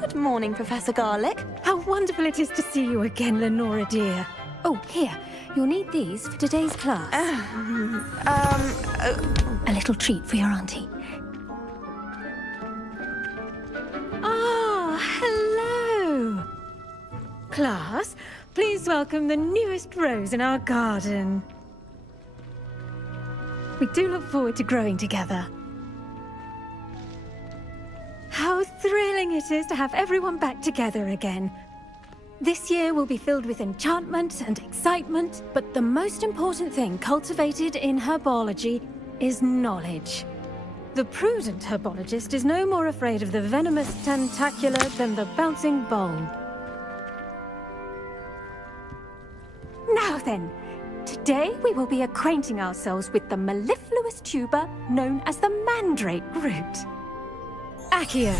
Good morning, Professor Garlick. How wonderful it is to see you again, Lenora dear. Oh, here. You'll need these for today's class. A little treat for your auntie. Ah, hello. Class, please welcome the newest rose in our garden. We do look forward to growing together. How thrilling it is to have everyone back together again. This year will be filled with enchantment and excitement, but the most important thing cultivated in herbology is knowledge. The prudent herbologist is no more afraid of the venomous tentacula than the bouncing bulb. Now then, today we will be acquainting ourselves with the mellifluous tuber known as the mandrake root. Accio.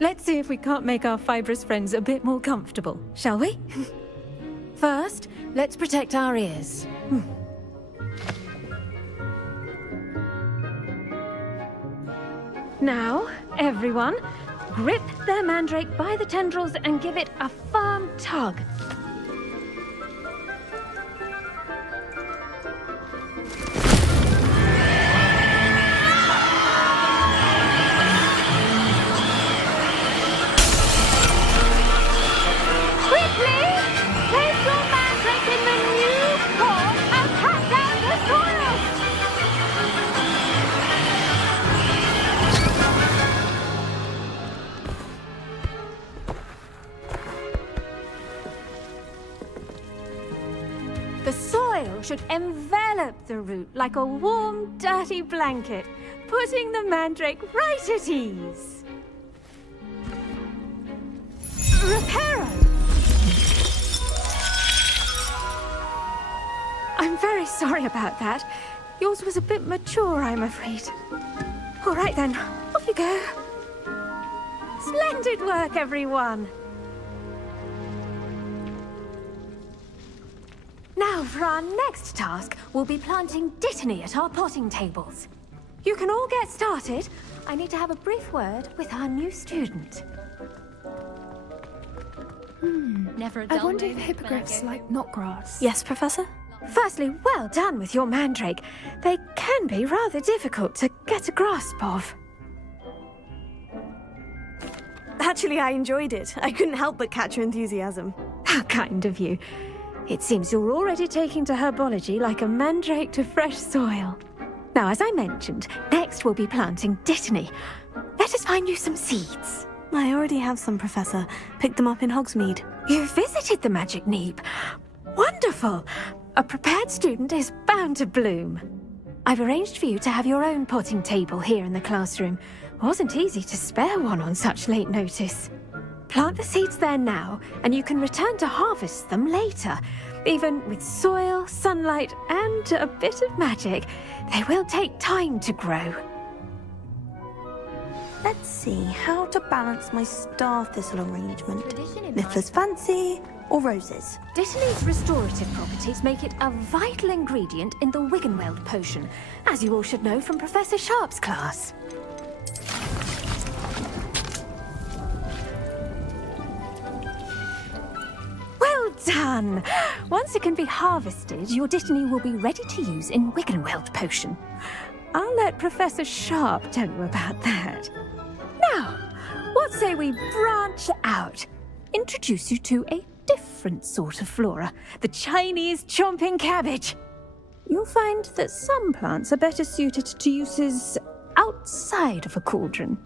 Let's see if we can't make our fibrous friends a bit more comfortable, shall we? First, let's protect our ears. Now, everyone, grip their mandrake by the tendrils and give it a firm tug. The soil should envelop the root like a warm, dirty blanket, putting the mandrake right at ease. Reparo! I'm very sorry about that. Yours was a bit mature, I'm afraid. All right then, off you go. Splendid work, everyone! Now, for our next task, we'll be planting dittany at our potting tables. You can all get started. I need to have a brief word with our new student. I wonder if hippogriffs like knotgrass. Yes, Professor? Firstly, well done with your mandrake. They can be rather difficult to get a grasp of. Actually, I enjoyed it. I couldn't help but catch your enthusiasm. How kind of you. It seems you're already taking to herbology like a mandrake to fresh soil. Now, as I mentioned, next we'll be planting dittany. Let us find you some seeds. I already have some, Professor. Picked them up in Hogsmeade. You visited the Magic Neep. Wonderful! A prepared student is bound to bloom. I've arranged for you to have your own potting table here in the classroom. Wasn't easy to spare one on such late notice. Plant the seeds there now, and you can return to harvest them later. Even with soil, sunlight, and a bit of magic, they will take time to grow. Let's see, how to balance my star thistle arrangement. Niffler's fancy or roses? Dittany's restorative properties make it a vital ingredient in the Wiggenweld potion, as you all should know from Professor Sharp's class. fun. Once it can be harvested, your Dittany will be ready to use in Wiggenweld potion. I'll let Professor Sharp tell you about that. Now, what say we branch out? Introduce you to a different sort of flora, the Chinese chomping cabbage. You'll find that some plants are better suited to uses outside of a cauldron.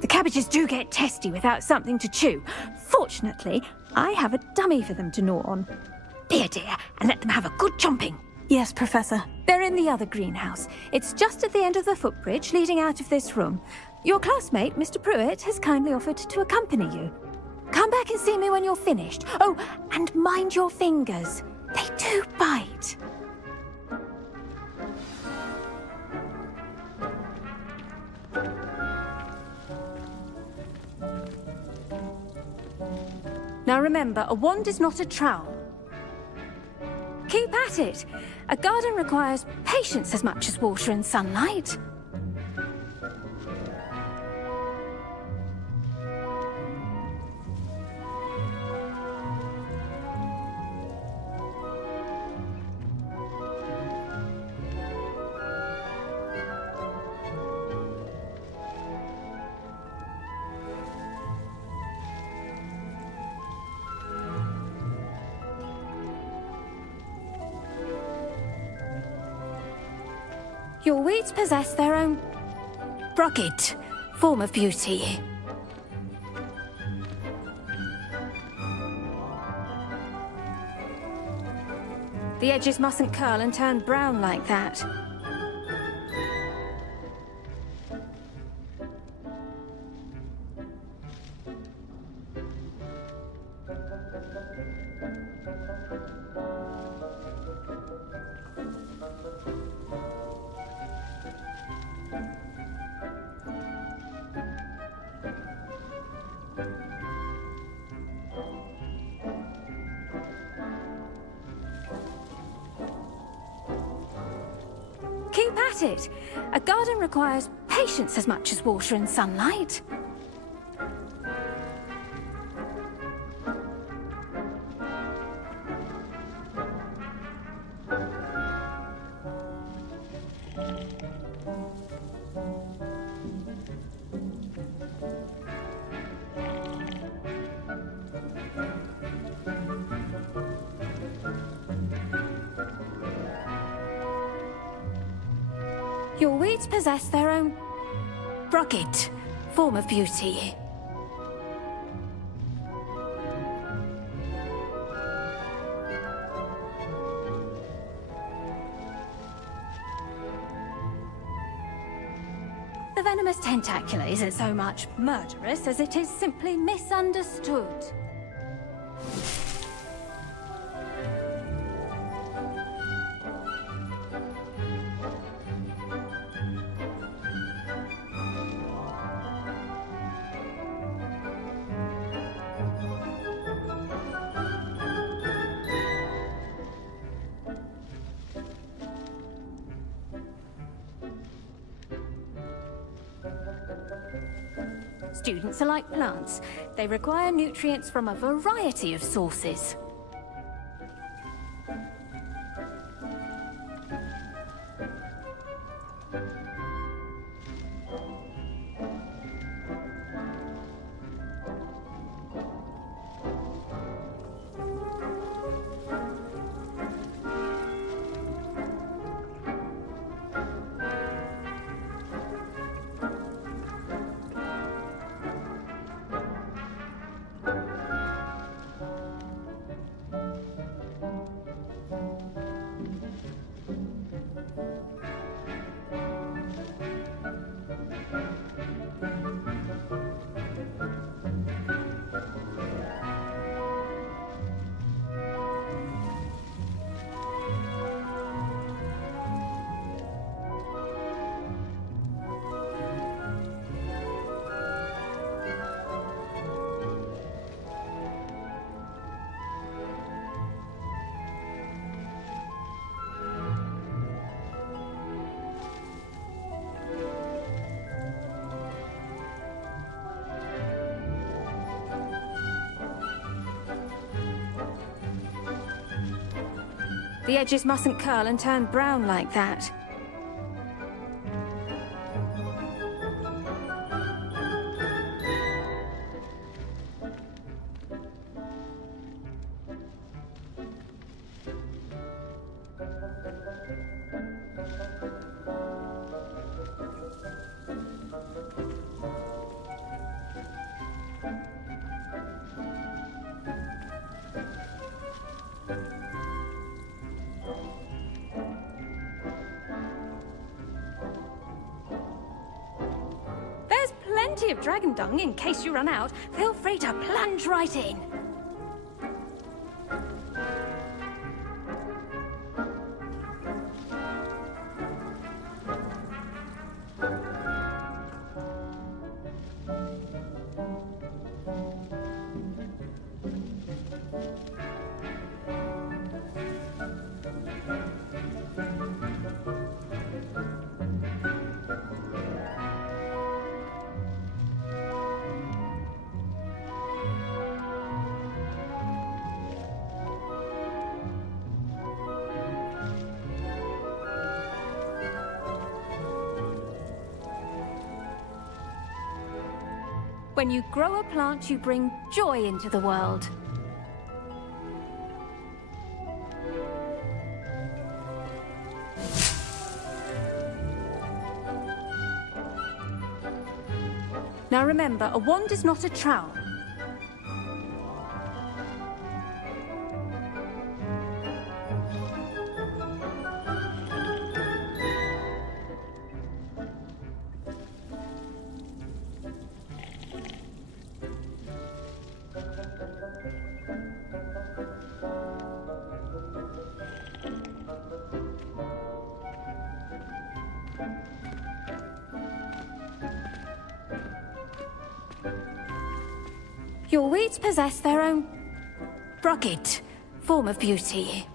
The cabbages do get testy without something to chew. Fortunately, I have a dummy for them to gnaw on. Be a dear and let them have a good chomping. Yes, Professor. They're in the other greenhouse. It's just at the end of the footbridge leading out of this room. Your classmate, Mr. Pruitt, has kindly offered to accompany you. Come back and see me when you're finished. Oh, and mind your fingers. They do bite. Now remember, a wand is not a trowel. Keep at it. A garden requires patience as much as water and sunlight. Your weeds possess their own rugged form of beauty. The edges mustn't curl and turn brown like that. Keep at it. A garden requires patience as much as water and sunlight. Your weeds possess their own rugged form of beauty. The venomous tentacula isn't so much murderous as it is simply misunderstood. Students are like plants. They require nutrients from a variety of sources. The edges mustn't curl and turn brown like that. Plenty of dragon dung in case you run out. Feel free to plunge right in. When you grow a plant, you bring joy into the world. Now remember, a wand is not a trowel. Your weeds possess their own rugged form of beauty.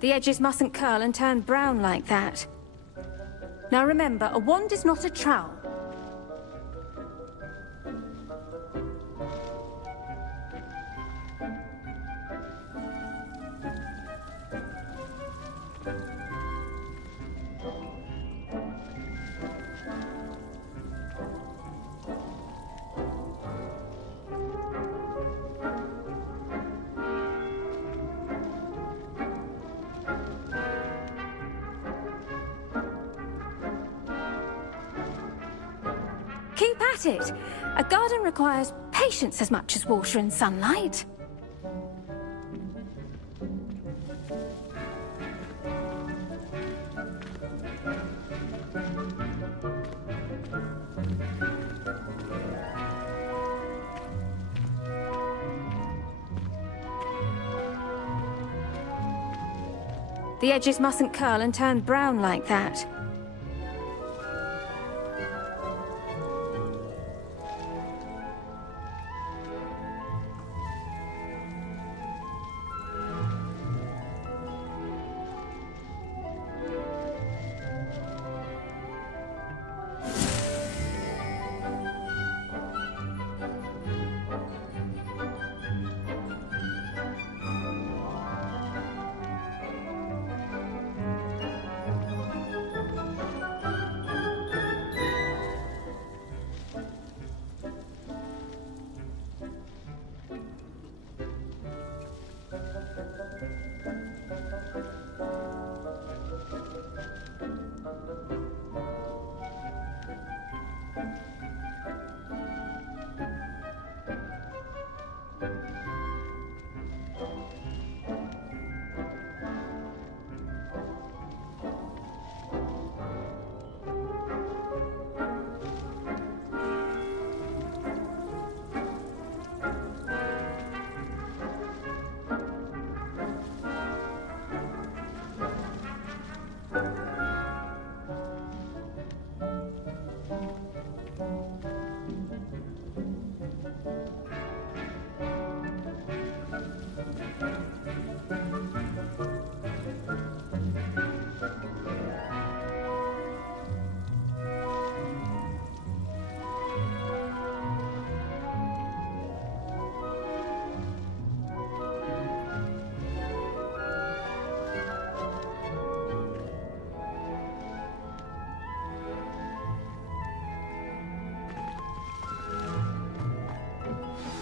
The edges mustn't curl and turn brown like that. Now remember, a wand is not a trowel. Keep at it. A garden requires patience as much as water and sunlight. The edges mustn't curl and turn brown like that.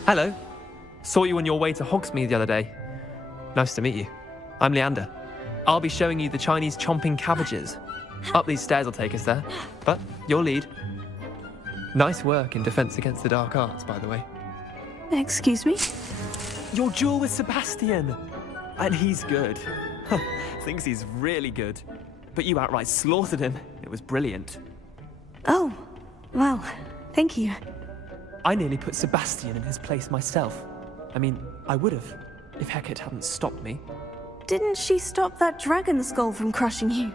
Hello. Saw you on your way to Hogsmeade the other day. Nice to meet you. I'm Leander. I'll be showing you the Chinese chomping cabbages. Up these stairs will take us there, but your lead. Nice work in Defense Against the Dark Arts, by the way. Excuse me? Your duel with Sebastian! And he's good. Thinks he's really good. But you outright slaughtered him. It was brilliant. Oh, well, thank you. I nearly put Sebastian in his place myself. I mean, I would have, if Hecate hadn't stopped me. Didn't she stop that dragon skull from crushing you?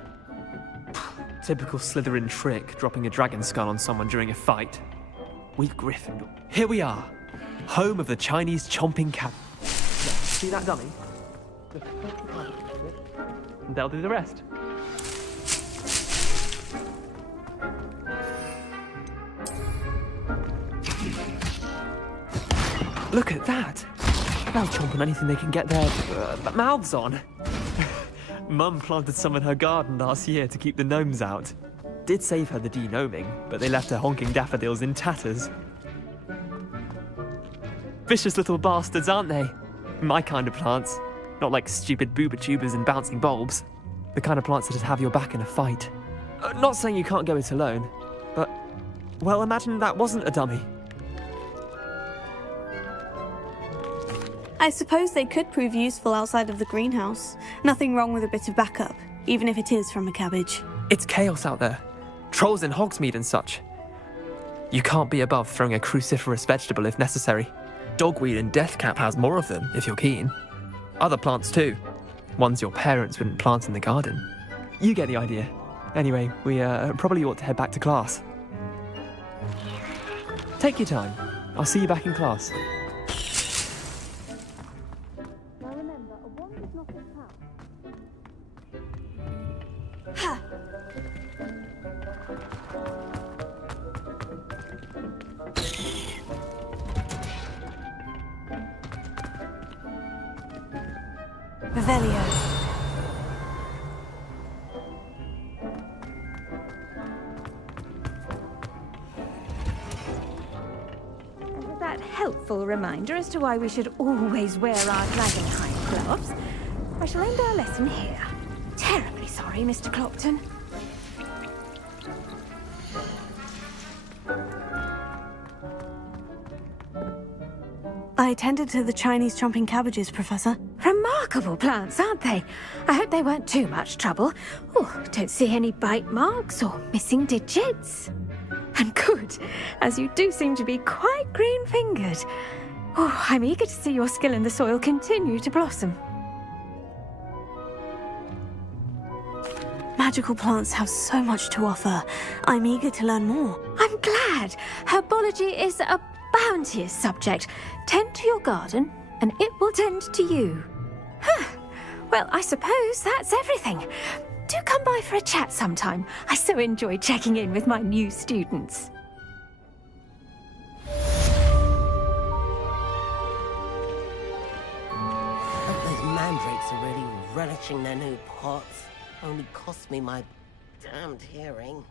Typical Slytherin trick, dropping a dragon skull on someone during a fight. We've Gryffindor. Here we are, home of the Chinese chomping cab. See that dummy? And they'll do the rest. Look at that! They'll chomp on anything they can get their mouths on. Mum planted some in her garden last year to keep the gnomes out. Did save her the de-gnoming, but they left her honking daffodils in tatters. Vicious little bastards, aren't they? My kind of plants. Not like stupid booba tubers and bouncing bulbs. The kind of plants that just have your back in a fight. Not saying you can't go it alone, but, well, imagine that wasn't a dummy. I suppose they could prove useful outside of the greenhouse. Nothing wrong with a bit of backup, even if it is from a cabbage. It's chaos out there. Trolls in Hogsmeade and such. You can't be above throwing a cruciferous vegetable if necessary. Dogweed and deathcap has more of them, if you're keen. Other plants too. Ones your parents wouldn't plant in the garden. You get the idea. Anyway, we probably ought to head back to class. Take your time. I'll see you back in class. Revelio. With that helpful reminder as to why we should always wear our dragonhide gloves, I shall end our lesson here. Terribly sorry, Mr. Clopton. I attended to the Chinese chomping cabbages, Professor. Remarkable plants, aren't they? I hope they weren't too much trouble. Oh, don't see any bite marks or missing digits. And good, as you do seem to be quite green-fingered. Oh, I'm eager to see your skill in the soil continue to blossom. Magical plants have so much to offer. I'm eager to learn more. I'm glad. Herbology is a bounteous subject. Tend to your garden, and it will tend to you. Huh. Well, I suppose that's everything. Do come by for a chat sometime. I so enjoy checking in with my new students. Hope those mandrakes are really relishing their new pots. Only cost me my damned hearing.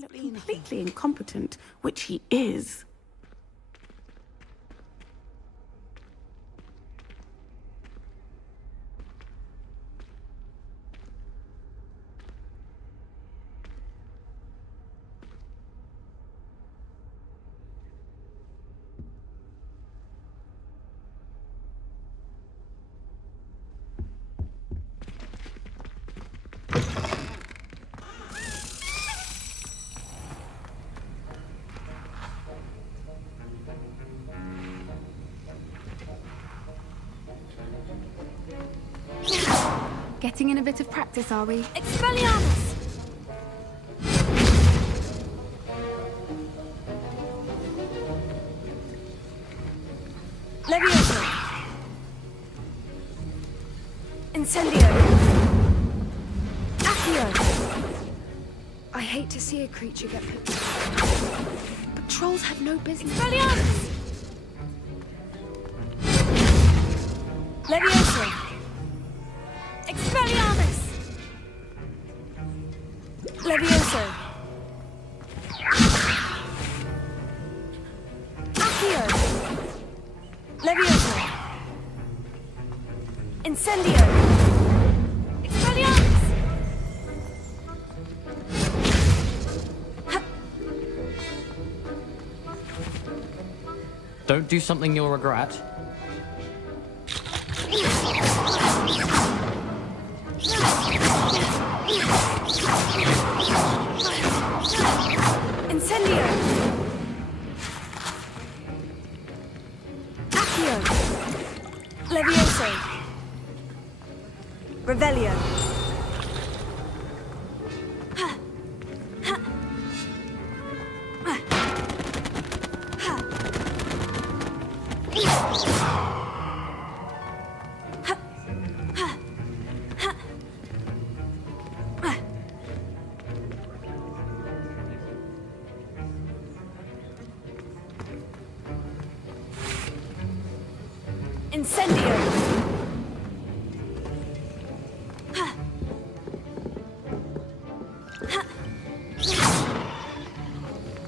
look completely incompetent, which he is. Getting in a bit of practice, are we? Expelliarmus! Levioso! Incendio! Accio! I hate to see a creature get picked. But trolls have no business. Expelliarmus! Levioso! Expelliarmus! Levioso! Accio! Levioso! Incendio! Expelliarmus! Don't do something you'll regret. Incendio! Accio! Levioso! Revelio! Incendio!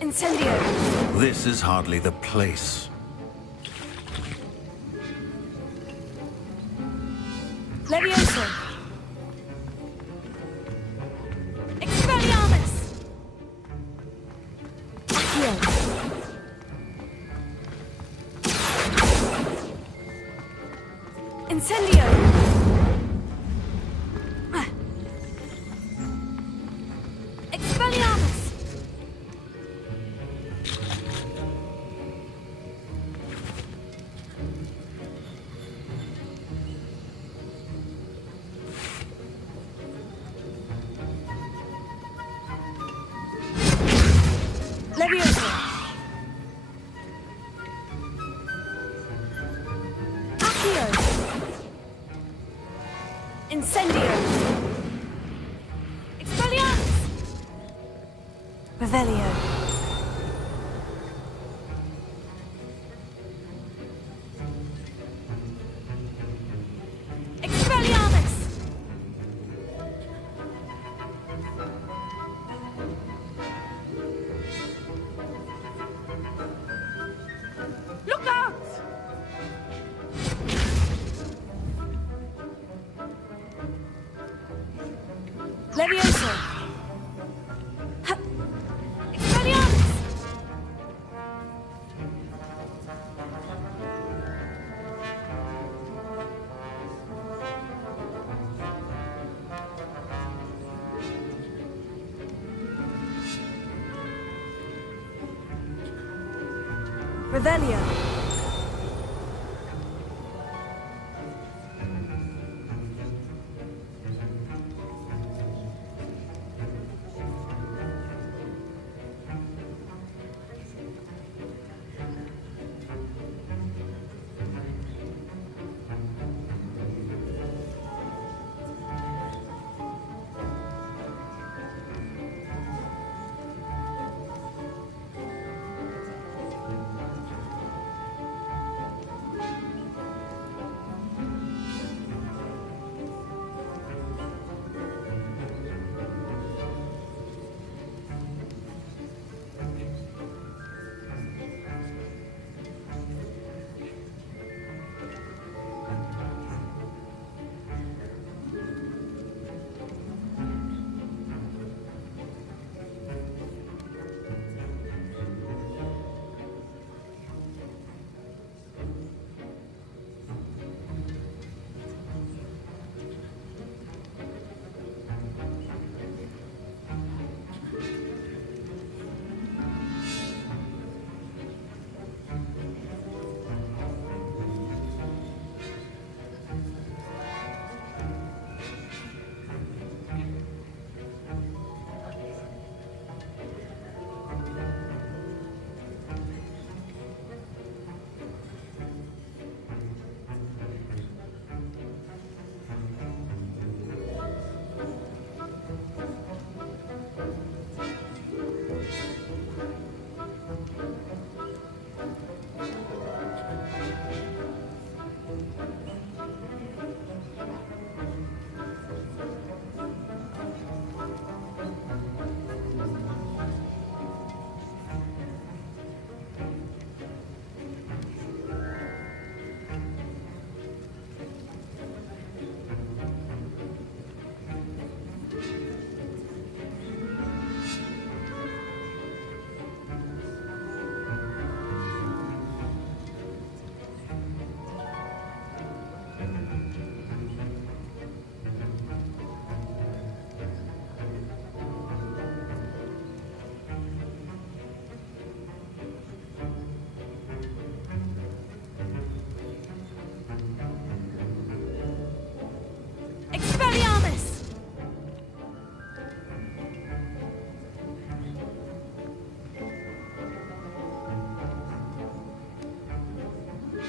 Incendio! This is hardly the place. Levioso! Expelliarmus! Accio! Incendio! Expelliarmus! Levioso! Accio! Incendio! Expelliarmus! Revelio! Expelliarmus! Look out! Levioso! Ha! Expelliarmus! Revelio!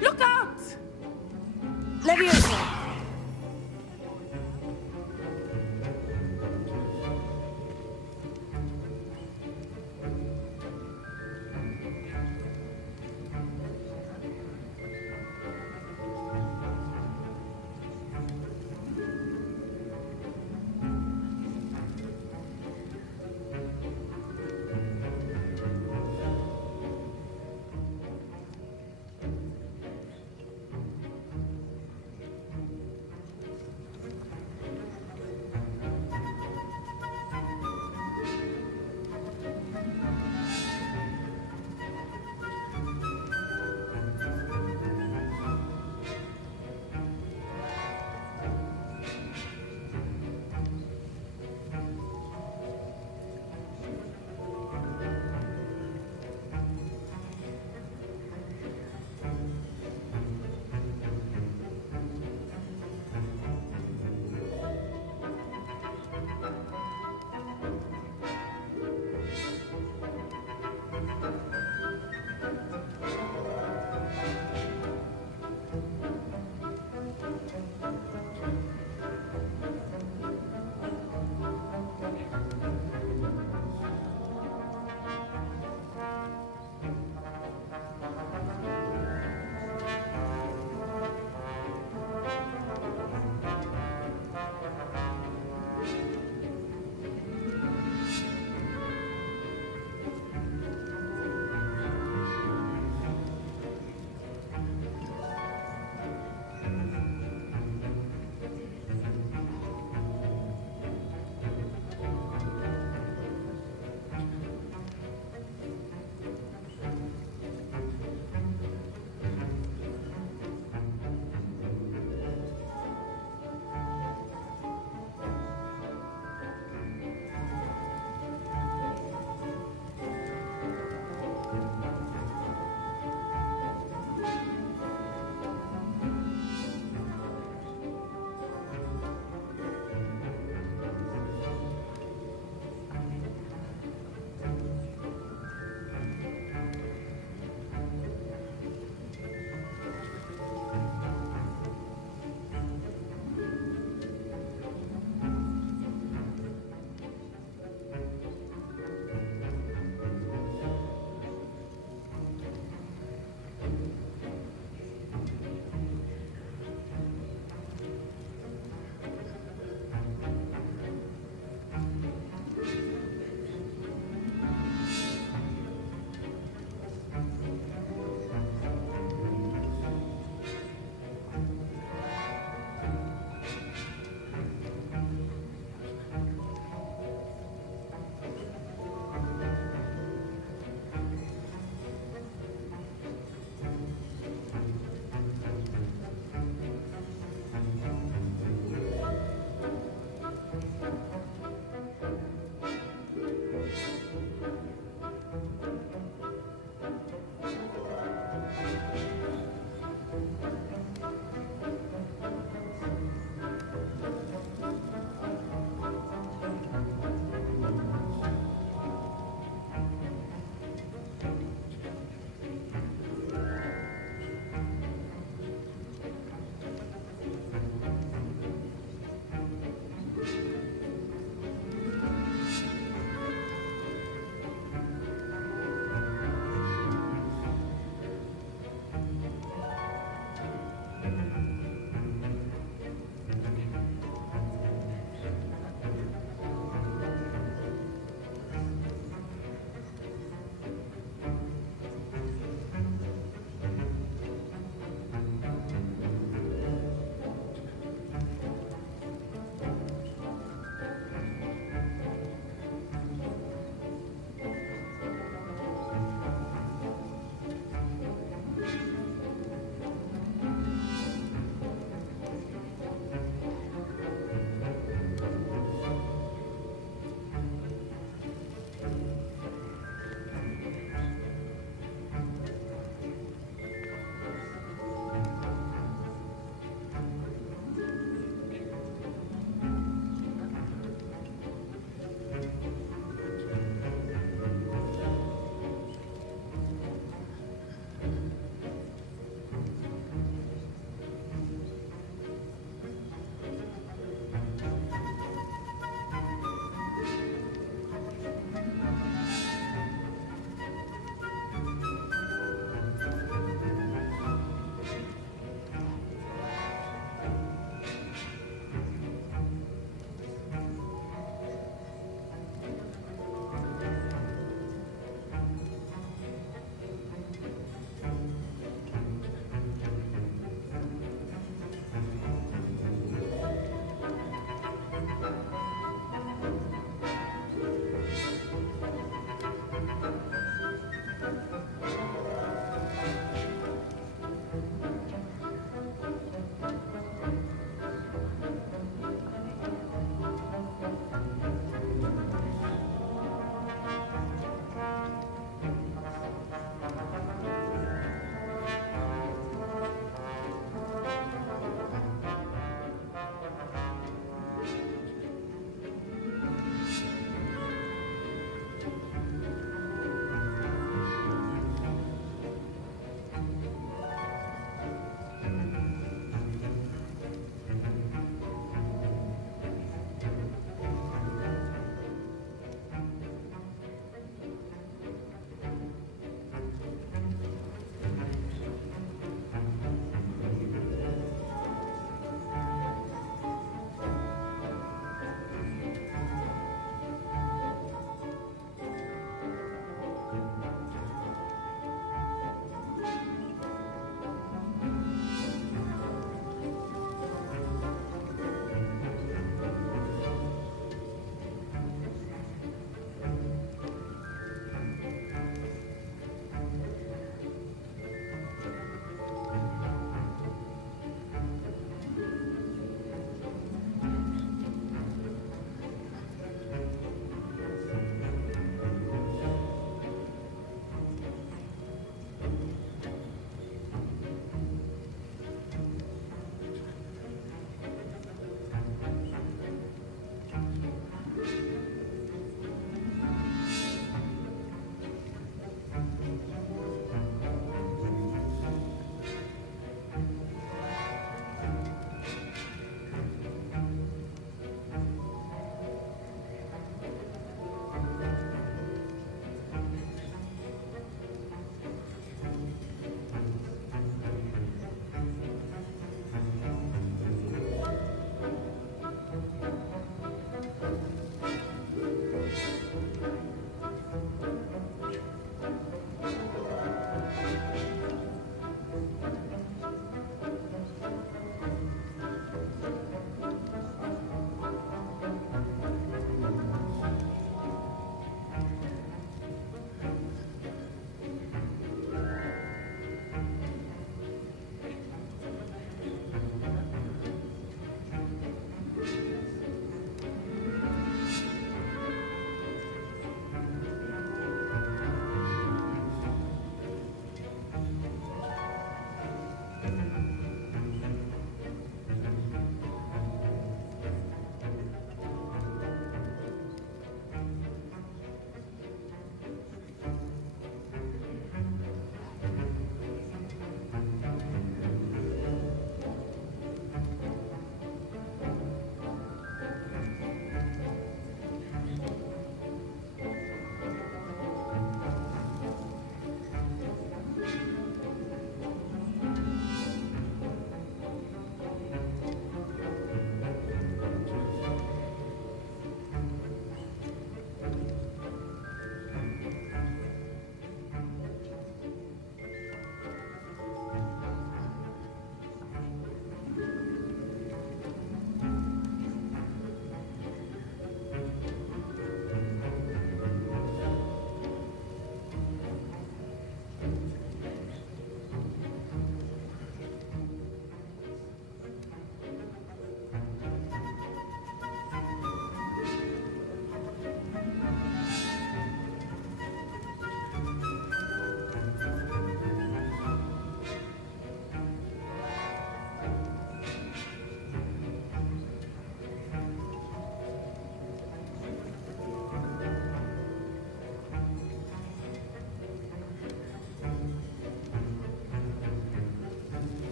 Look out! Leviosa!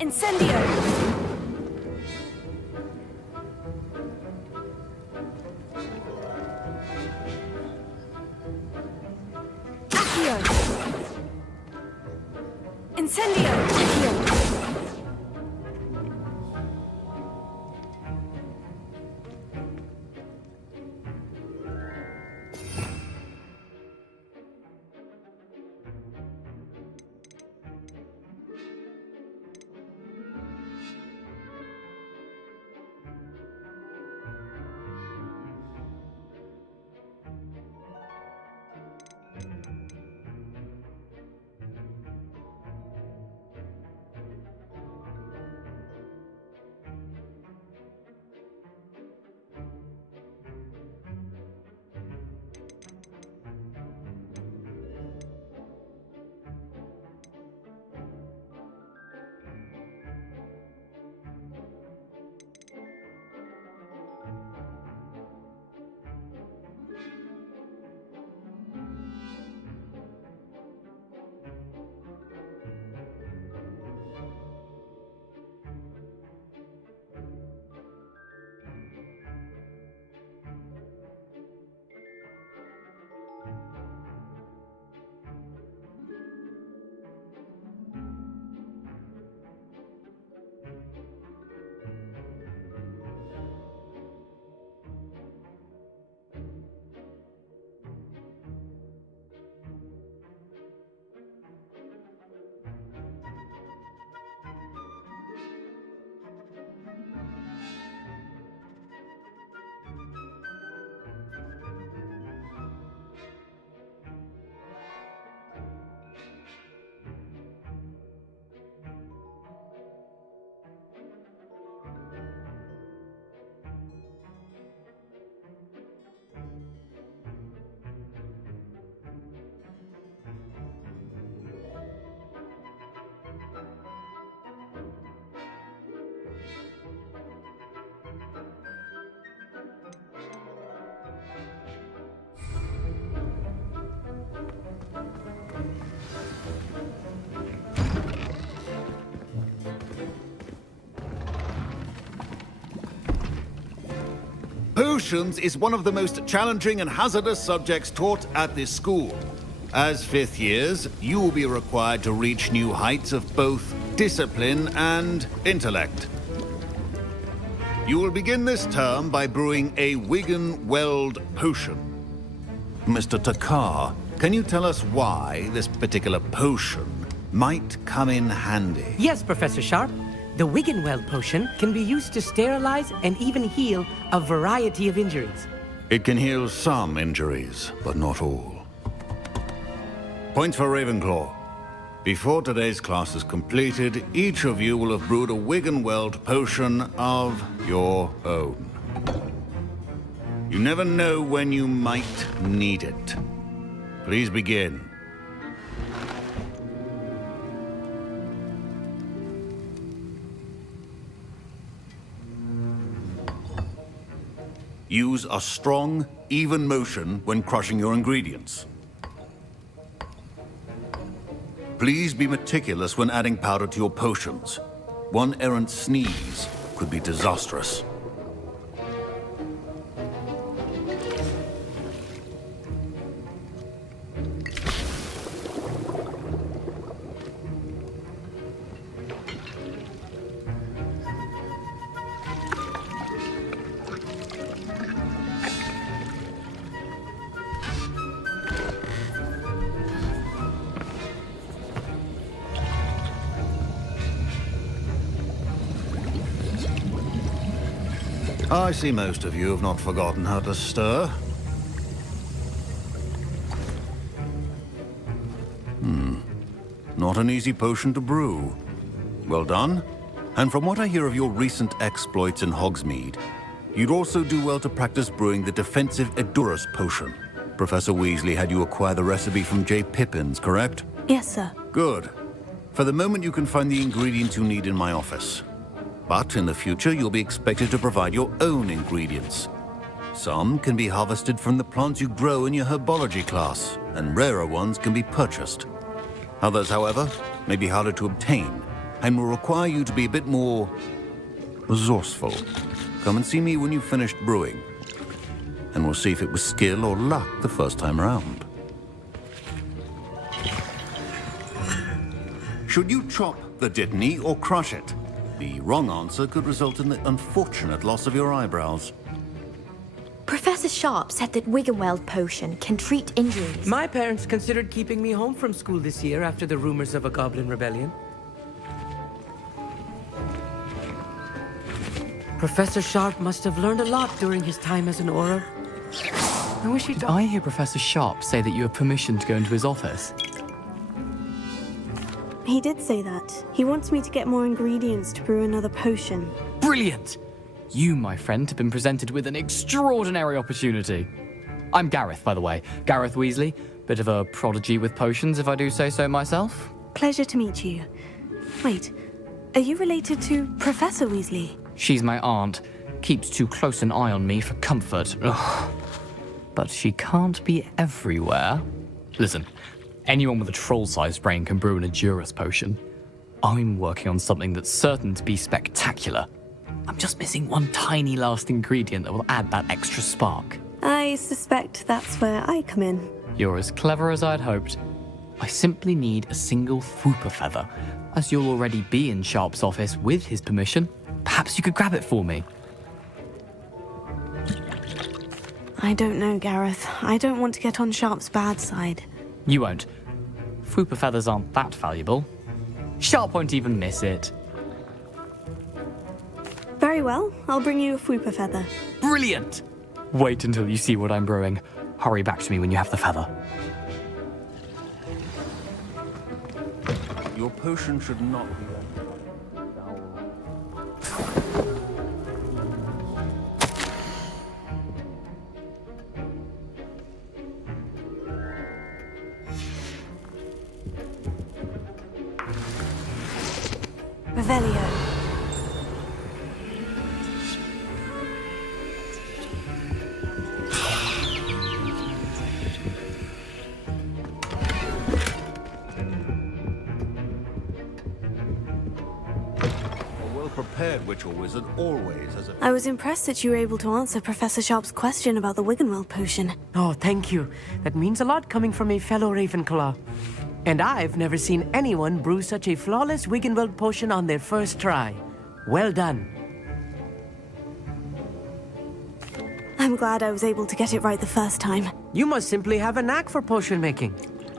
Incendio! Accio! Incendio! Accio! Potions is one of the most challenging and hazardous subjects taught at this school. As fifth years, you will be required to reach new heights of both discipline and intellect. You will begin this term by brewing a Wigan-Weld potion. Mr. Takar, can you tell us why this particular potion might come in handy? Yes, Professor Sharp. The Wigan-Weld potion can be used to sterilize and even heal a variety of injuries. It can heal some injuries, but not all. Points for Ravenclaw. Before today's class is completed, each of you will have brewed a Wigan-Weld potion of your own. You never know when you might need it. Please begin. Use a strong, even motion when crushing your ingredients. Please be meticulous when adding powder to your potions. One errant sneeze could be disastrous. I see most of you have not forgotten how to stir. Not an easy potion to brew. Well done. And from what I hear of your recent exploits in Hogsmeade, you'd also do well to practice brewing the defensive Edurus potion. Professor Weasley had you acquire the recipe from J. Pippins, correct? Yes, sir. Good. For the moment, you can find the ingredients you need in my office. But in the future, you'll be expected to provide your own ingredients. Some can be harvested from the plants you grow in your herbology class, and rarer ones can be purchased. Others, however, may be harder to obtain, and will require you to be a bit more resourceful. Come and see me when you've finished brewing, and we'll see if it was skill or luck the first time around. Should you chop the Dittany or crush it? The wrong answer could result in the unfortunate loss of your eyebrows. Professor Sharp said that Wiggenweld potion can treat injuries. My parents considered keeping me home from school this year after the rumors of a goblin rebellion. Professor Sharp must have learned a lot during his time as an Auror. I wish he'd... Did I hear Professor Sharp say that you have permission to go into his office? He did say that. He wants me to get more ingredients to brew another potion. Brilliant! You, my friend, have been presented with an extraordinary opportunity. I'm Gareth, by the way. Gareth Weasley. Bit of a prodigy with potions, if I do say so myself. Pleasure to meet you. Wait, are you related to Professor Weasley? She's my aunt. Keeps too close an eye on me for comfort. Ugh. But she can't be everywhere. Listen, anyone with a troll-sized brain can brew an Edurus potion. I'm working on something that's certain to be spectacular. I'm just missing one tiny last ingredient that will add that extra spark. I suspect that's where I come in. You're as clever as I'd hoped. I simply need a single Fwooper feather. As you'll already be in Sharp's office with his permission, perhaps you could grab it for me. I don't know, Gareth. I don't want to get on Sharp's bad side. You won't. Fwooper feathers aren't that valuable. Sharp won't even miss it. Very well, I'll bring you a Fwooper feather. Brilliant! Wait until you see what I'm brewing. Hurry back to me when you have the feather. Your potion should not be... Revelio. Prepared witch or wizard always has a... I was impressed that you were able to answer Professor Sharp's question about the Wiggenweld potion. Oh, thank you. That means a lot coming from a fellow Ravenclaw. And I've never seen anyone brew such a flawless Wiggenweld potion on their first try. Well done. I'm glad I was able to get it right the first time. You must simply have a knack for potion making.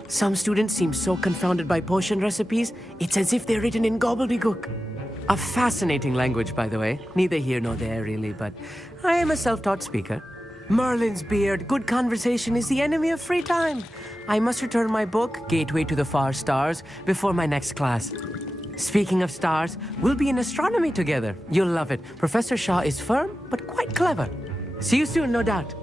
Some students seem so confounded by potion recipes, it's as if they're written in gobbledygook. A fascinating language, by the way. Neither here nor there, really, but I am a self-taught speaker. Merlin's beard, good conversation is the enemy of free time. I must return my book, Gateway to the Far Stars, before my next class. Speaking of stars, we'll be in astronomy together. You'll love it. Professor Shaw is firm, but quite clever. See you soon, no doubt.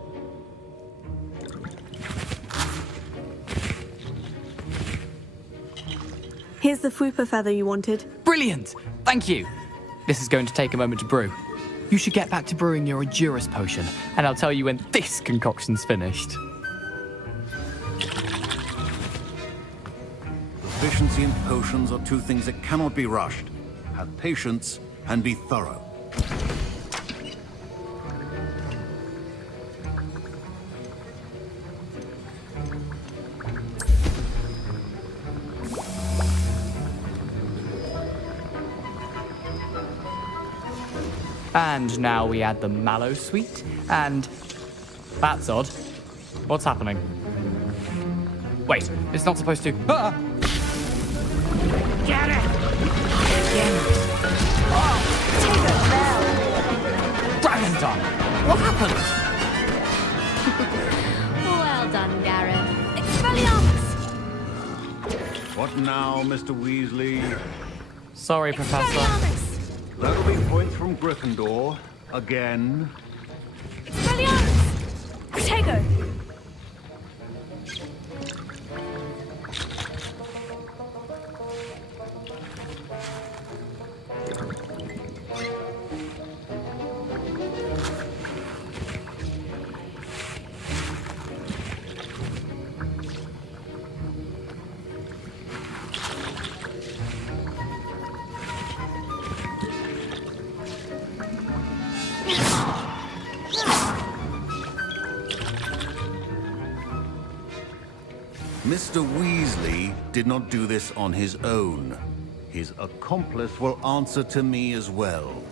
Here's the Fwooper feather you wanted. Brilliant! Thank you! This is going to take a moment to brew. You should get back to brewing your Edurus potion, and I'll tell you when this concoction's finished. Proficiency and potions are two things that cannot be rushed. Have patience and be thorough. And now we add the mallow sweet, and... That's odd. What's happening? Wait, it's not supposed to... Ah! Get it! Dragon Tongue! What happened? Well done, Gareth. Expelliarmus! What now, Mr. Weasley? Sorry, Professor. Expelliarmus! That'll be points from Gryffindor. Again. Expelliarmus! Protego! Mr. Weasley did not do this on his own. His accomplice will answer to me as well.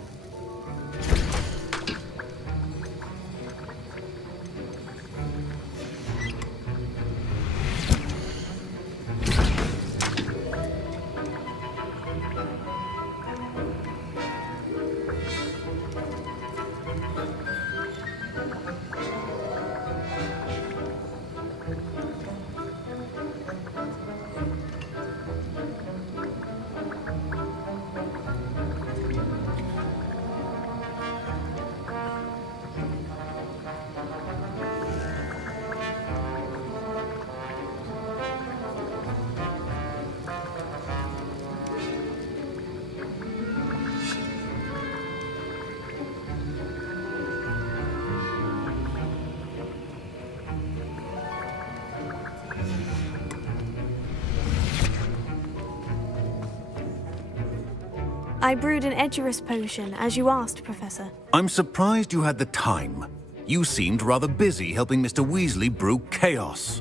I brewed an Edurus potion, as you asked, Professor. I'm surprised you had the time. You seemed rather busy helping Mr. Weasley brew chaos.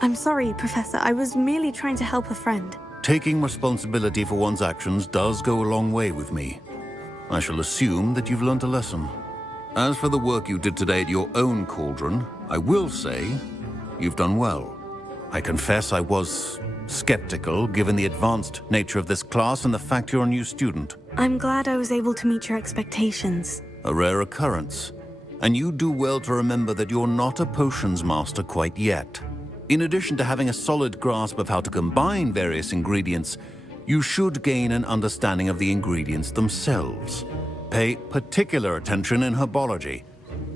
I'm sorry, Professor. I was merely trying to help a friend. Taking responsibility for one's actions does go a long way with me. I shall assume that you've learnt a lesson. As for the work you did today at your own cauldron, I will say you've done well. I confess I was skeptical, given the advanced nature of this class and the fact you're a new student. I'm glad I was able to meet your expectations. A rare occurrence. And you do well to remember that you're not a potions master quite yet. In addition to having a solid grasp of how to combine various ingredients, you should gain an understanding of the ingredients themselves. Pay particular attention in herbology.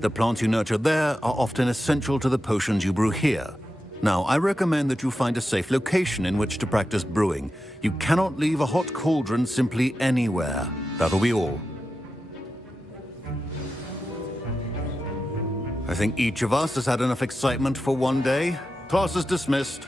The plants you nurture there are often essential to the potions you brew here. Now, I recommend that you find a safe location in which to practice brewing. You cannot leave a hot cauldron simply anywhere. That'll be all. I think each of us has had enough excitement for one day. Class is dismissed.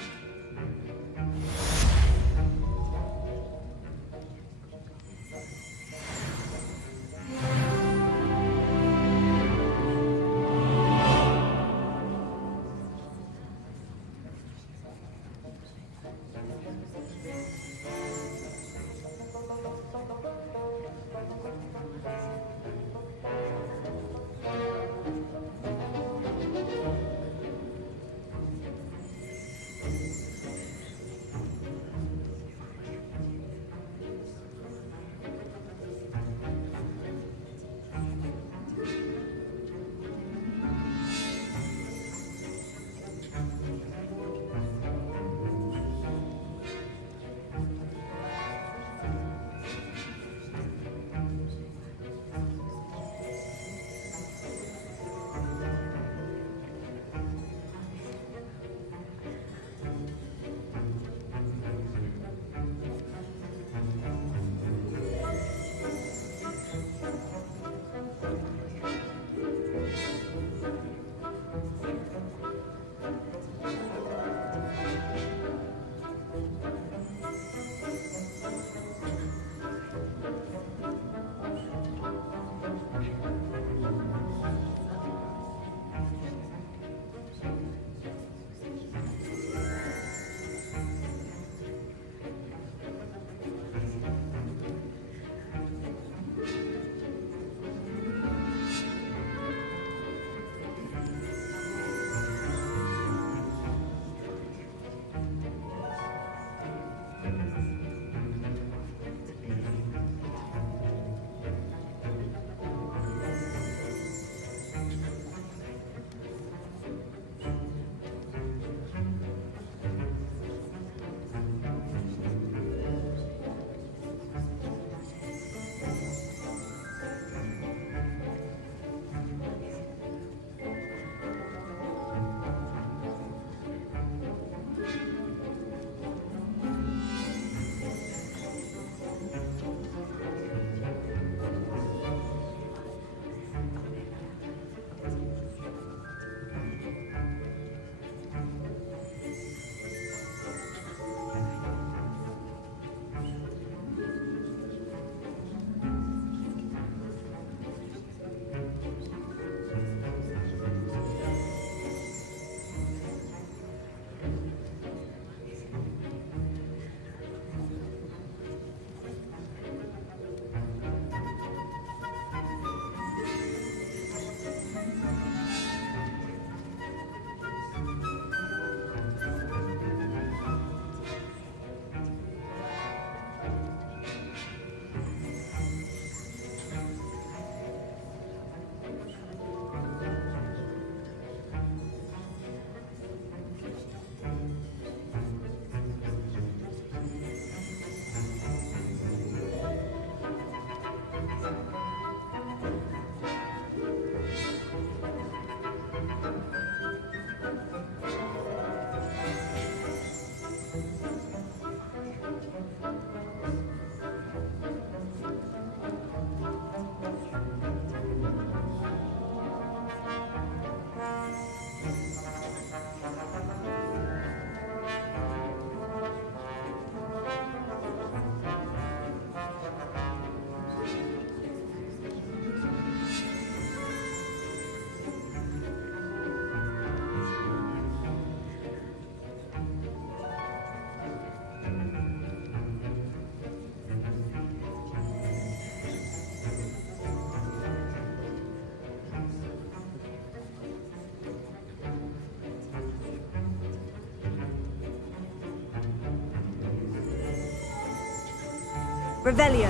Revelio.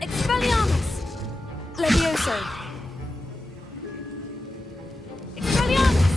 Expelliarmus! Levioso! Expelliarmus!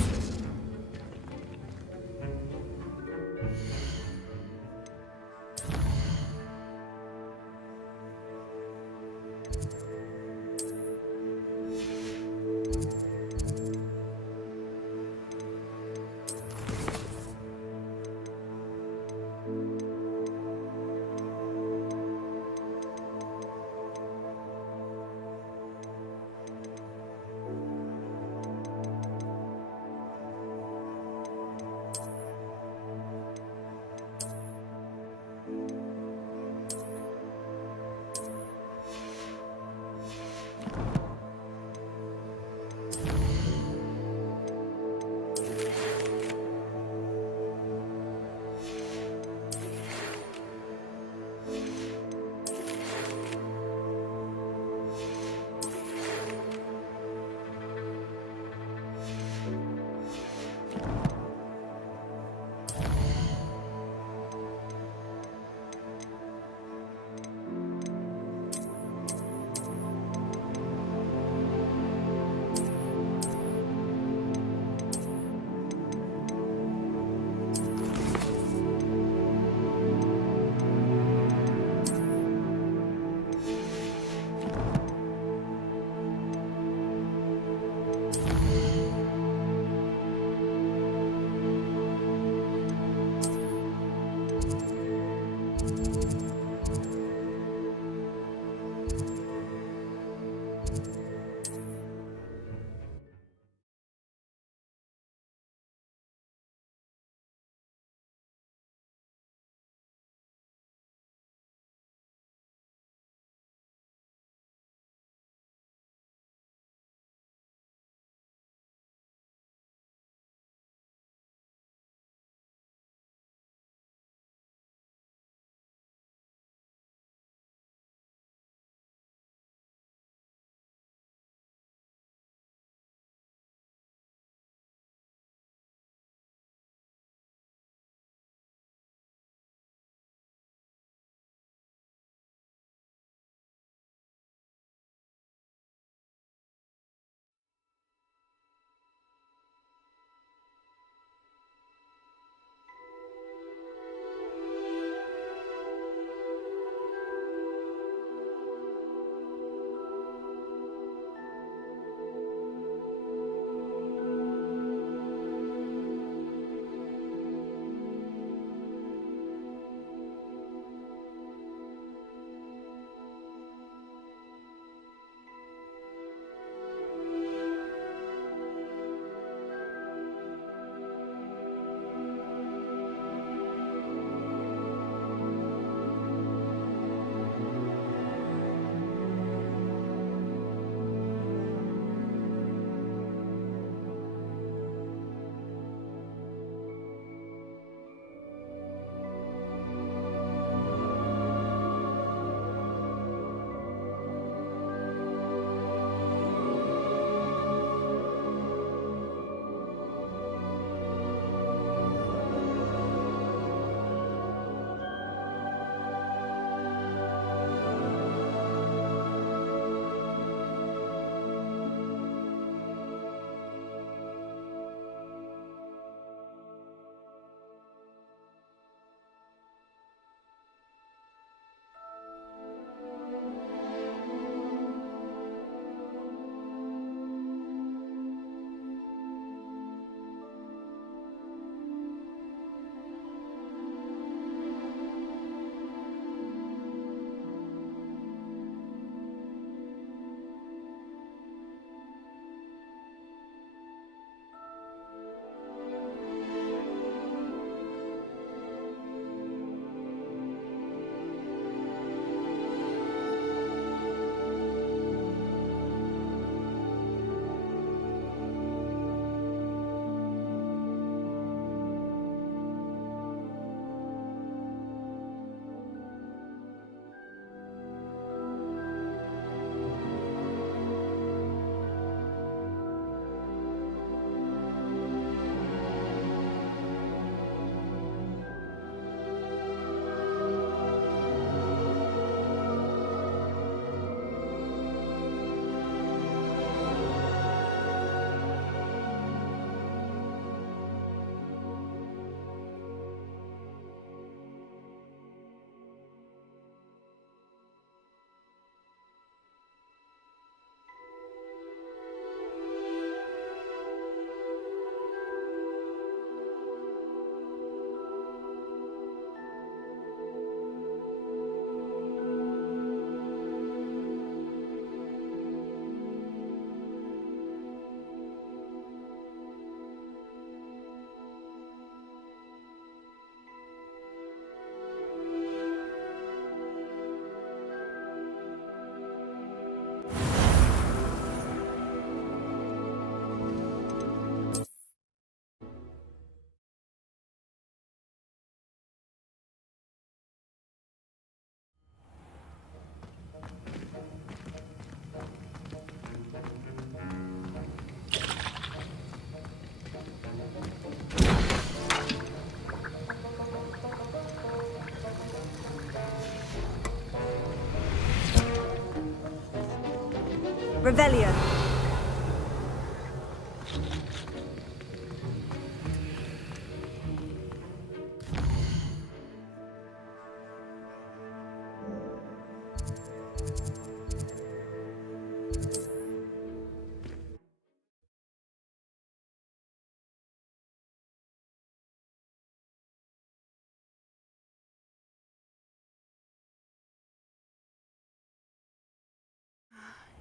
Revelio.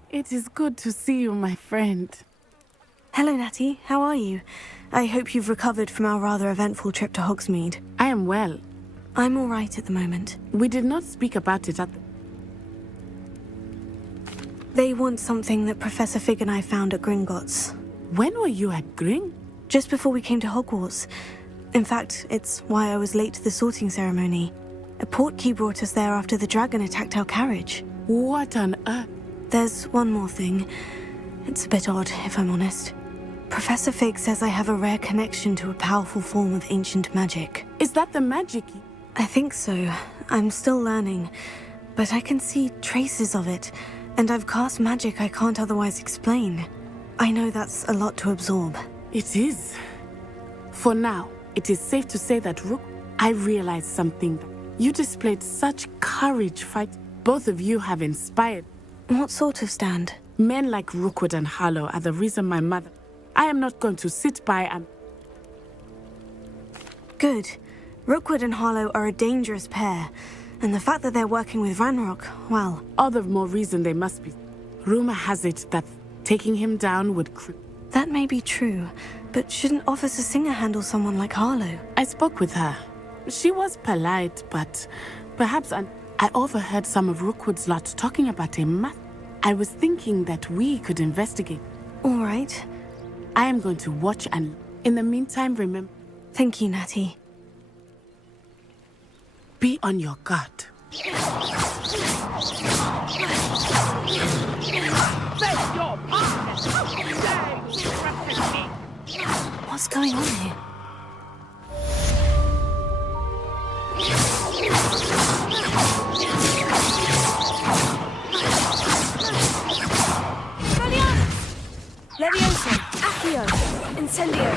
It is good to see you, my friend. Hello, Natty. How are you? I hope you've recovered from our rather eventful trip to Hogsmeade. I am well. I'm all right at the moment. We did not speak about it at the... They want something that Professor Fig and I found at Gringotts. When were you at Gring? Just before we came to Hogwarts. In fact, it's why I was late to the sorting ceremony. A portkey brought us there after the dragon attacked our carriage. What on earth? There's one more thing. It's a bit odd, if I'm honest. Professor Fig says I have a rare connection to a powerful form of ancient magic. Is that the magic? I think so. I'm still learning, but I can see traces of it, and I've cast magic I can't otherwise explain. I know that's a lot to absorb. It is. For now, it is safe to say that I realized something. You displayed such courage fight. Both of you have inspired. What sort of stand? Men like Rookwood and Harlow are the reason my mother... I am not going to sit by and... Good. Rookwood and Harlow are a dangerous pair, and the fact that they're working with Ranrock, well... All the more reason they must be. Rumor has it that taking him down would... That may be true, but shouldn't Officer Singer handle someone like Harlow? I spoke with her. She was polite, but perhaps I overheard some of Rookwood's lot talking about a math. I was thinking that we could investigate. All right. I am going to watch and, in the meantime, remember... Thank you, Natty. Be on your guard. What's going on here? Leviosa! Accio! Incendio!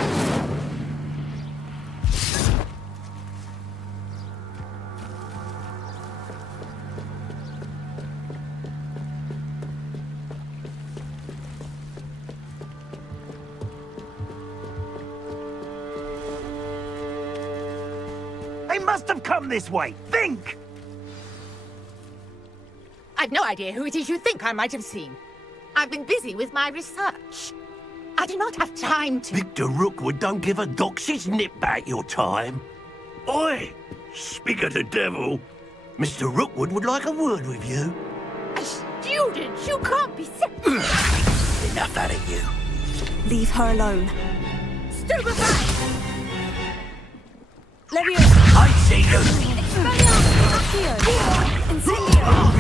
They must have come this way. Think! I've no idea who it is you think I might have seen. I've been busy with my research. I do not have time to... Victor Rookwood don't give a doxy's nip back your time. Oi! Speak of the devil. Mr. Rookwood would like a word with you. A student? You can't be... Enough out of you. Leave her alone. Stupefy! Leviosa! I see you! Accio! Incendio!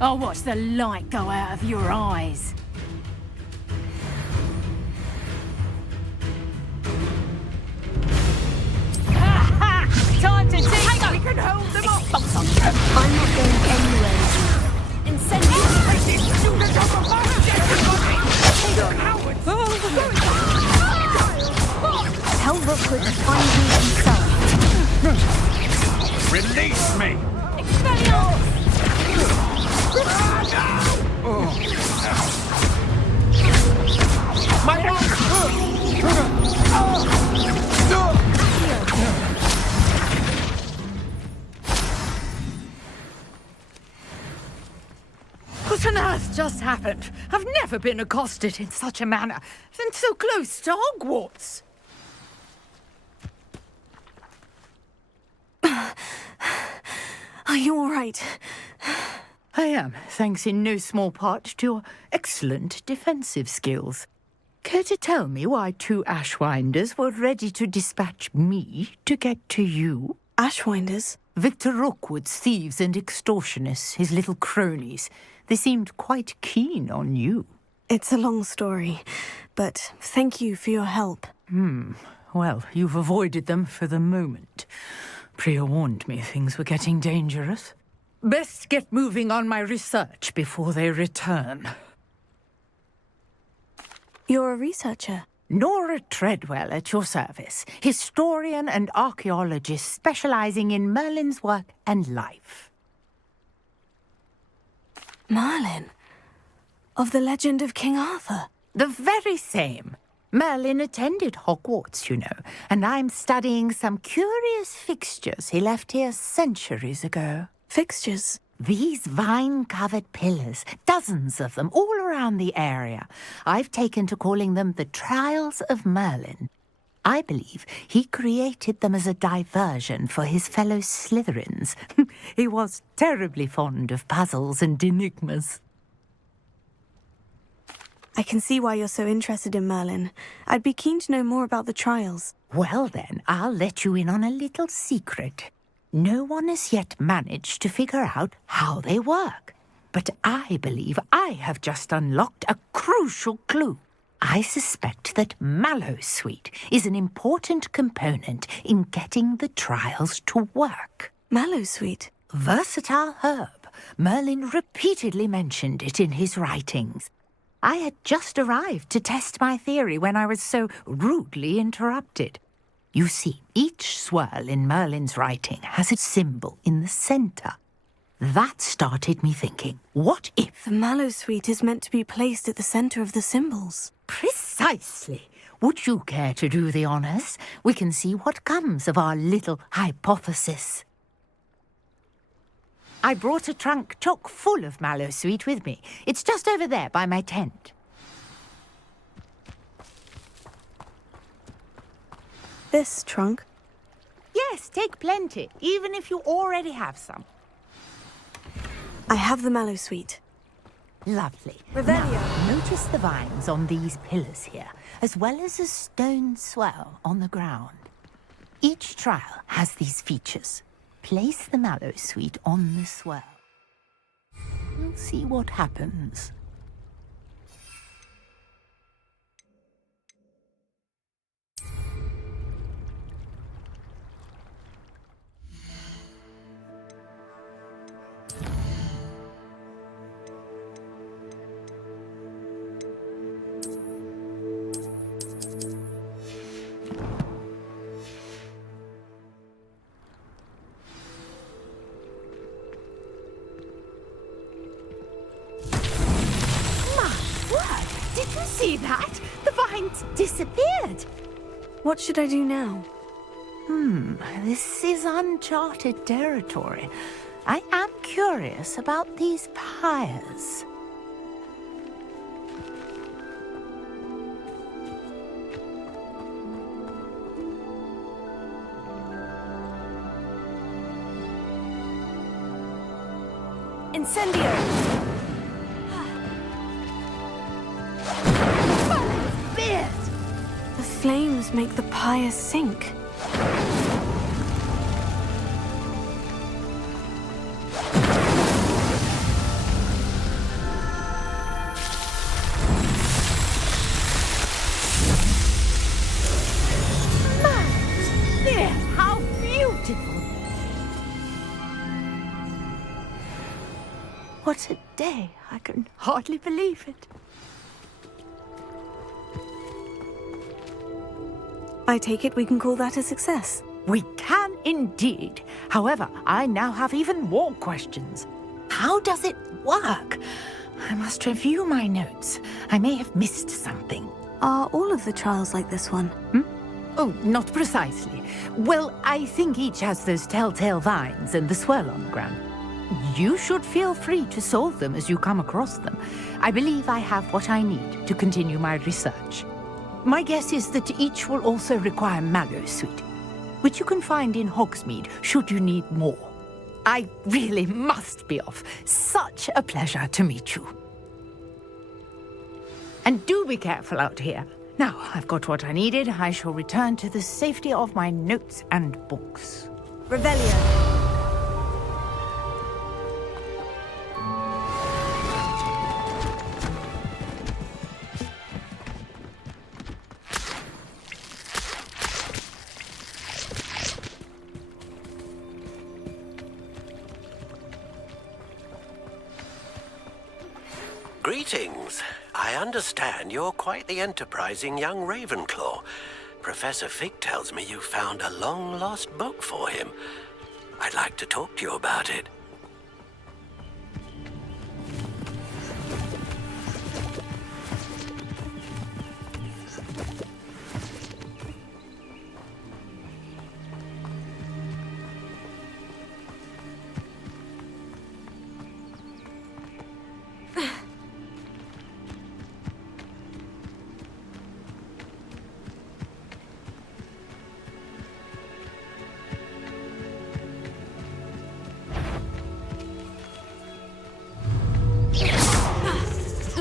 I'll watch the light go out of your eyes. Time to take... Hang on, we can hold them off! I'm not going anywhere. Incendio! Tell Rookwood to find me himself. Release me! What on earth just happened? I've never been accosted in such a manner, and so close to Hogwarts. Are you all right? I am, thanks in no small part to your excellent defensive skills. Care to tell me why two Ashwinders were ready to dispatch me to get to you? Ashwinders? Victor Rookwood's thieves and extortionists, his little cronies. They seemed quite keen on you. It's a long story, but thank you for your help. Well, you've avoided them for the moment. Priya warned me things were getting dangerous. Best get moving on my research before they return. You're a researcher? Nora Treadwell at your service, historian and archaeologist specializing in Merlin's work and life. Merlin? Of the legend of King Arthur? The very same. Merlin attended Hogwarts, you know, and I'm studying some curious fixtures he left here centuries ago. Fixtures? These vine-covered pillars, dozens of them, all around the area. I've taken to calling them the Trials of Merlin. I believe he created them as a diversion for his fellow Slytherins. He was terribly fond of puzzles and enigmas. I can see why you're so interested in Merlin. I'd be keen to know more about the trials. Well then, I'll let you in on a little secret. No one has yet managed to figure out how they work. But I believe I have just unlocked a crucial clue. I suspect that Mallowsweet is an important component in getting the trials to work. Mallowsweet? Versatile herb. Merlin repeatedly mentioned it in his writings. I had just arrived to test my theory when I was so rudely interrupted. You see, each swirl in Merlin's writing has a symbol in the center. That started me thinking, what if... The Mallowsweet is meant to be placed at the center of the symbols. Precisely. Would you care to do the honors? We can see what comes of our little hypothesis. I brought a trunk chock full of Mallowsweet with me. It's just over there by my tent. This trunk? Yes, take plenty, even if you already have some. I have the Mallowsweet. Lovely. Revelio. Now, notice the vines on these pillars here, as well as a stone swell on the ground. Each trial has these features. Place the Mallowsweet on the swell. We'll see what happens. Did you see that? The vines disappeared. What should I do now? This is uncharted territory. I am curious about these pyres. Incendio! The flames make the pyre sink. How beautiful! What a day! I can hardly believe it. I take it we can call that a success. We can indeed. However, I now have even more questions. How does it work? I must review my notes. I may have missed something. Are all of the trials like this one? Oh, not precisely. Well, I think each has those telltale vines and the swirl on the ground. You should feel free to solve them as you come across them. I believe I have what I need to continue my research. My guess is that each will also require Mallowsweet, which you can find in Hogsmeade should you need more. I really must be off. Such a pleasure to meet you. And do be careful out here. Now, I've got what I needed. I shall return to the safety of my notes and books. Revelio. Greetings. I understand you're quite the enterprising young Ravenclaw. Professor Fig tells me you found a long-lost book for him. I'd like to talk to you about it.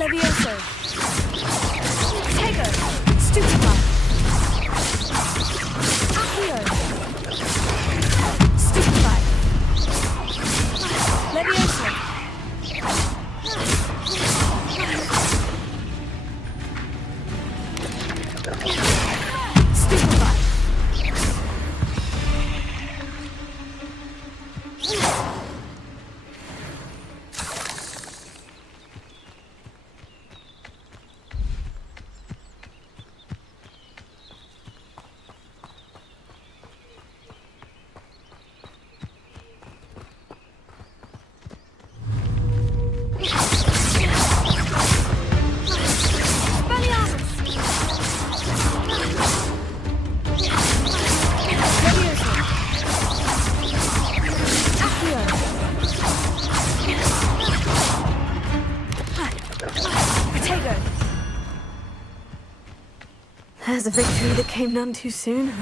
Levioso. Tego. Stupefy. Accio. Stupefy. Levioso. Stupefy. There's a victory that came none too soon.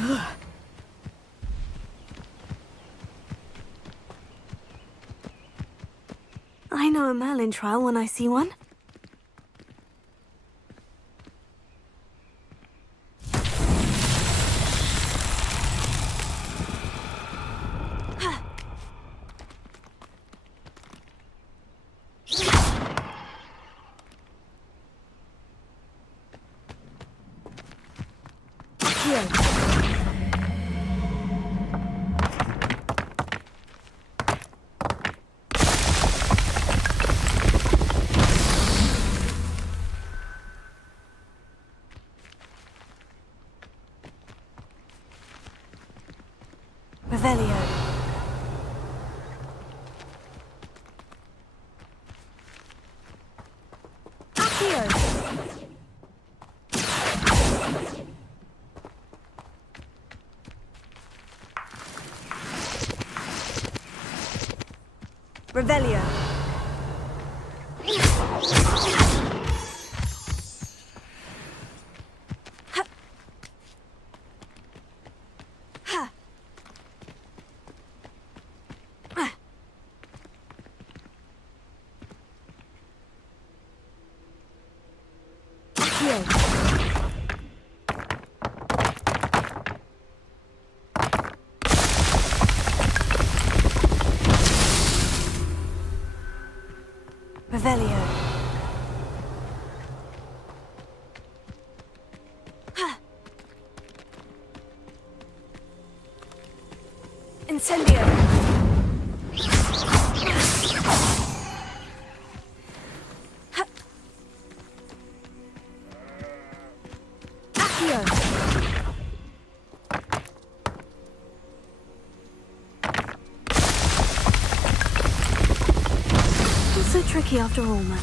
I know a Merlin trial when I see one. Revelio. Accio. Revelio. Revelio. Incendio. Accio. It's so tricky after all, man.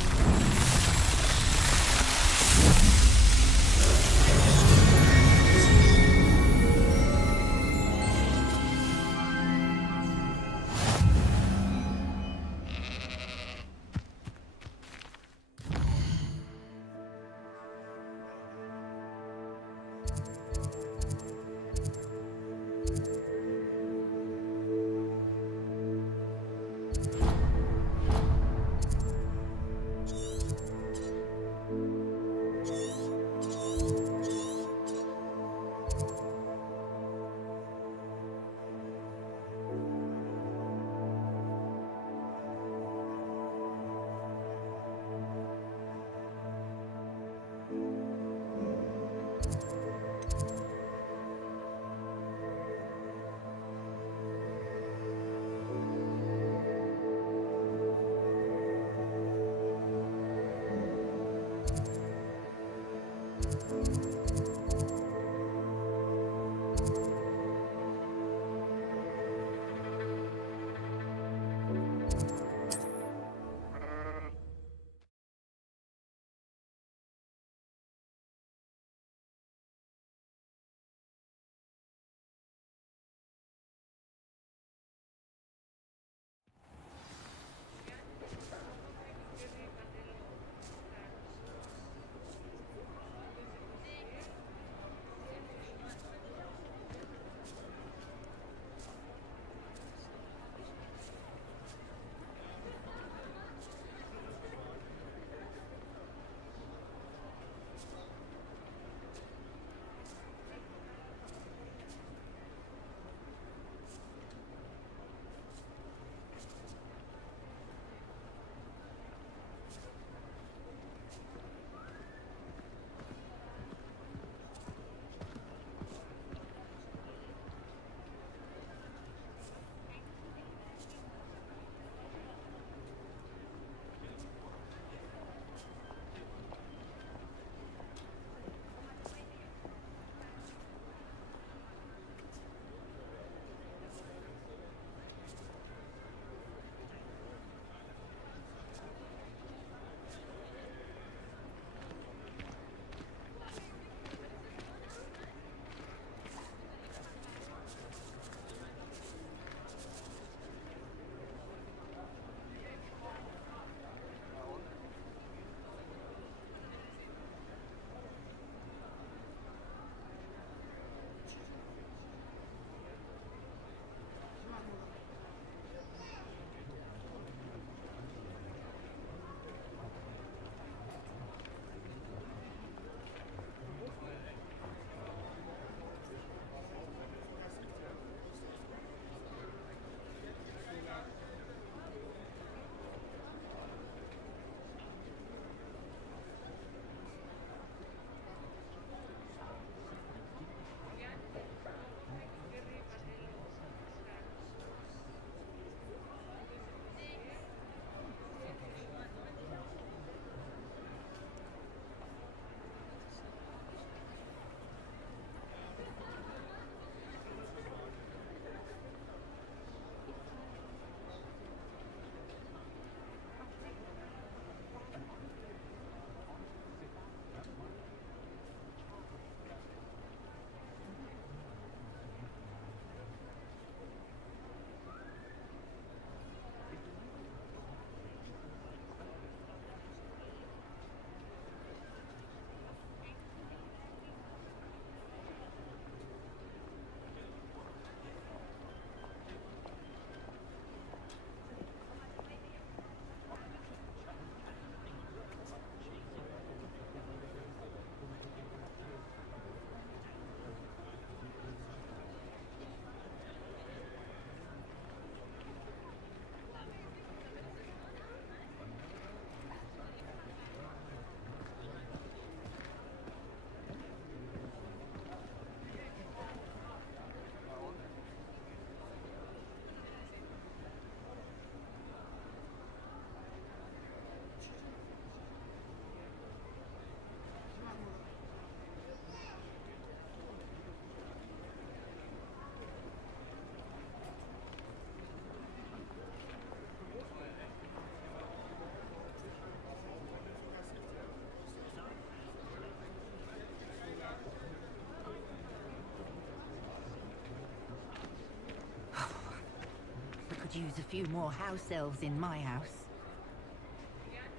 use a few more house elves in my house.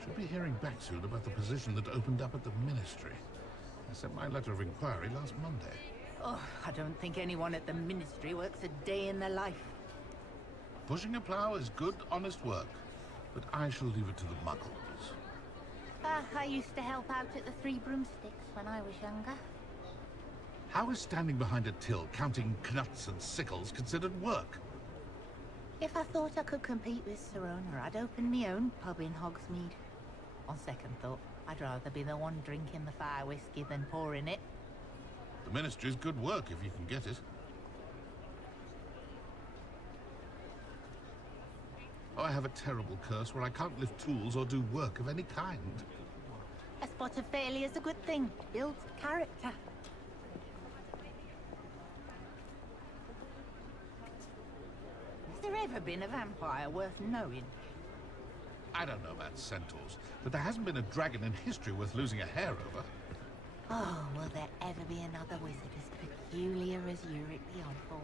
Should be hearing back soon about the position that opened up at the Ministry. I sent my letter of inquiry last Monday. Oh, I don't think anyone at the Ministry works a day in their life. Pushing a plough is good, honest work, but I shall leave it to the muggles. I used to help out at the Three Broomsticks when I was younger. How is standing behind a till counting knuts and sickles considered work? If I thought I could compete with Serona, I'd open my own pub in Hogsmeade. On second thought, I'd rather be the one drinking the fire whiskey than pouring it. The Ministry's good work if you can get it. Oh, I have a terrible curse where I can't lift tools or do work of any kind. A spot of failure's a good thing. Builds character. Has there ever been a vampire worth knowing? I don't know about centaurs, but there hasn't been a dragon in history worth losing a hair over. Oh, will there ever be another wizard as peculiar as Uric the Oddball?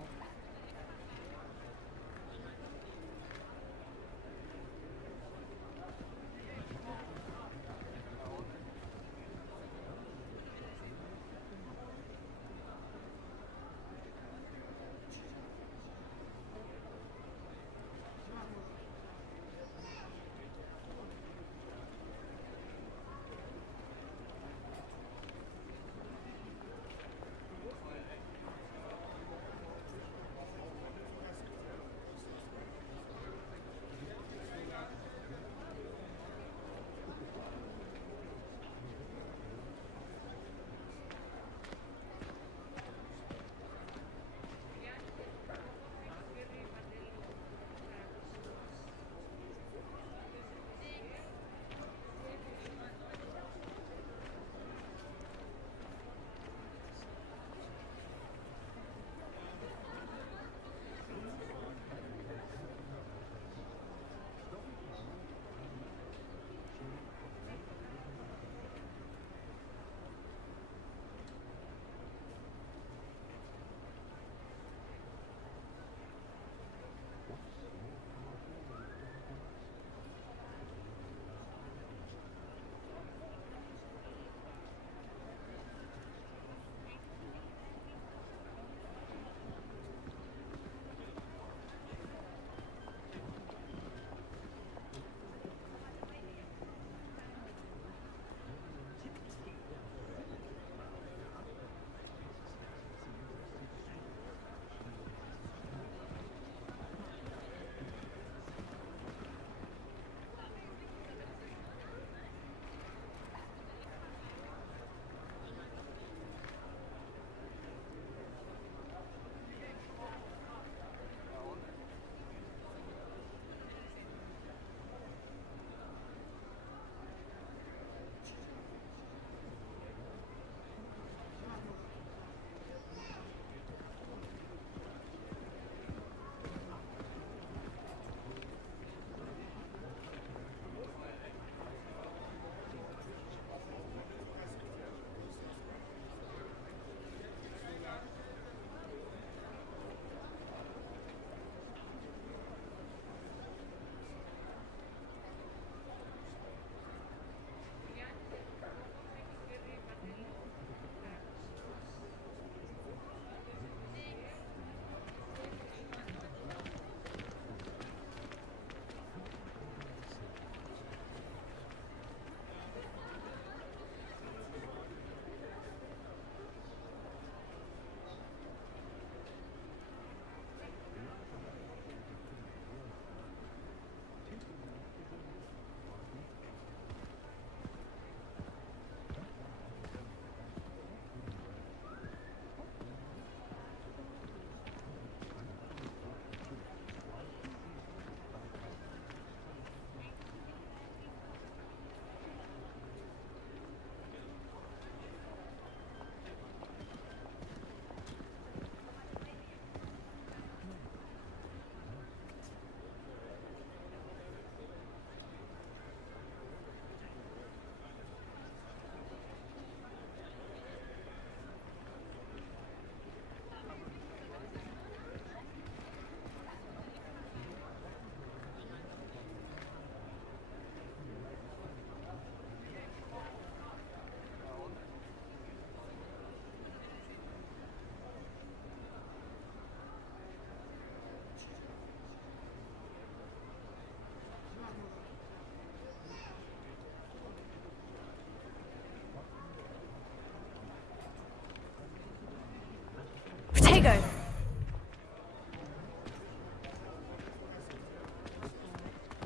go.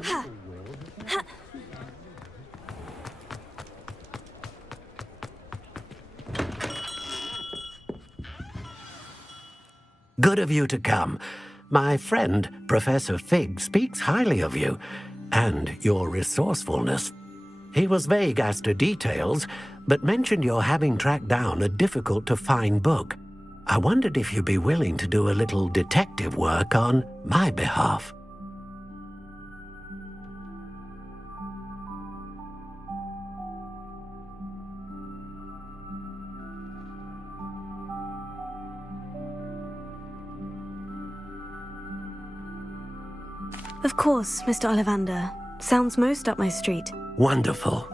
Ha. Ha. Good of you to come. My friend, Professor Fig, speaks highly of you and your resourcefulness. He was vague as to details, but mentioned your having tracked down a difficult-to-find book. I wondered if you'd be willing to do a little detective work on my behalf. Of course, Mr. Ollivander. Sounds most up my street. Wonderful.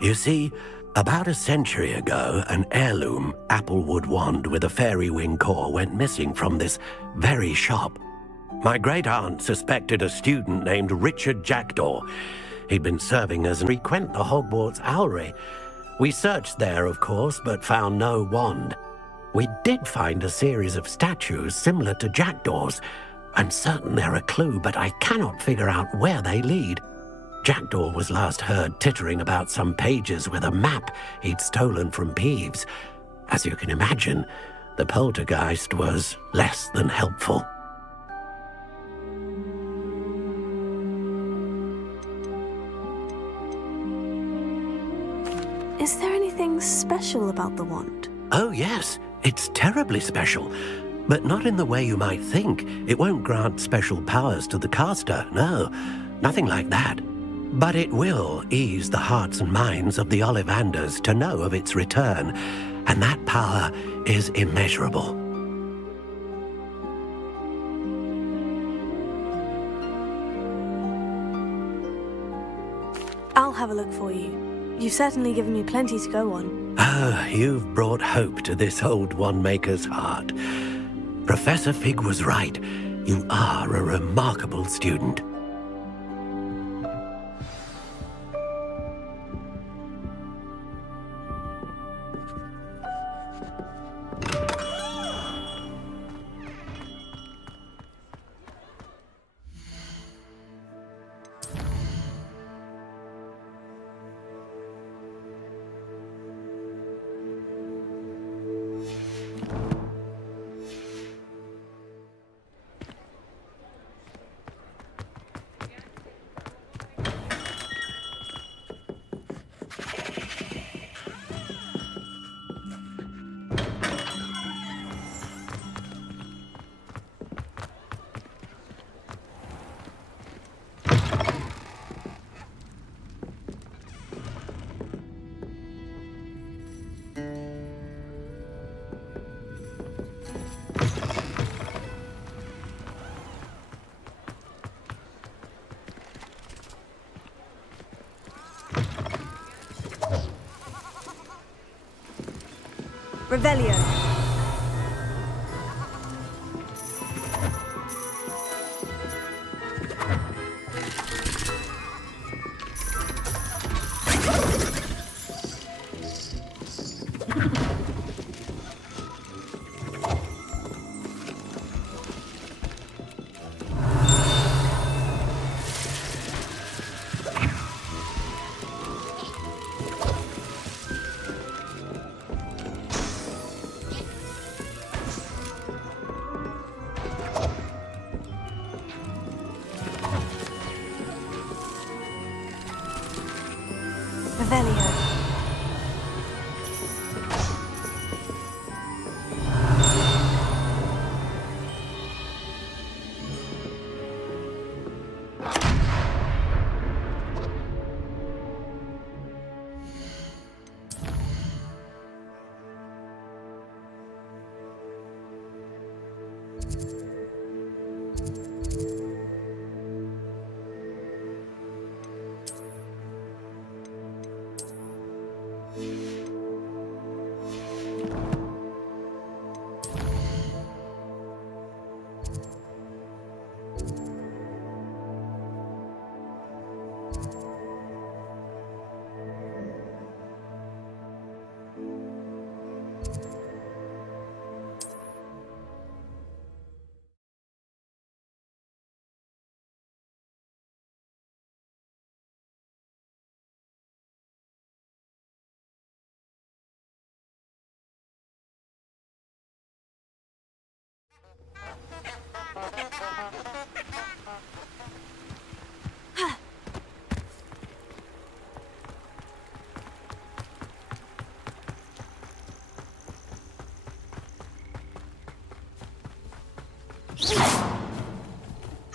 You see, about a century ago, an heirloom applewood wand with a fairy wing core went missing from this very shop. My great-aunt suspected a student named Richard Jackdaw. He'd been serving as a frequent the Hogwarts Owlry. We searched there, of course, but found no wand. We did find a series of statues similar to Jackdaw's. I'm certain they're a clue, but I cannot figure out where they lead. Jackdaw was last heard tittering about some pages with a map he'd stolen from Peeves. As you can imagine, the poltergeist was less than helpful. Is there anything special about the wand? Oh yes, it's terribly special. But not in the way you might think. It won't grant special powers to the caster, no. Nothing like that. But it will ease the hearts and minds of the Ollivanders to know of its return, and that power is immeasurable. I'll have a look for you. You've certainly given me plenty to go on. Oh, you've brought hope to this old wand-maker's heart. Professor Fig was right. You are a remarkable student. Revelio.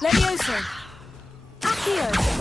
Levioso! Accio!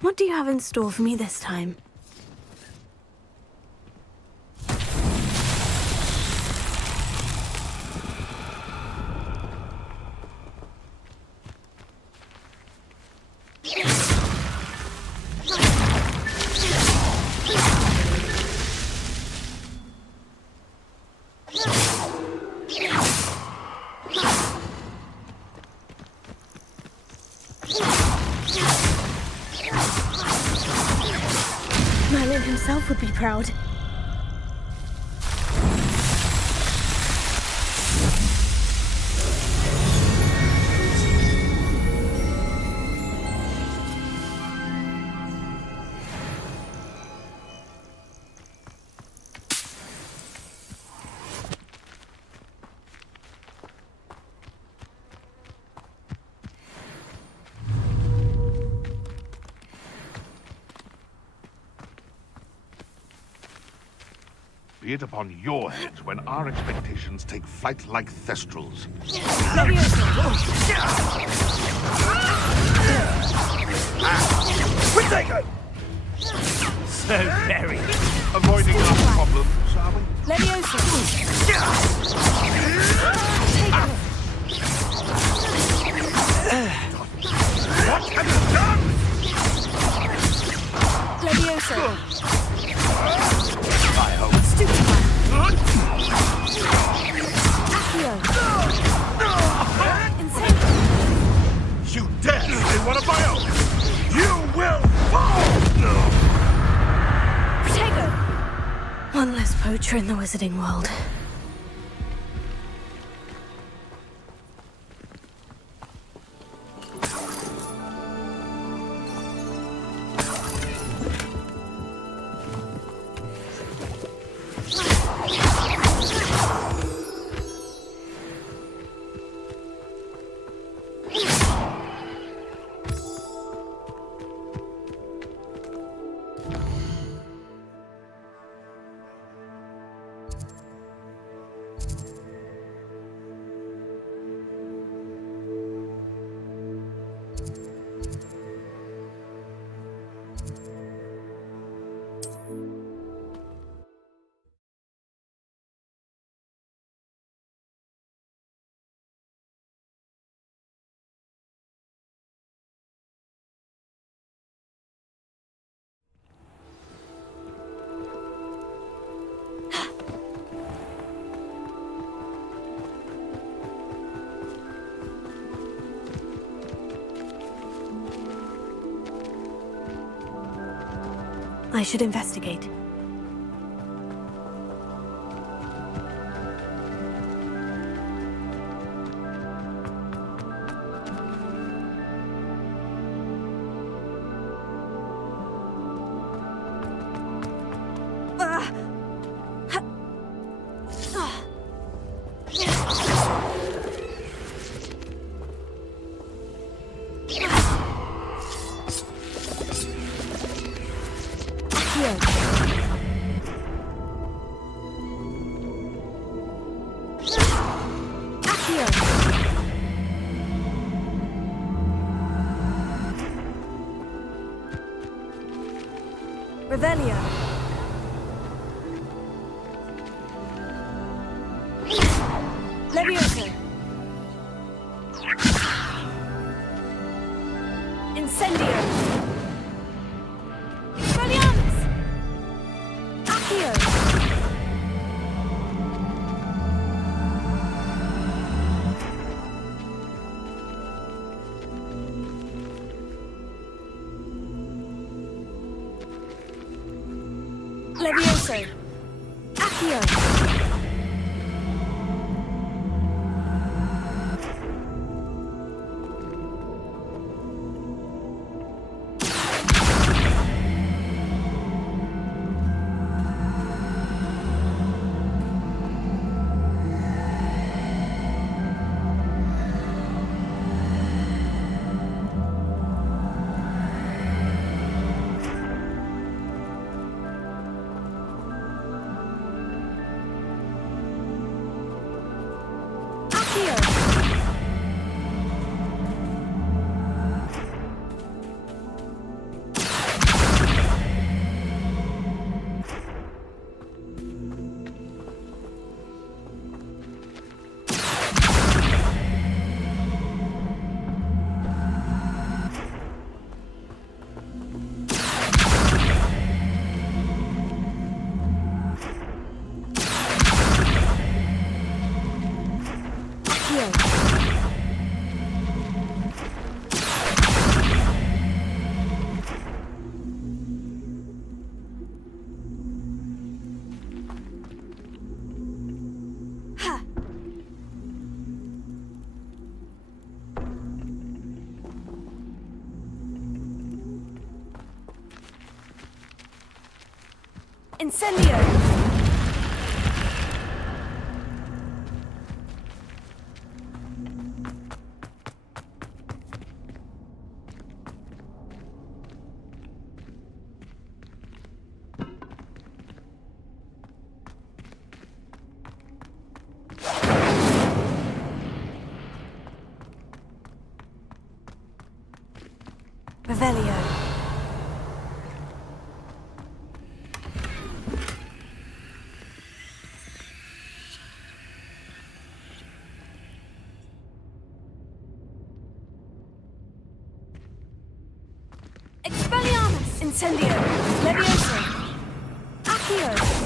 What do you have in store for me this time? Merlin himself would be proud. Be it upon your heads when our expectations take flight like thestrals. We're taken! So very. Avoiding our problems, are we? Levioso! What have you done? Levioso! I hope. You dare steal one of my own! You will fall! Protego! One less poacher in the wizarding world. I should investigate. Revelio. Levioso. Incendio. Expelliarmus. Accio. Levioso. Accio. Incendio! Revelio. Expelliarmus! Incendio! Levioso! Accio!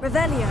Revelio.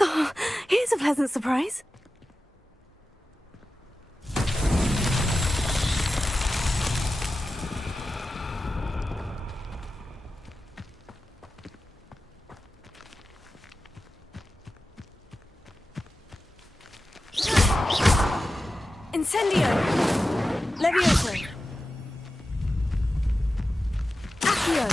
Oh, here's a pleasant surprise. Incendio! Levioso! Accio!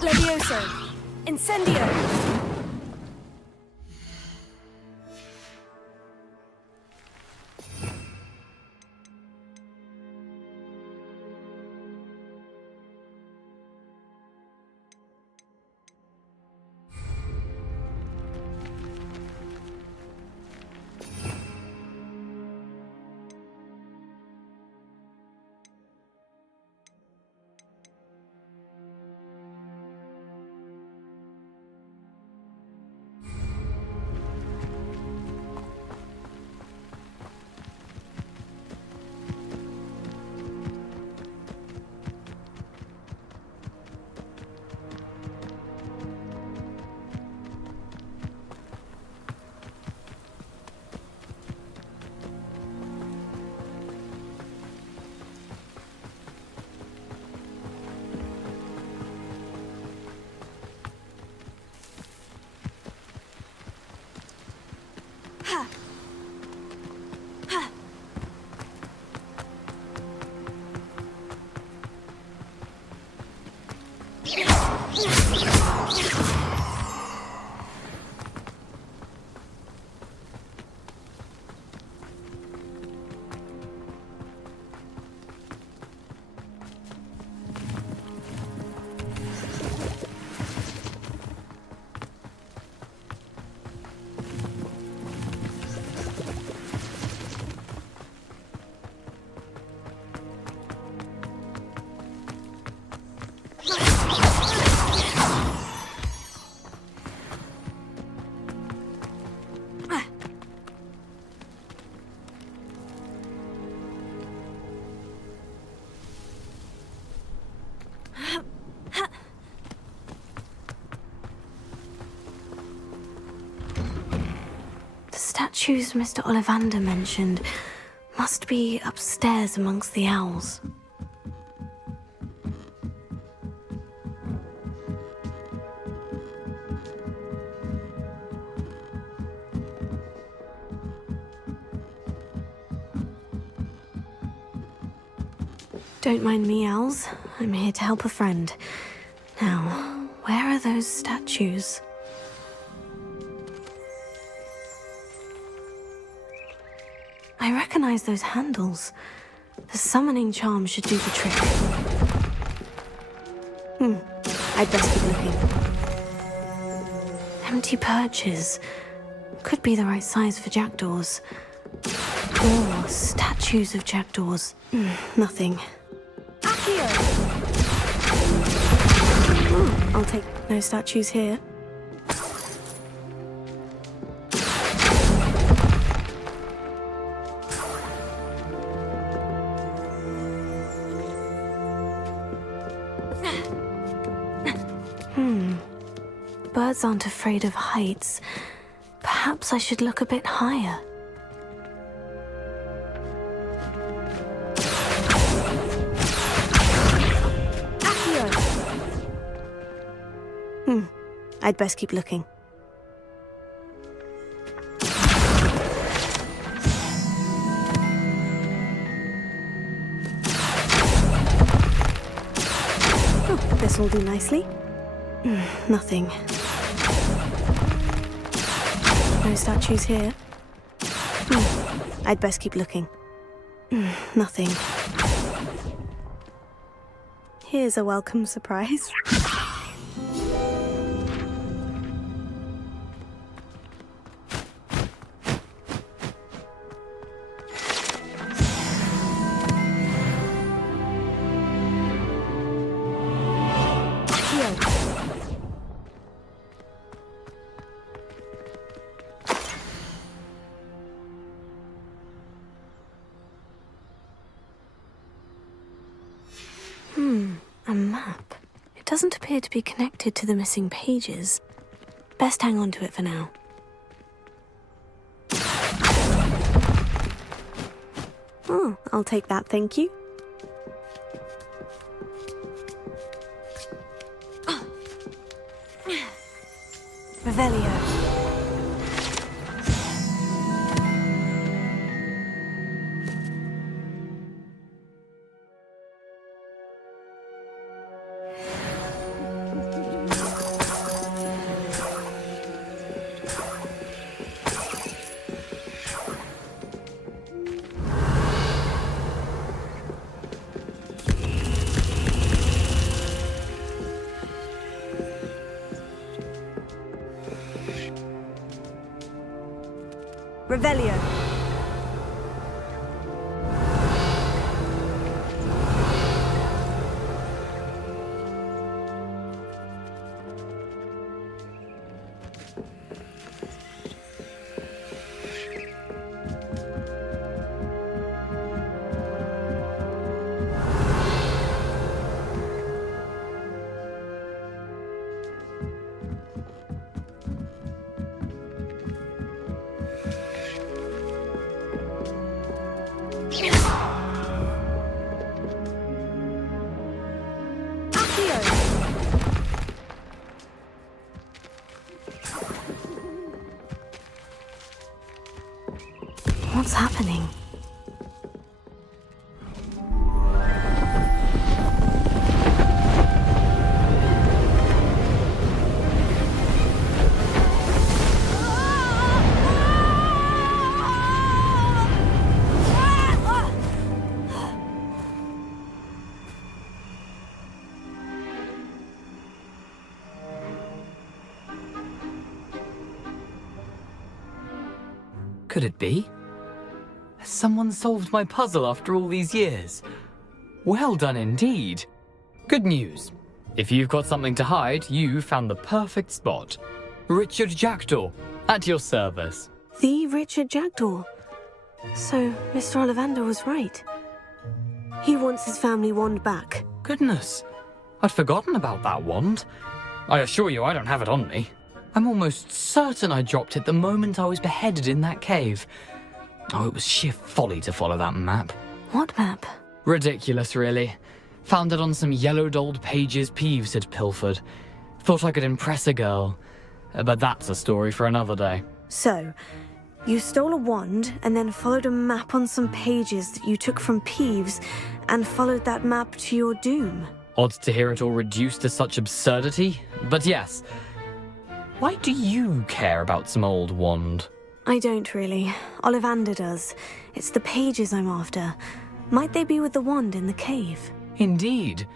Levioso! Incendio! Statues Mr. Ollivander mentioned must be upstairs amongst the owls. Don't mind me, owls. I'm here to help a friend. Now, where are those statues? I recognize those handles. The summoning charm should do the trick. I'd best keep looking. Empty perches. Could be the right size for jackdaws. Or statues of jackdaws. Nothing. I'll take no statues here. Birds aren't afraid of heights. Perhaps I should look a bit higher. I'd best keep looking. This This'll do nicely. Nothing. No statues here. I'd best keep looking. Nothing. Here's a welcome surprise. A map. It doesn't appear to be connected to the missing pages. Best hang on to it for now. Oh, I'll take that, thank you. Revelio. Revelio. What's happening? Could it be? Has someone solved my puzzle after all these years? Well done indeed. Good news. If you've got something to hide, you found the perfect spot. Richard Jackdaw, at your service. The Richard Jackdaw. So, Mr. Ollivander was right. He wants his family wand back. Goodness, I'd forgotten about that wand. I assure you I don't have it on me. I'm almost certain I dropped it the moment I was beheaded in that cave. Oh, it was sheer folly to follow that map. What map? Ridiculous, really. Found it on some yellowed old pages Peeves had pilfered. Thought I could impress a girl. But that's a story for another day. So, you stole a wand and then followed a map on some pages that you took from Peeves and followed that map to your doom. Odd to hear it all reduced to such absurdity, but yes. Why do you care about some old wand? I don't really. Ollivander does. It's the pages I'm after. Might they be with the wand in the cave? Indeed.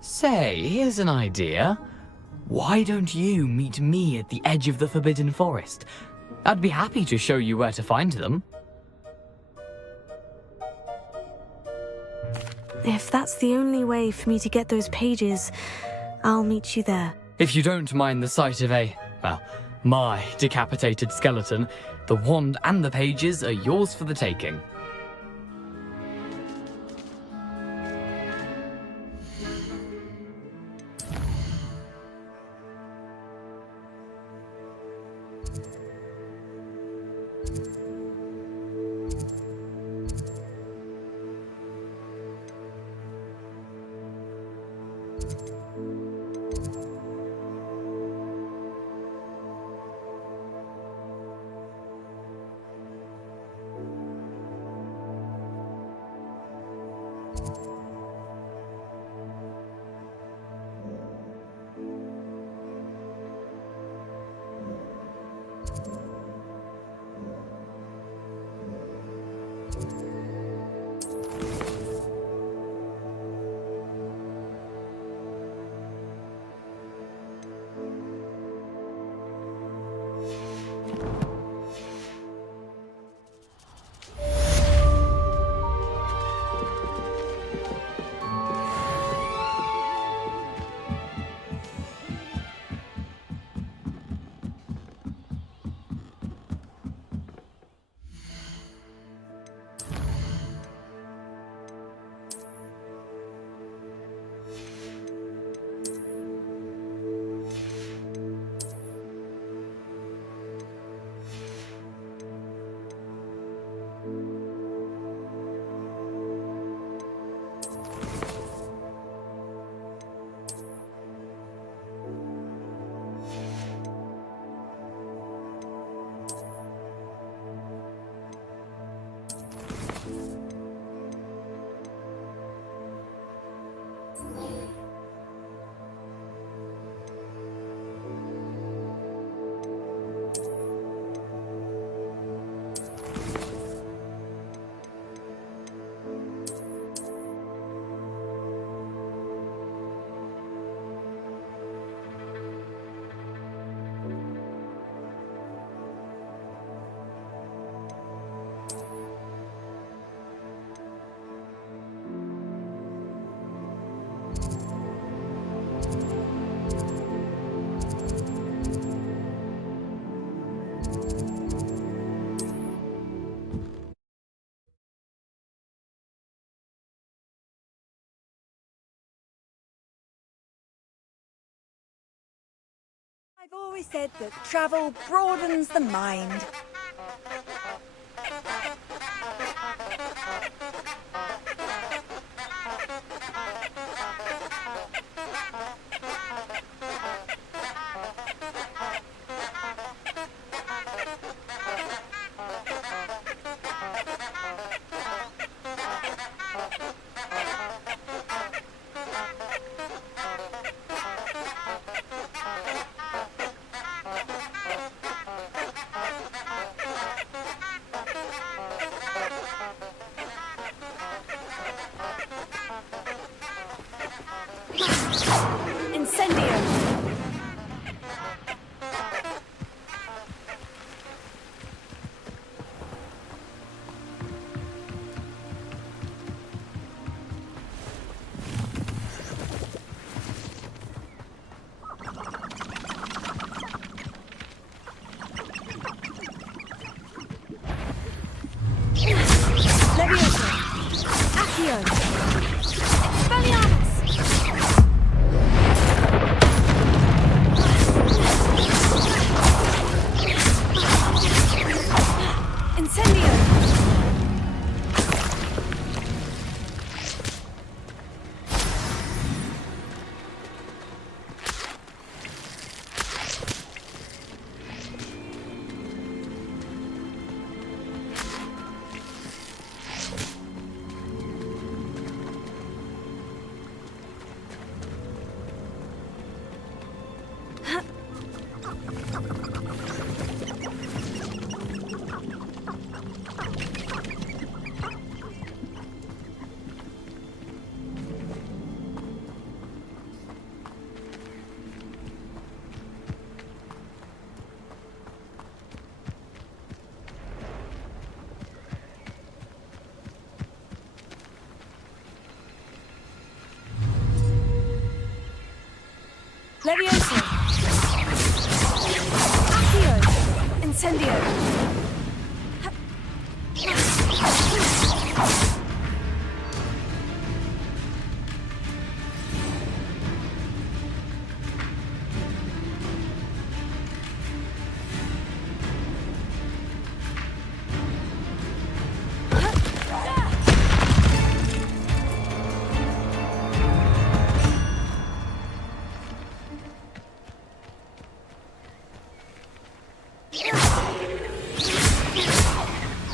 Say, here's an idea. Why don't you meet me at the edge of the Forbidden Forest? I'd be happy to show you where to find them. If that's the only way for me to get those pages, I'll meet you there. If you don't mind the sight of my decapitated skeleton, the wand and the pages are yours for the taking. I've always said that travel broadens the mind. Levioso! Accio! Incendio!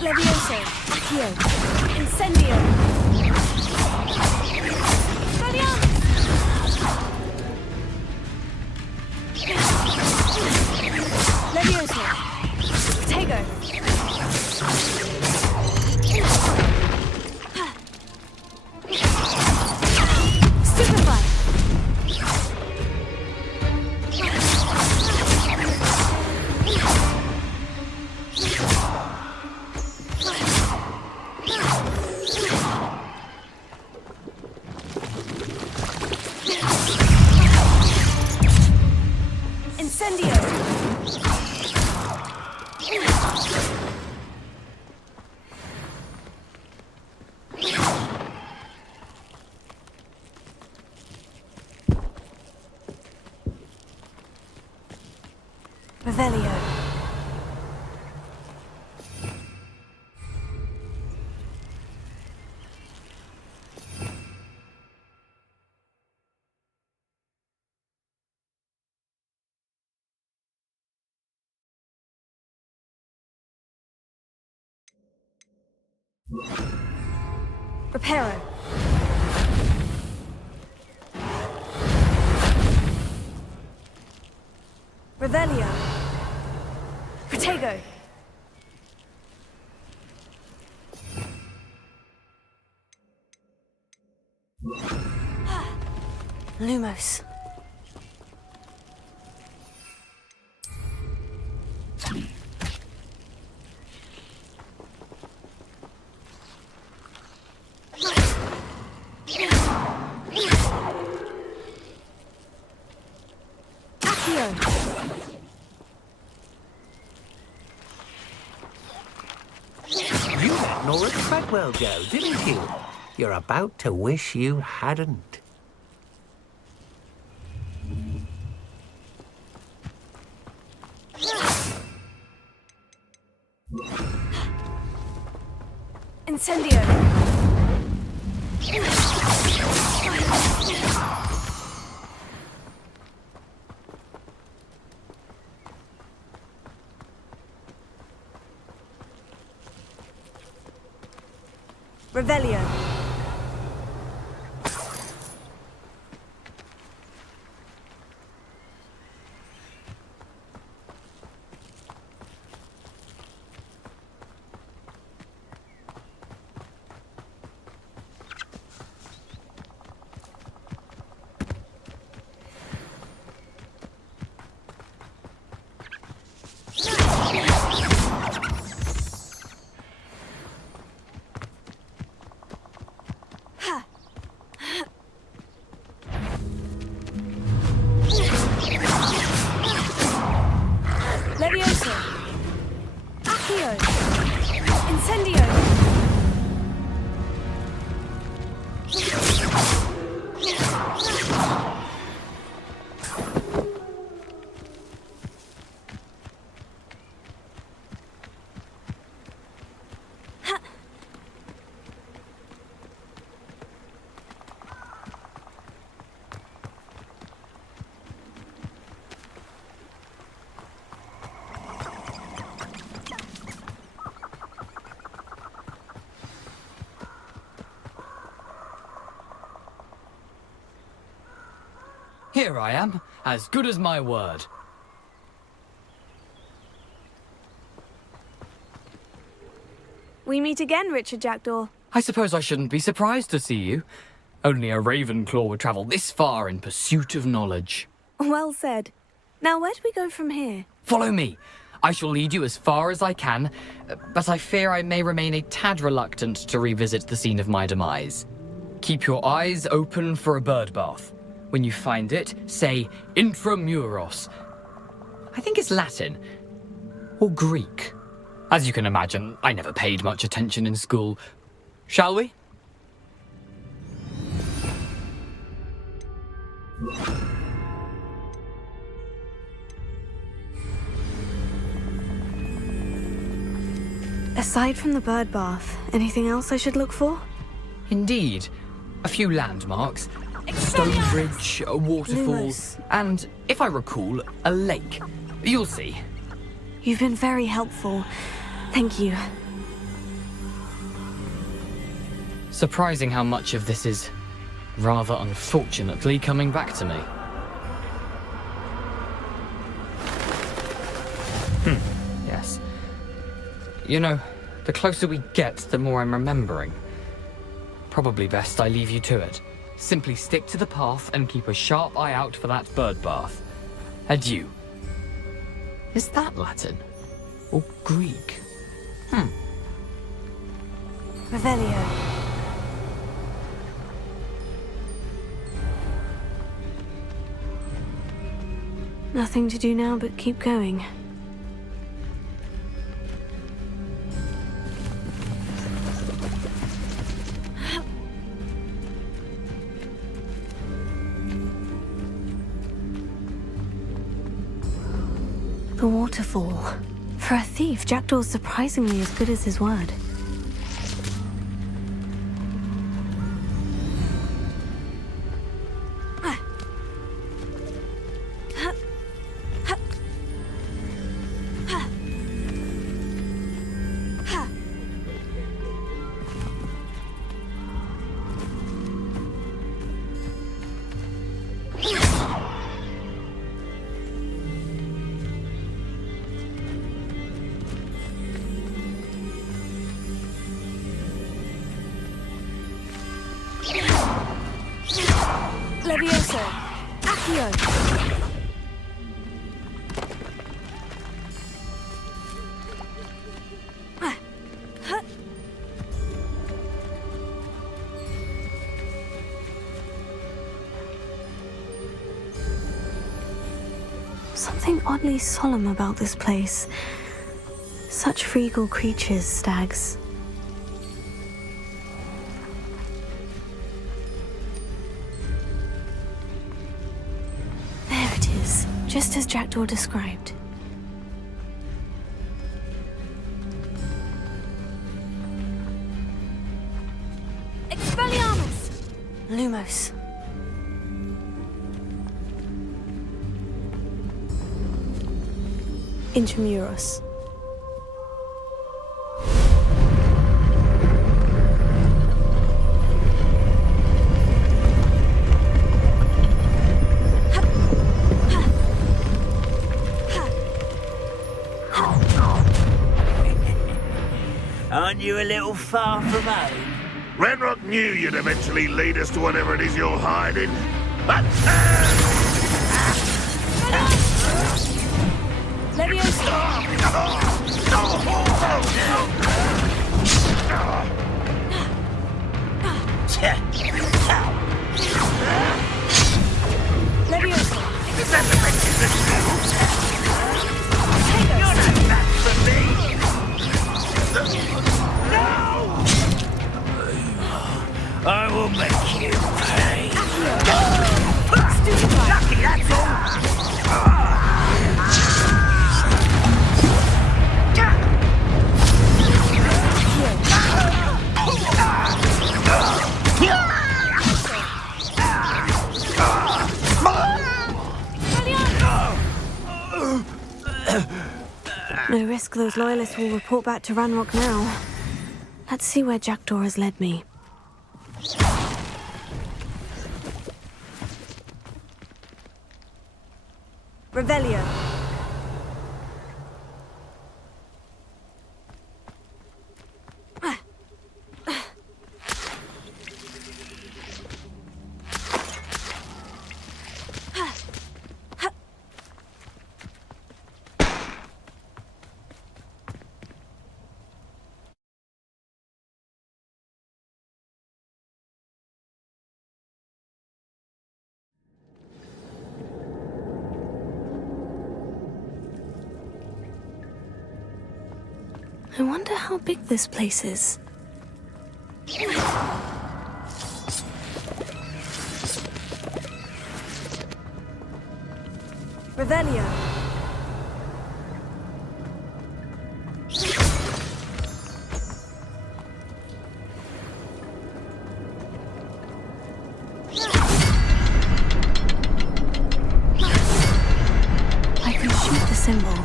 Levioso! Accio! Incendio! Levioso! Tego! Stupefy! Revelio. Reparo. Revelio. Protego. Lumos. You let Nora Treadwell go, didn't you? You're about to wish you hadn't. Incendio! Revelio. Levioso. Accio. Incendio. Here I am, as good as my word. We meet again, Richard Jackdaw. I suppose I shouldn't be surprised to see you. Only a Ravenclaw would travel this far in pursuit of knowledge. Well said. Now, where do we go from here? Follow me. I shall lead you as far as I can, but I fear I may remain a tad reluctant to revisit the scene of my demise. Keep your eyes open for a bird bath. When you find it, say intramuros. I think it's Latin. Or Greek. As you can imagine, I never paid much attention in school. Shall we? Aside from the bird bath, anything else I should look for? Indeed. A few landmarks. A stone bridge, a waterfall, Lumos. and, if I recall, a lake. You'll see. You've been very helpful. Thank you. Surprising how much of this is, rather unfortunately, coming back to me. Yes. You know, the closer we get, the more I'm remembering. Probably best I leave you to it. Simply stick to the path and keep a sharp eye out for that bird bath. Adieu. Is that Latin? Or Greek? Revelio. Nothing to do now but keep going. The waterfall. For a thief, Jackdaw's surprisingly as good as his word. Levioso. Accio. Something oddly solemn about this place. Such regal creatures, stags. There it is, just as Jackdaw described. Lumos. Intramuros. Aren't you a little far from home? Ranrock knew you'd eventually lead us to whatever it is you're hiding. I will make you pay. Lucky, that's all. No risk those loyalists will report back to Ranrock now. Let's see where Jackdaw has led me. Revelio. I wonder how big this place is. Revelio. I can shoot the symbol,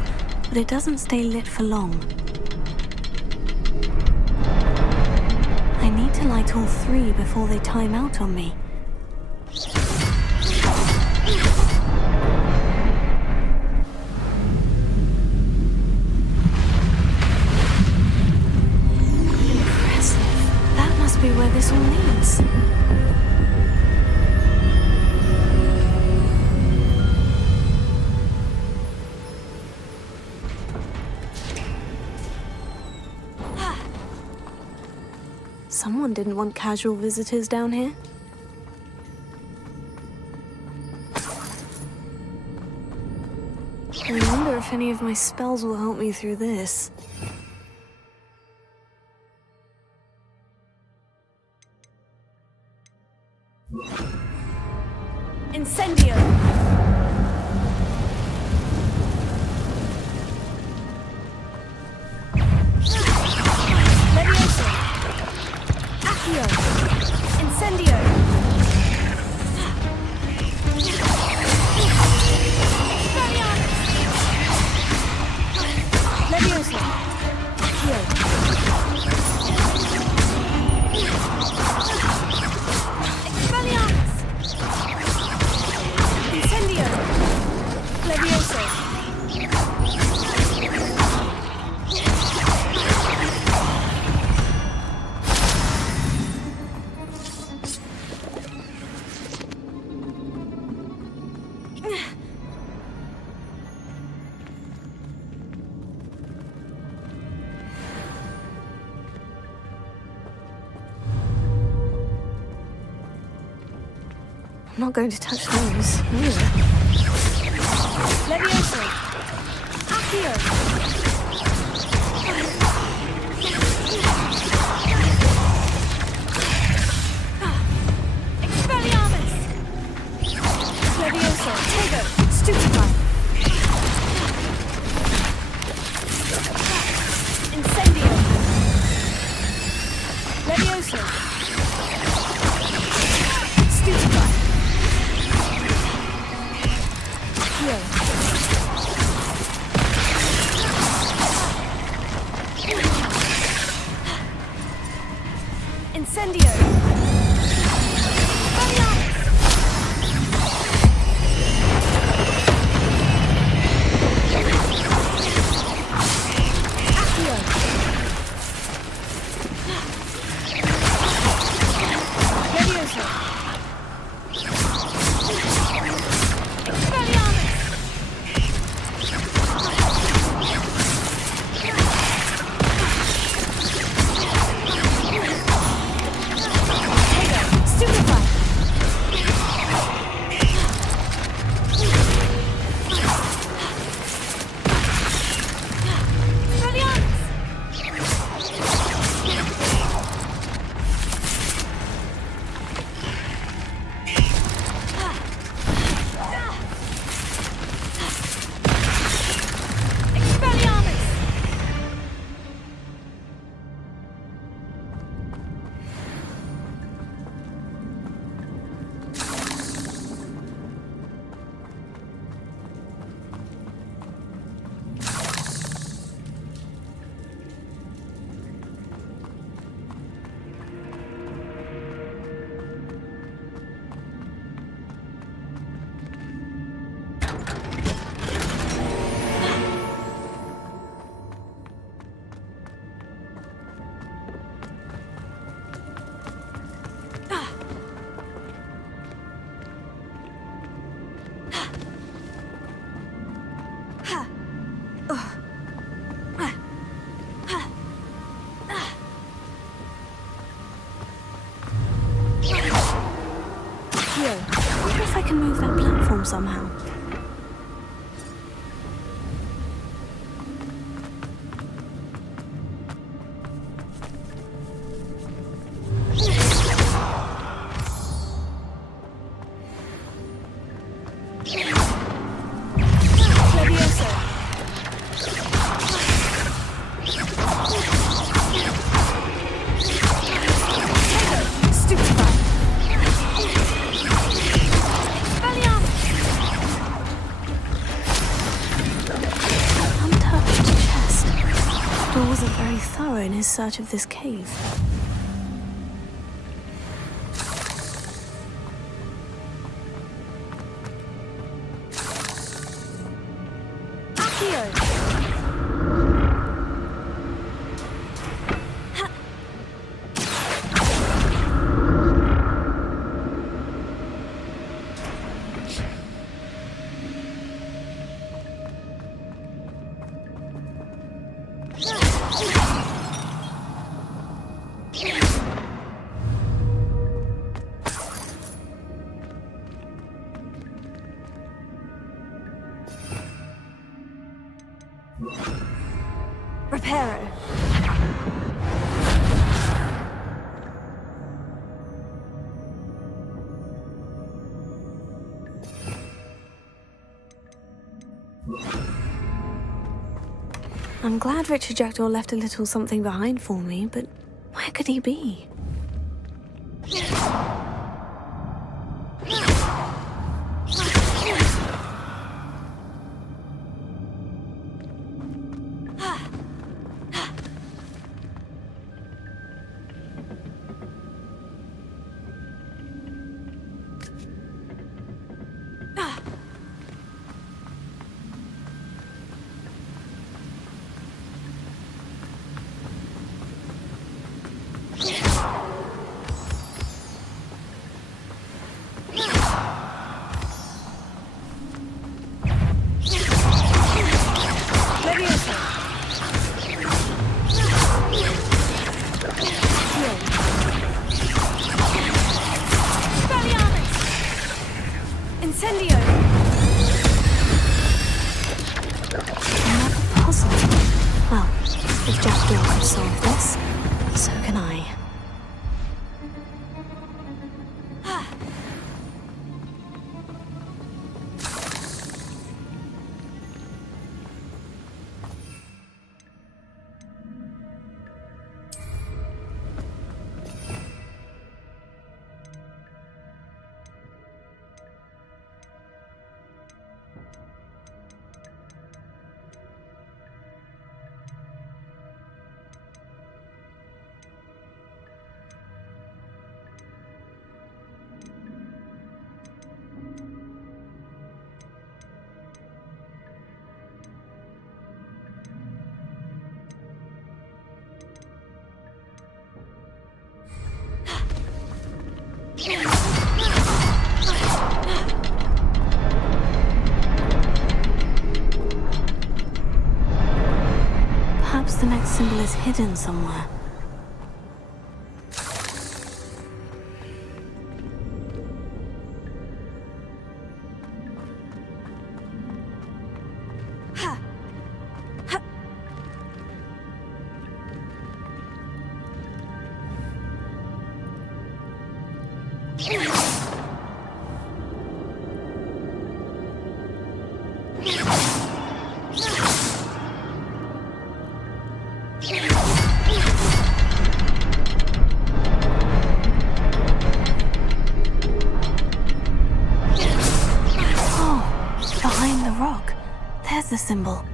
but it doesn't stay lit for long. I need to light all three before they time out on me. Impressive. That must be where this all leads. Someone didn't want casual visitors down here. I wonder if any of my spells will help me through this. Incendio! Incendio! Levioso! Accio! Expelliarmus! Incendio! Levioso! I'm not going to touch those. Levioso! Accio! Expelliarmus! Levioso! Tego! Stupefy! Incendio! Levioso! Incendio! Move that platform somehow. In his search of this cave. Reparo. I'm glad Richard Jackdaw left a little something behind for me, but where could he be? Incendio! Another puzzle. Well, if Jackdaw can solve this, so can I. Perhaps the next symbol is hidden somewhere. Behind the rock, there's the symbol.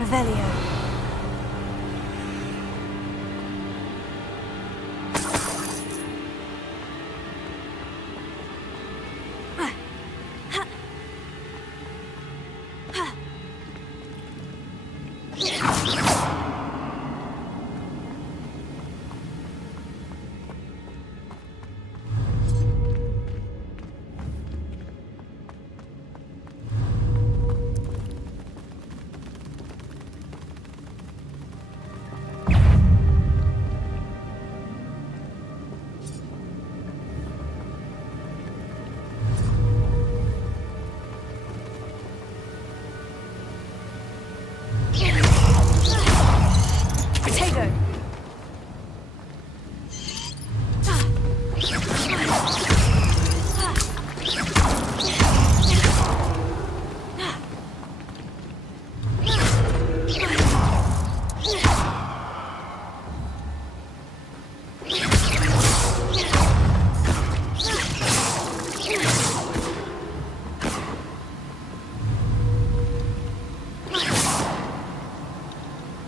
Revelio.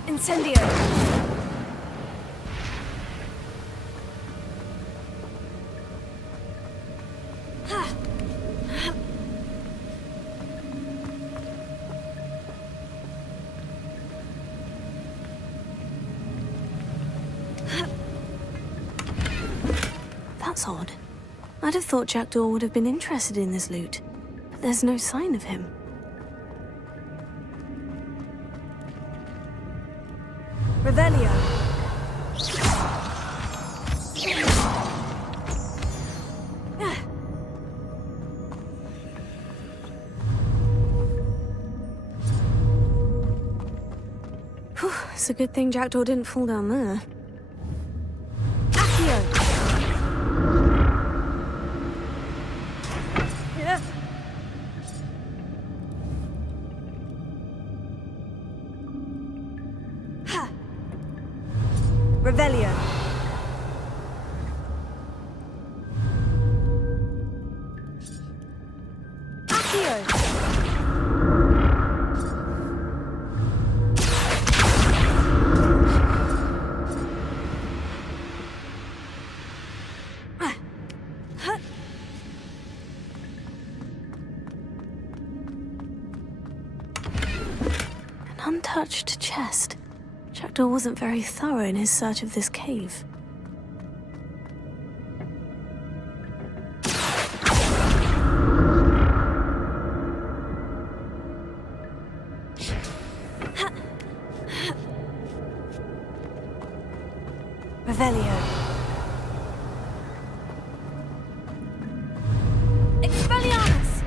Incendio! That's odd. I'd have thought Jackdaw would have been interested in this loot, but there's no sign of him. Revelio. Whew, it's a good thing Jackdaw didn't fall down there. Accio. Yeah. Ha. Revelio. Untouched chest. Jackdaw wasn't very thorough in his search of this cave. Revelio. Expelliarmus!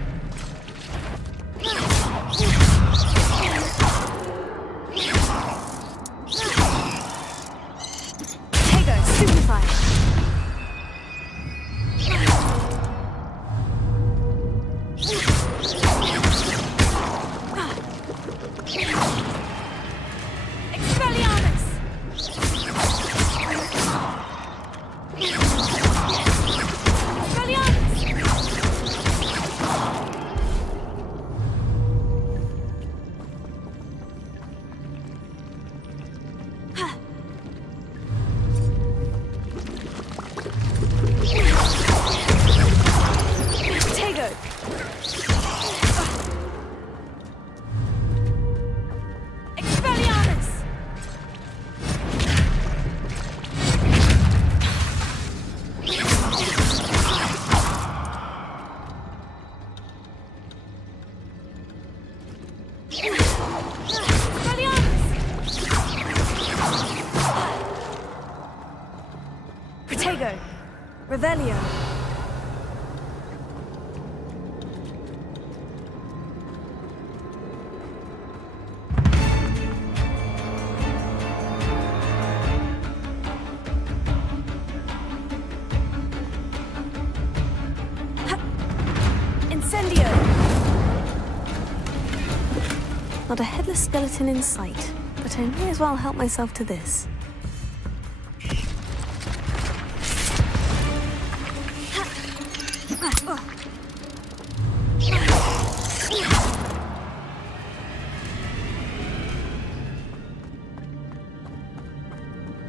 Revelio. Incendio. Not a headless skeleton in sight, but I may as well help myself to this.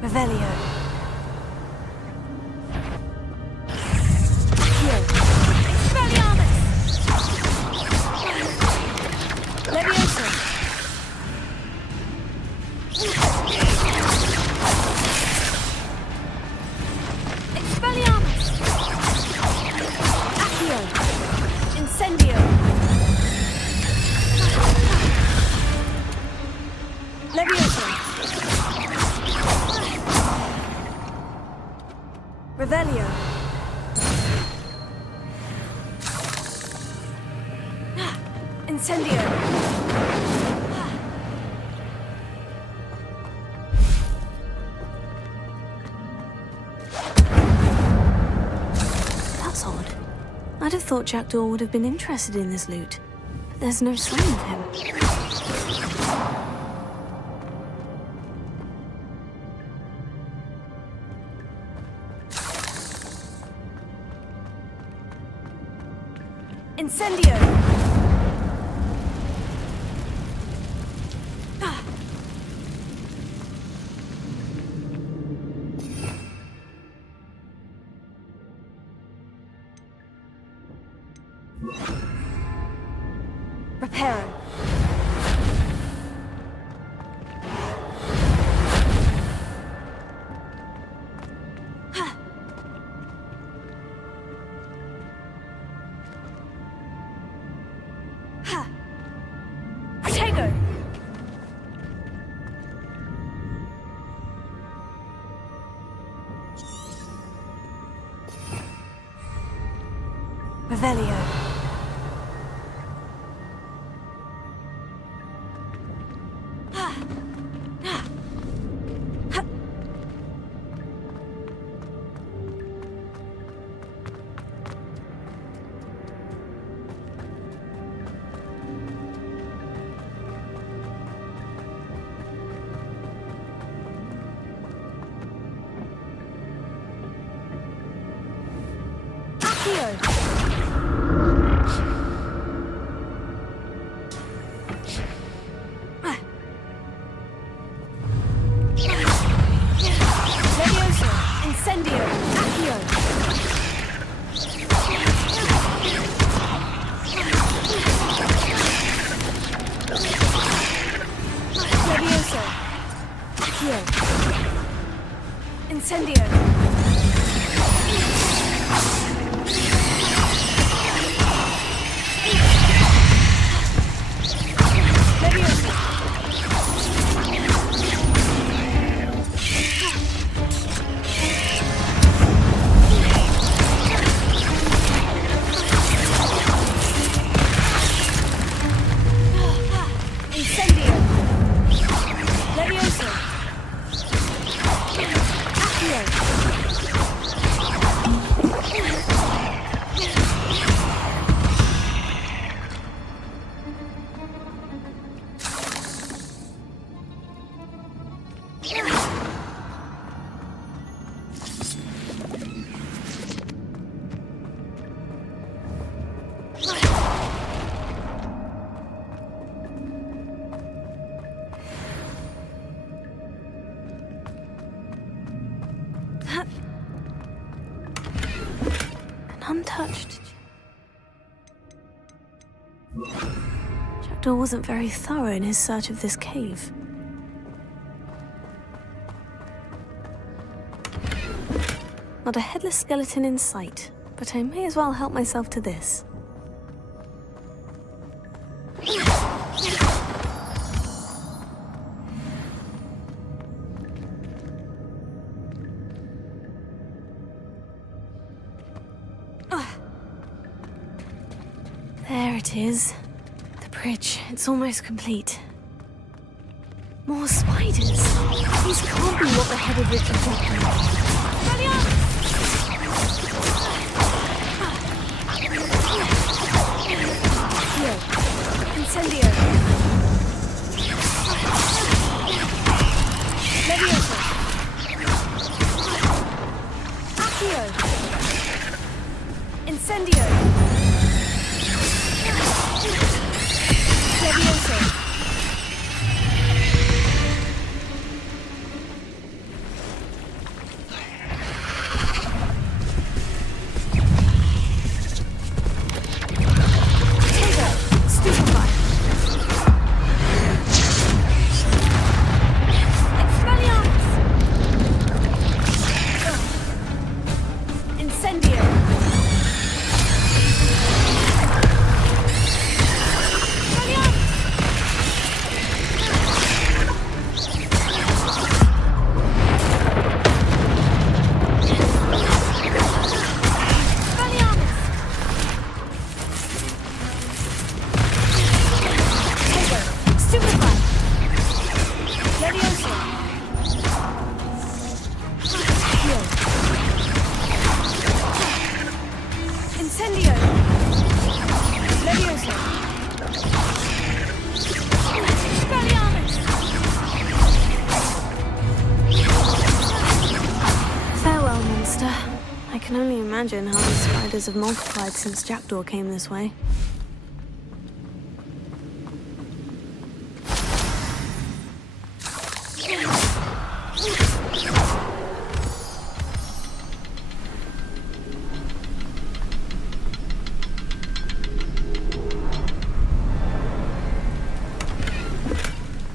Revelio. Accio. Expelliarmus! Levioso. Expelliarmus! Accio. Incendio. Levioso. Revelio. Incendio. That's odd. I'd have thought Jackdaw would have been interested in this loot. There's no sign of him. Incendio! Reparo. Revelio. Incendio! Untouched. Jackdaw wasn't very thorough in his search of this cave. Not a headless skeleton in sight, but I may as well help myself to this. There it is. The bridge. It's almost complete. More spiders. These can't be what the headed Richard Here. Incendio. Leviosa. Accio. Incendio. Leviosa. I can only imagine how the spiders have multiplied since Jackdaw came this way.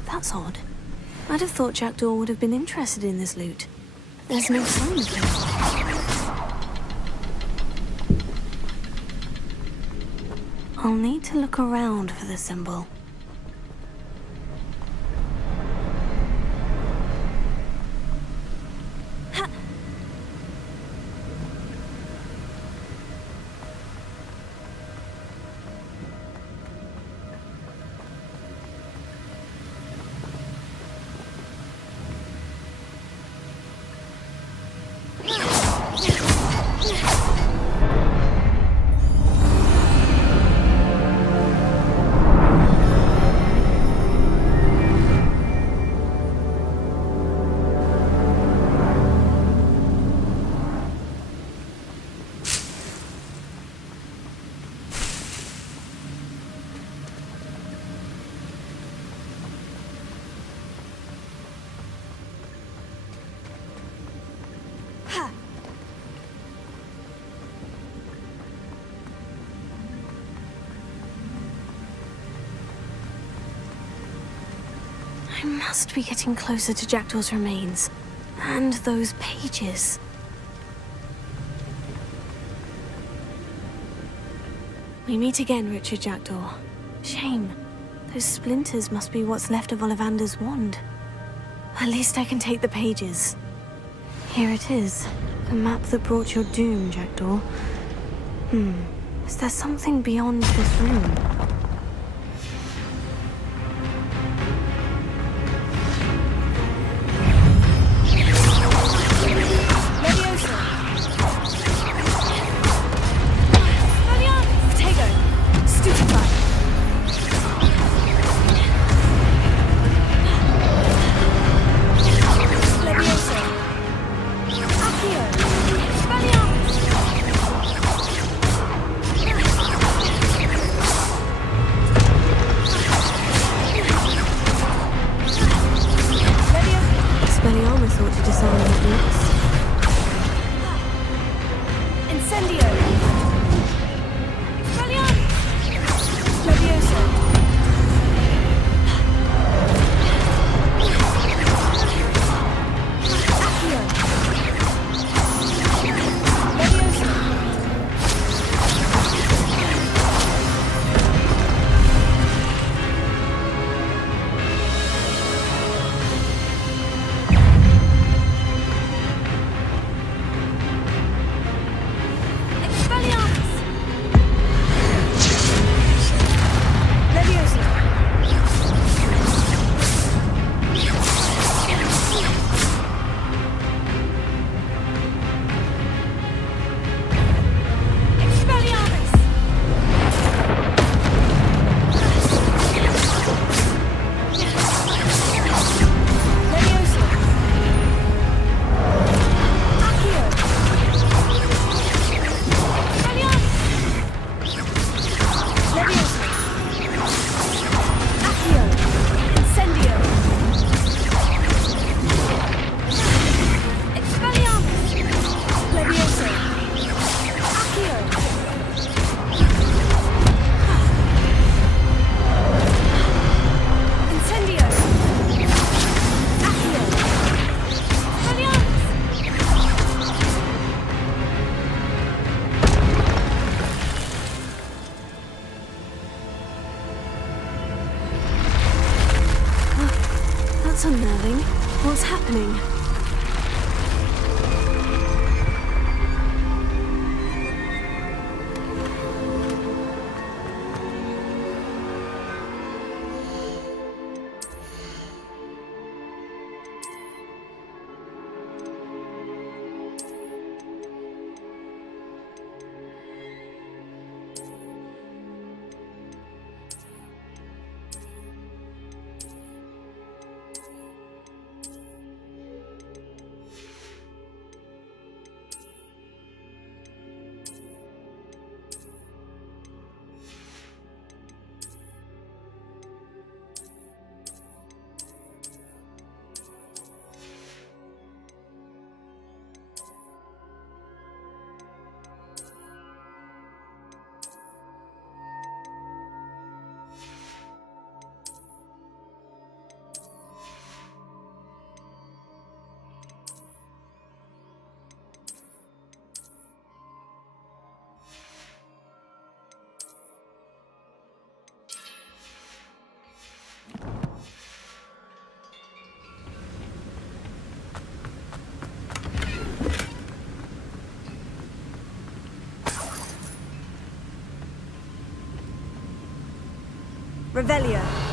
That's odd. I'd have thought Jackdaw would have been interested in this loot. There's no sign of him. I'll need to look around for the symbol. I must be getting closer to Jackdaw's remains. And those pages. We meet again, Richard Jackdaw. Shame. Those splinters must be what's left of Ollivander's wand. At least I can take the pages. Here it is. The map that brought your doom, Jackdaw. Is there something beyond this room? happening. Revelio.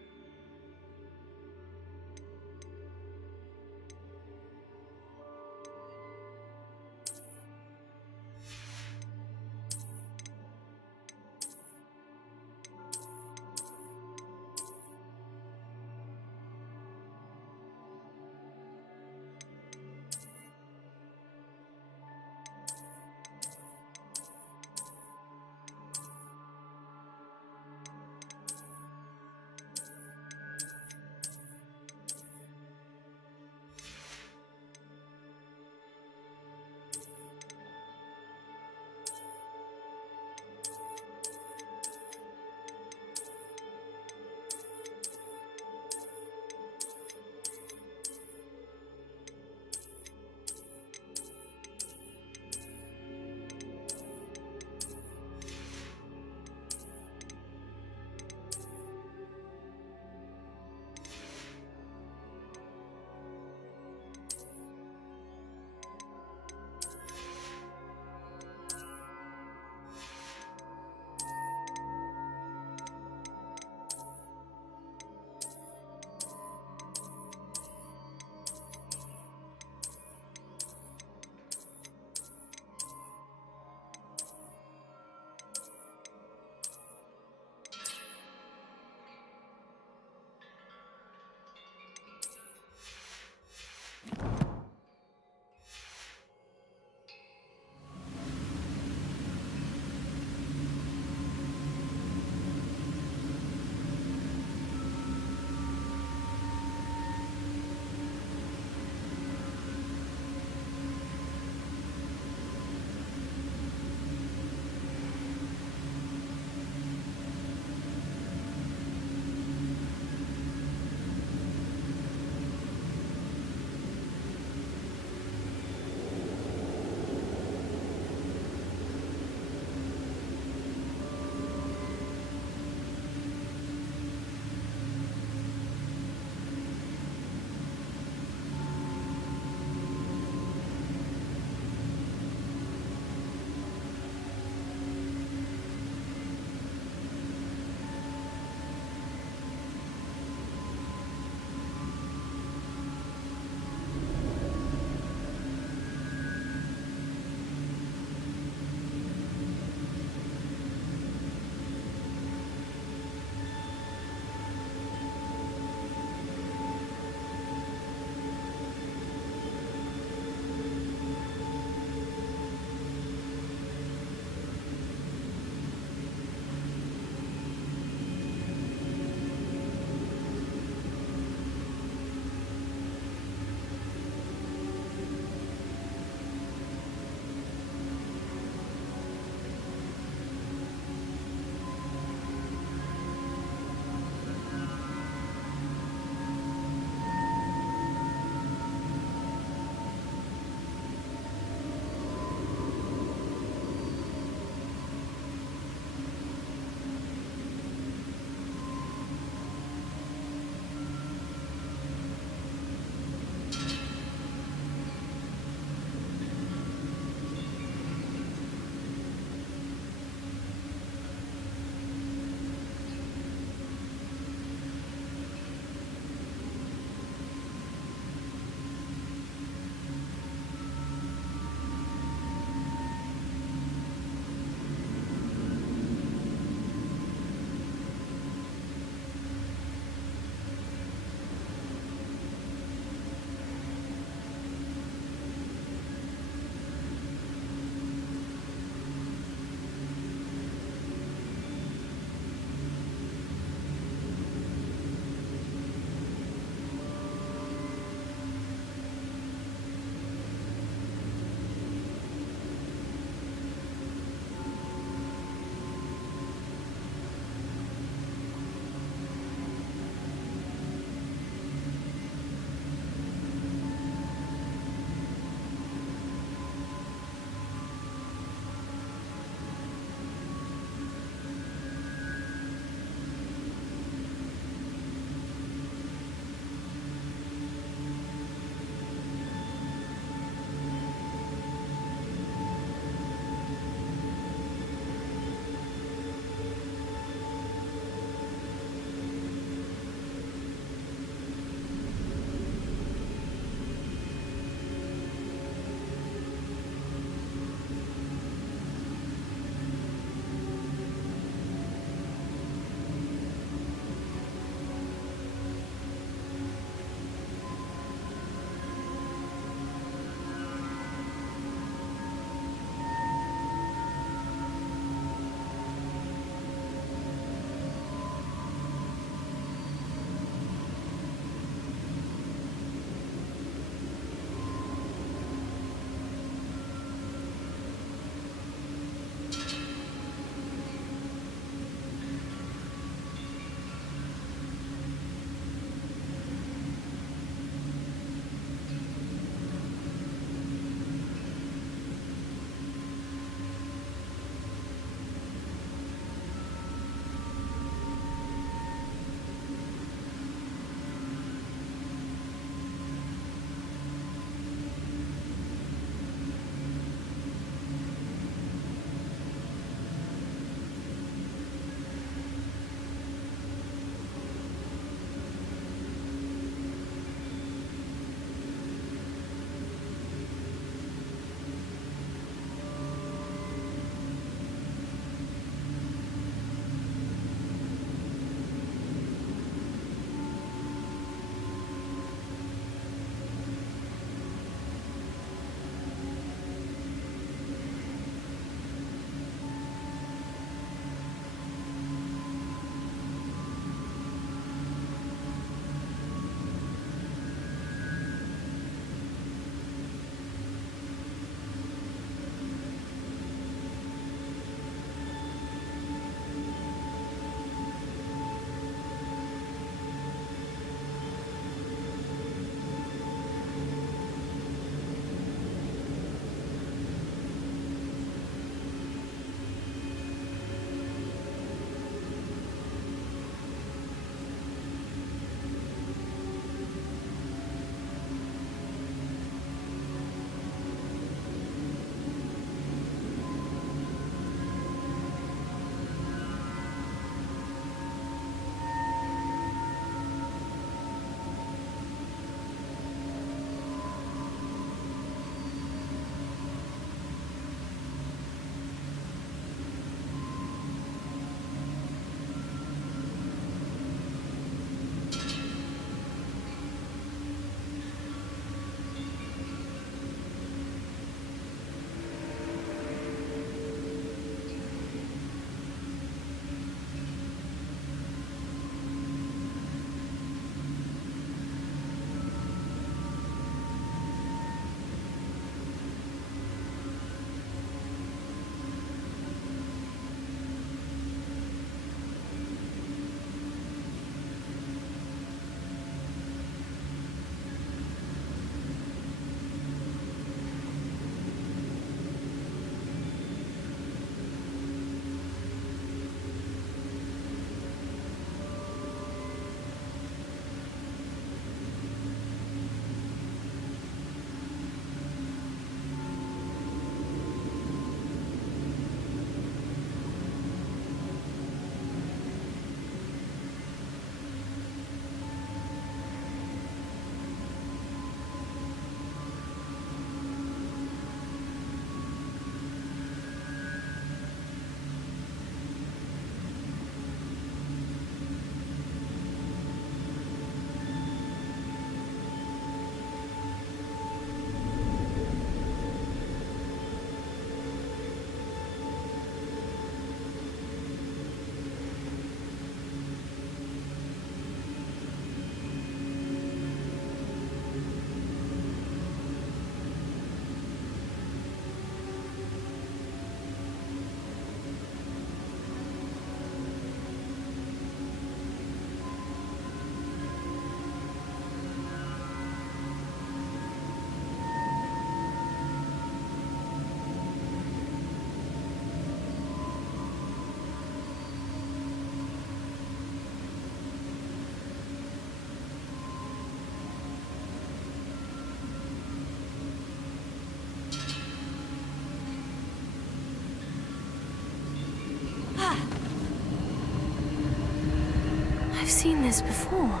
seen this before.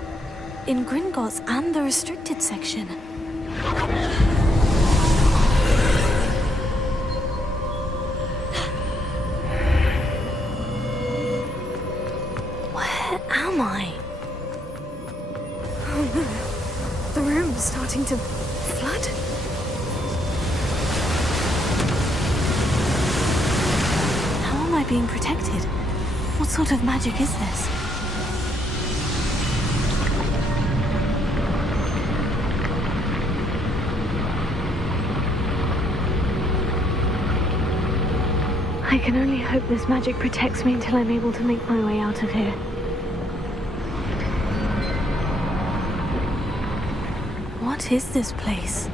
In Gringotts and the restricted section. Where am I? Oh no. The room's starting to flood. How am I being protected? What sort of magic is this? I can only hope this magic protects me until I'm able to make my way out of here. What is this place?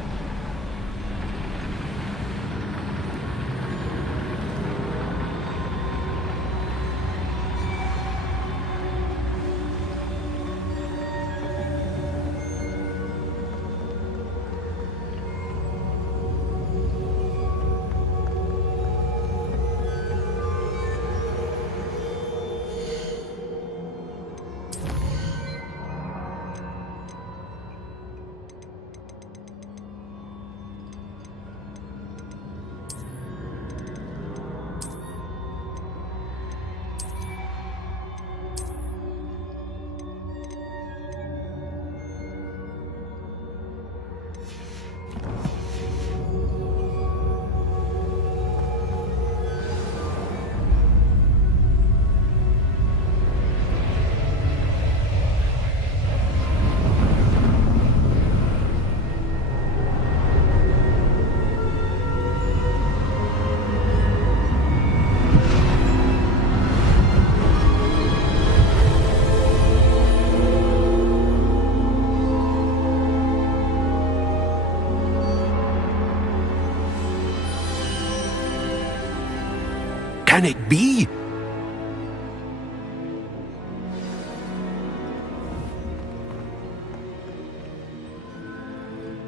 Can it be?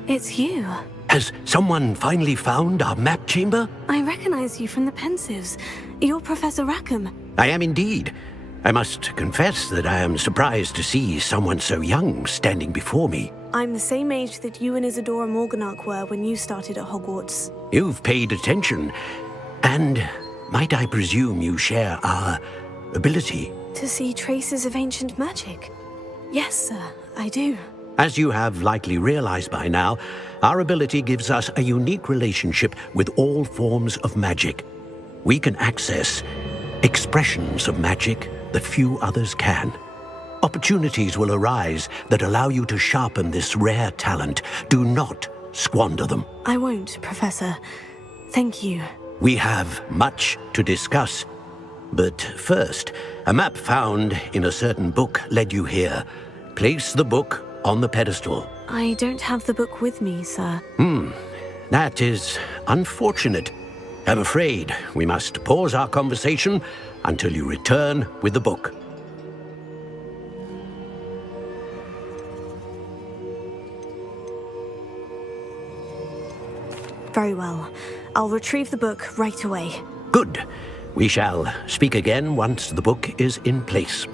It's you. Has someone finally found our map chamber? I recognize you from the Pensives. You're Professor Rackham. I am indeed. I must confess that I am surprised to see someone so young standing before me. I'm the same age that you and Isadora Morganach were when you started at Hogwarts. You've paid attention, and might I presume you share our ability? To see traces of ancient magic? Yes, sir, I do. As you have likely realized by now, our ability gives us a unique relationship with all forms of magic. We can access expressions of magic that few others can. Opportunities will arise that allow you to sharpen this rare talent. Do not squander them. I won't, Professor. Thank you. We have much to discuss. But first, a map found in a certain book led you here. Place the book on the pedestal. I don't have the book with me, sir. That is unfortunate. I'm afraid we must pause our conversation until you return with the book. Very well. I'll retrieve the book right away. Good. We shall speak again once the book is in place.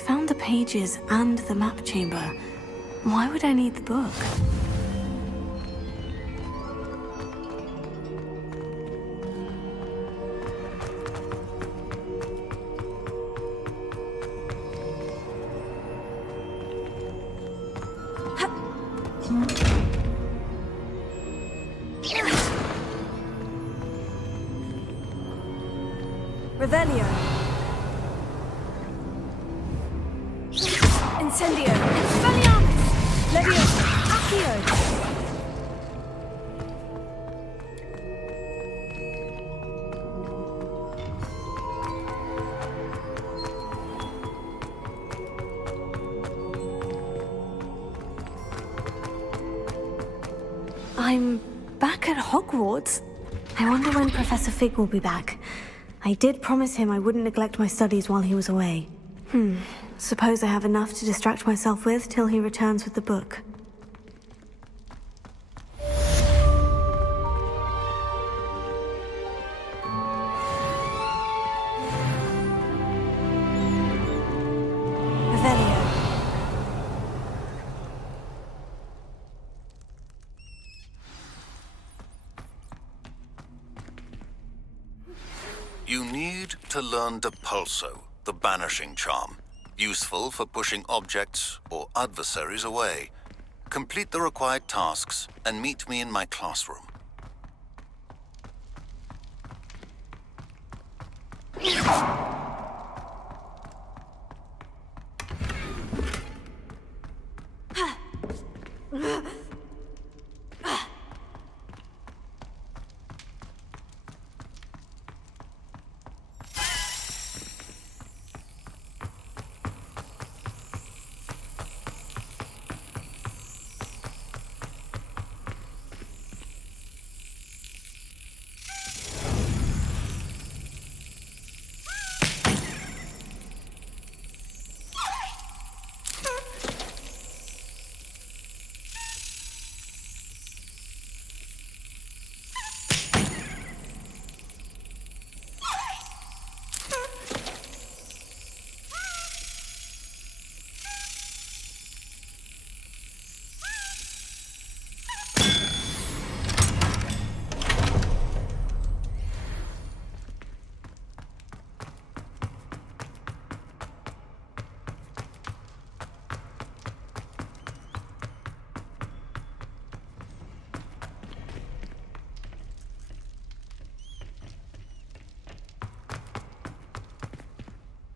found the pages and the map chamber. Why would I need the book? Revelio. Incendio. Expelliarmus. Leviosa. Accio. I'm back at Hogwarts. I wonder when Professor Fig will be back. I did promise him I wouldn't neglect my studies while he was away. Suppose I have enough to distract myself with till he returns with the book. Revelio. You need to learn Depulso, the banishing charm. Useful for pushing objects or adversaries away. Complete the required tasks and meet me in my classroom.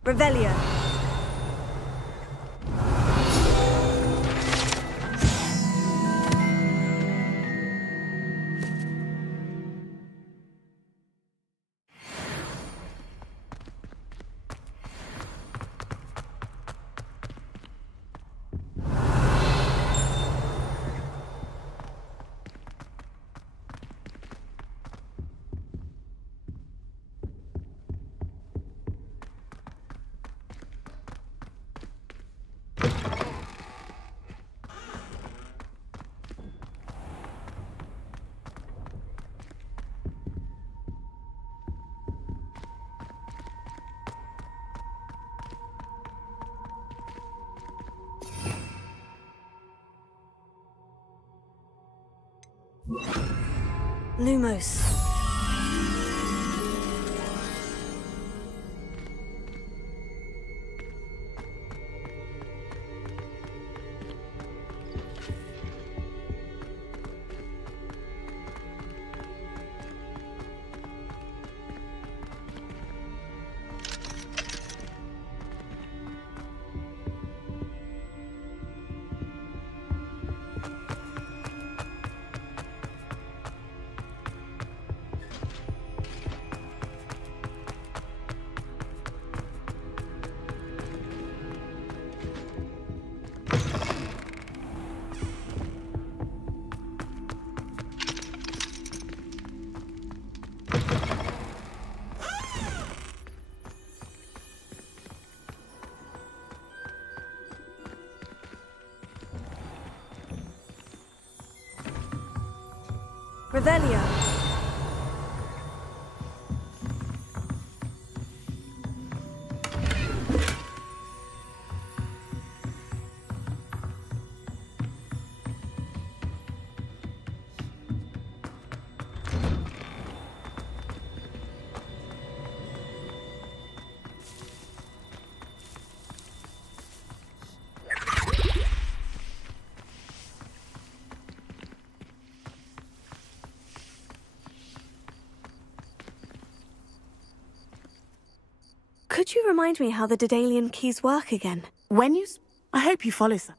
Revelio. Lumos. Revelio. Could you remind me how the Daedalian keys work again? When you... I hope you follow some.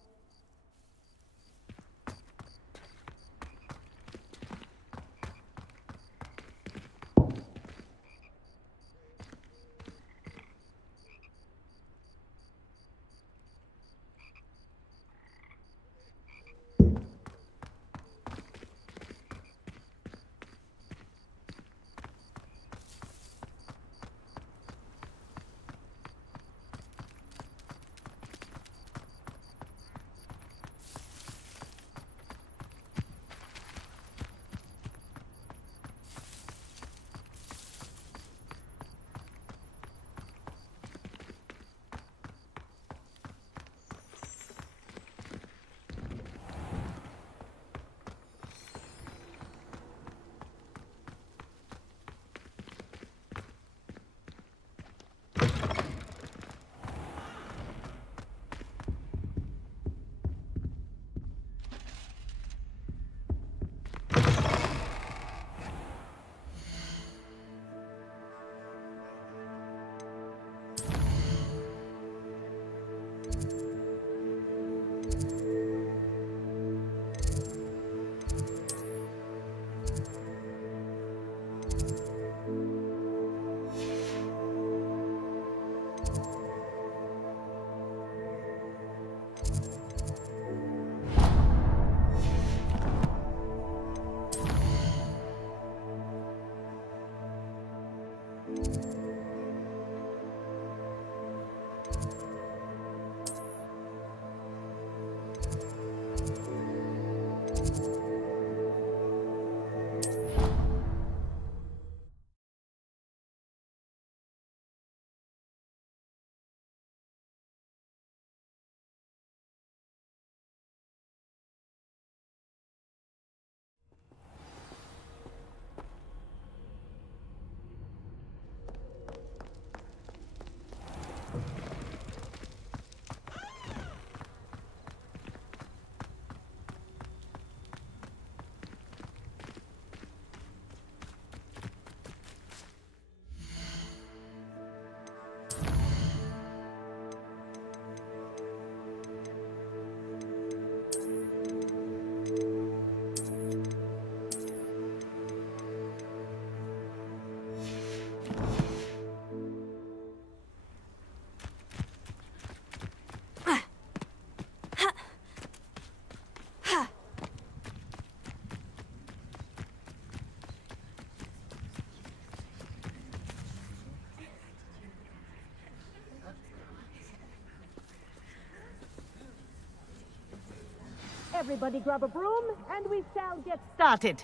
Everybody grab a broom, and we shall get started.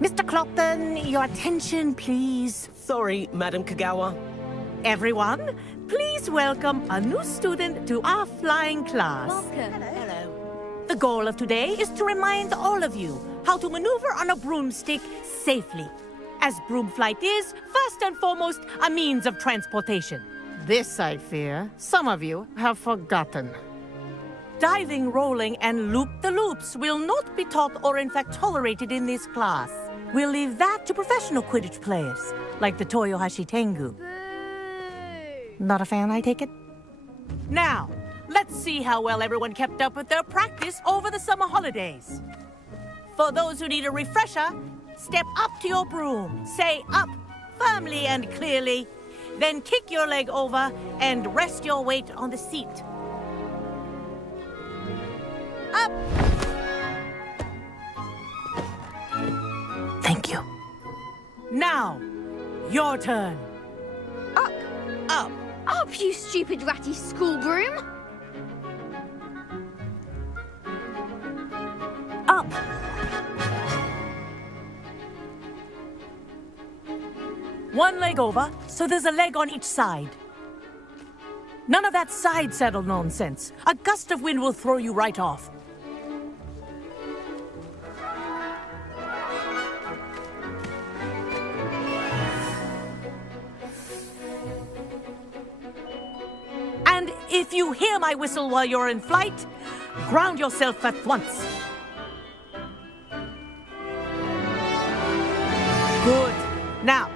Mr. Clopton, your attention, please. Sorry, Madam Kagawa. Everyone, please welcome a new student to our flying class. Welcome. Hello. The goal of today is to remind all of you how to maneuver on a broomstick safely, as broom flight is, first and foremost, a means of transportation. This, I fear, some of you have forgotten. Diving, rolling, and loop-the-loops will not be taught or in fact tolerated in this class. We'll leave that to professional Quidditch players, like the Toyohashi Tengu. Not a fan, I take it? Now, let's see how well everyone kept up with their practice over the summer holidays. For those who need a refresher, step up to your broom, say up firmly and clearly, then kick your leg over and rest your weight on the seat. Up! Thank you. Now, your turn. Up! Up! Up, you stupid ratty school broom! Up! One leg over, so there's a leg on each side. None of that side saddle nonsense. A gust of wind will throw you right off. And if you hear my whistle while you're in flight, ground yourself at once. Good. Now,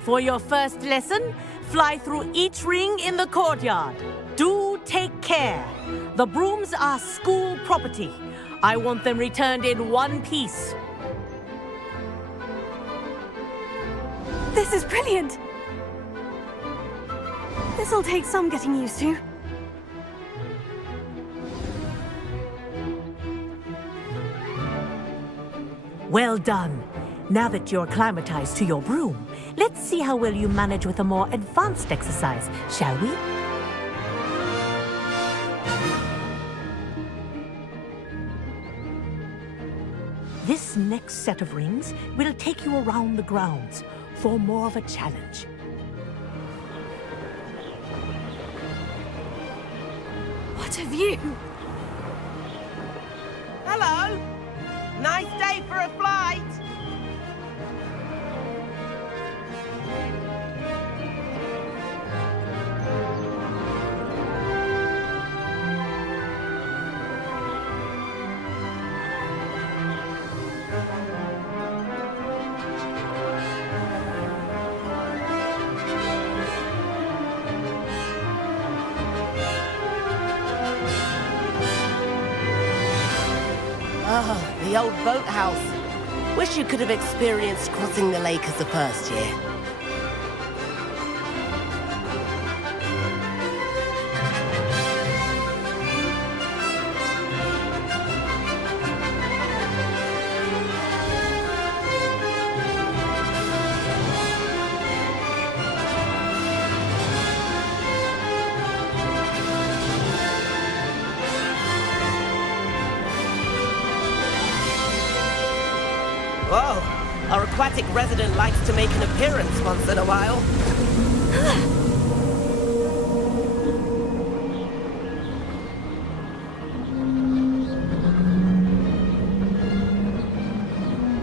for your first lesson, fly through each ring in the courtyard. Do take care. The brooms are school property. I want them returned in one piece. This is brilliant. This'll take some getting used to. Well done. Now that you're acclimatized to your broom, let's see how well you manage with a more advanced exercise, shall we? This next set of rings will take you around the grounds for more of a challenge. What a view! Hello! Nice day for a flight! Oh, the old boathouse. Wish you could have experienced crossing the lake as a first year. Whoa, our aquatic resident likes to make an appearance once in a while.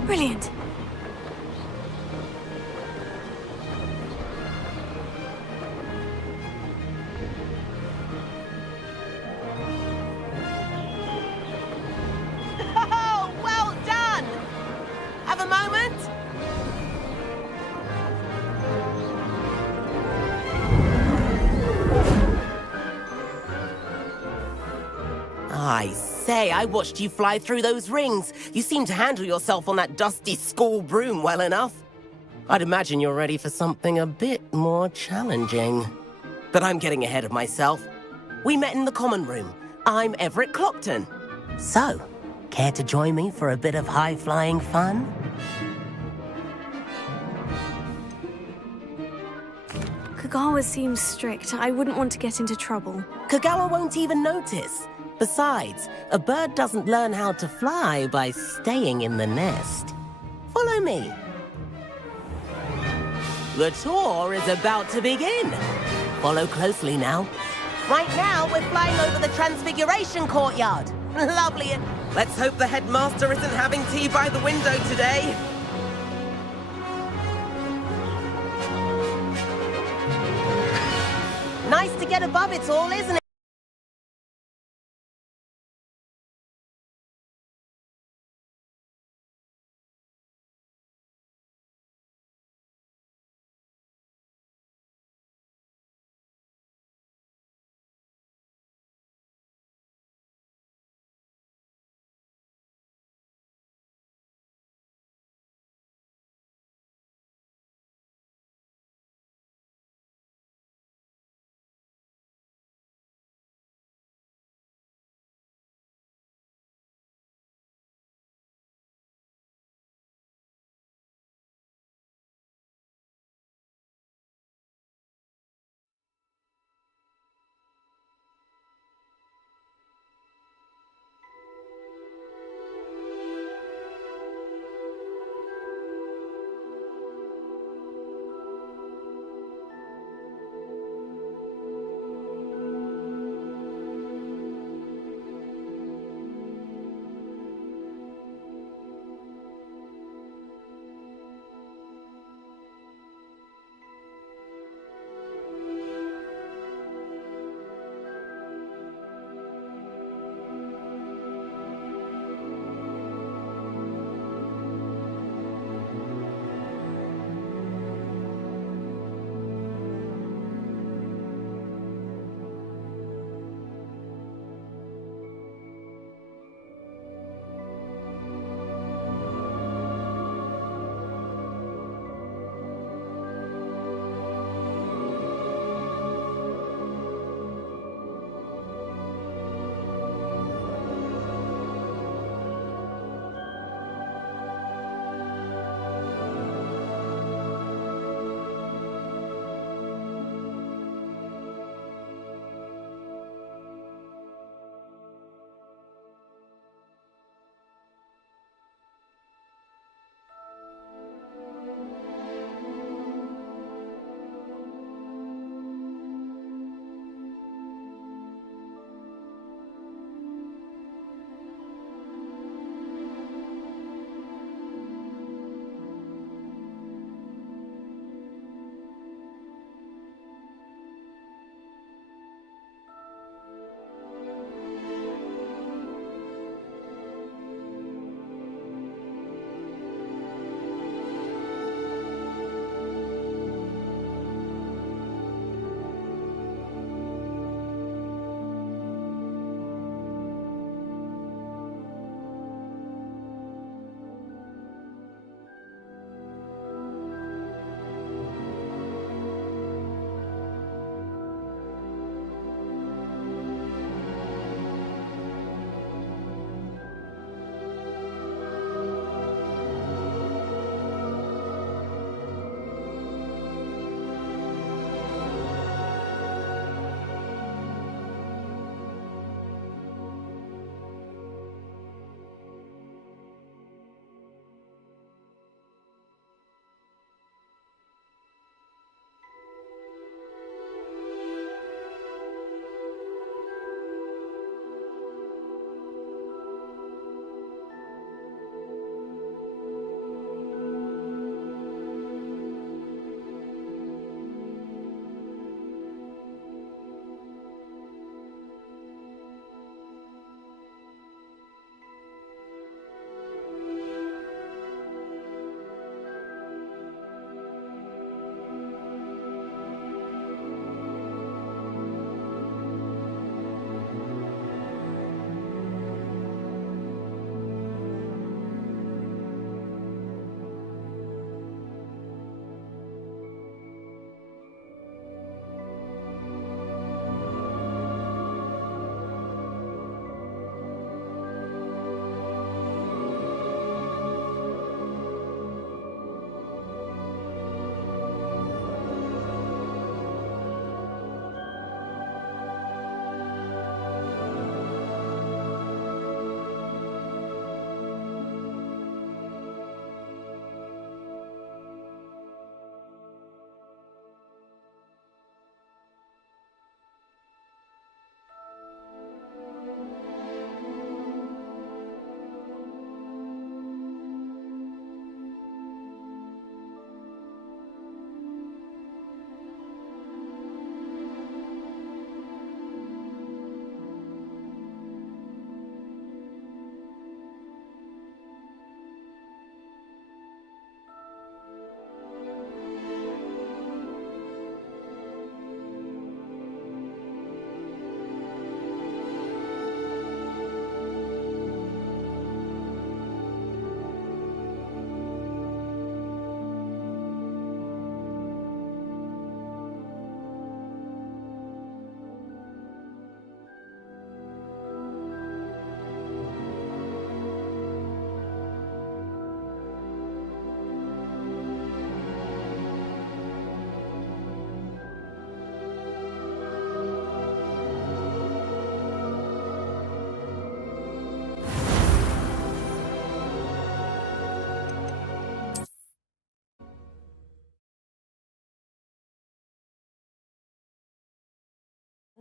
Brilliant. Oh, well done! Have a moment? I say, I watched you fly through those rings. You seem to handle yourself on that dusty school broom well enough. I'd imagine you're ready for something a bit more challenging. But I'm getting ahead of myself. We met in the common room. I'm Everett Clopton. So, care to join me for a bit of high-flying fun? Kagawa seems strict. I wouldn't want to get into trouble. Kagawa won't even notice. Besides, a bird doesn't learn how to fly by staying in the nest. Follow me. The tour is about to begin. Follow closely now. Right now, we're flying over the Transfiguration Courtyard. Lovely. Let's hope the headmaster isn't having tea by the window today. Nice to get above it all, isn't it?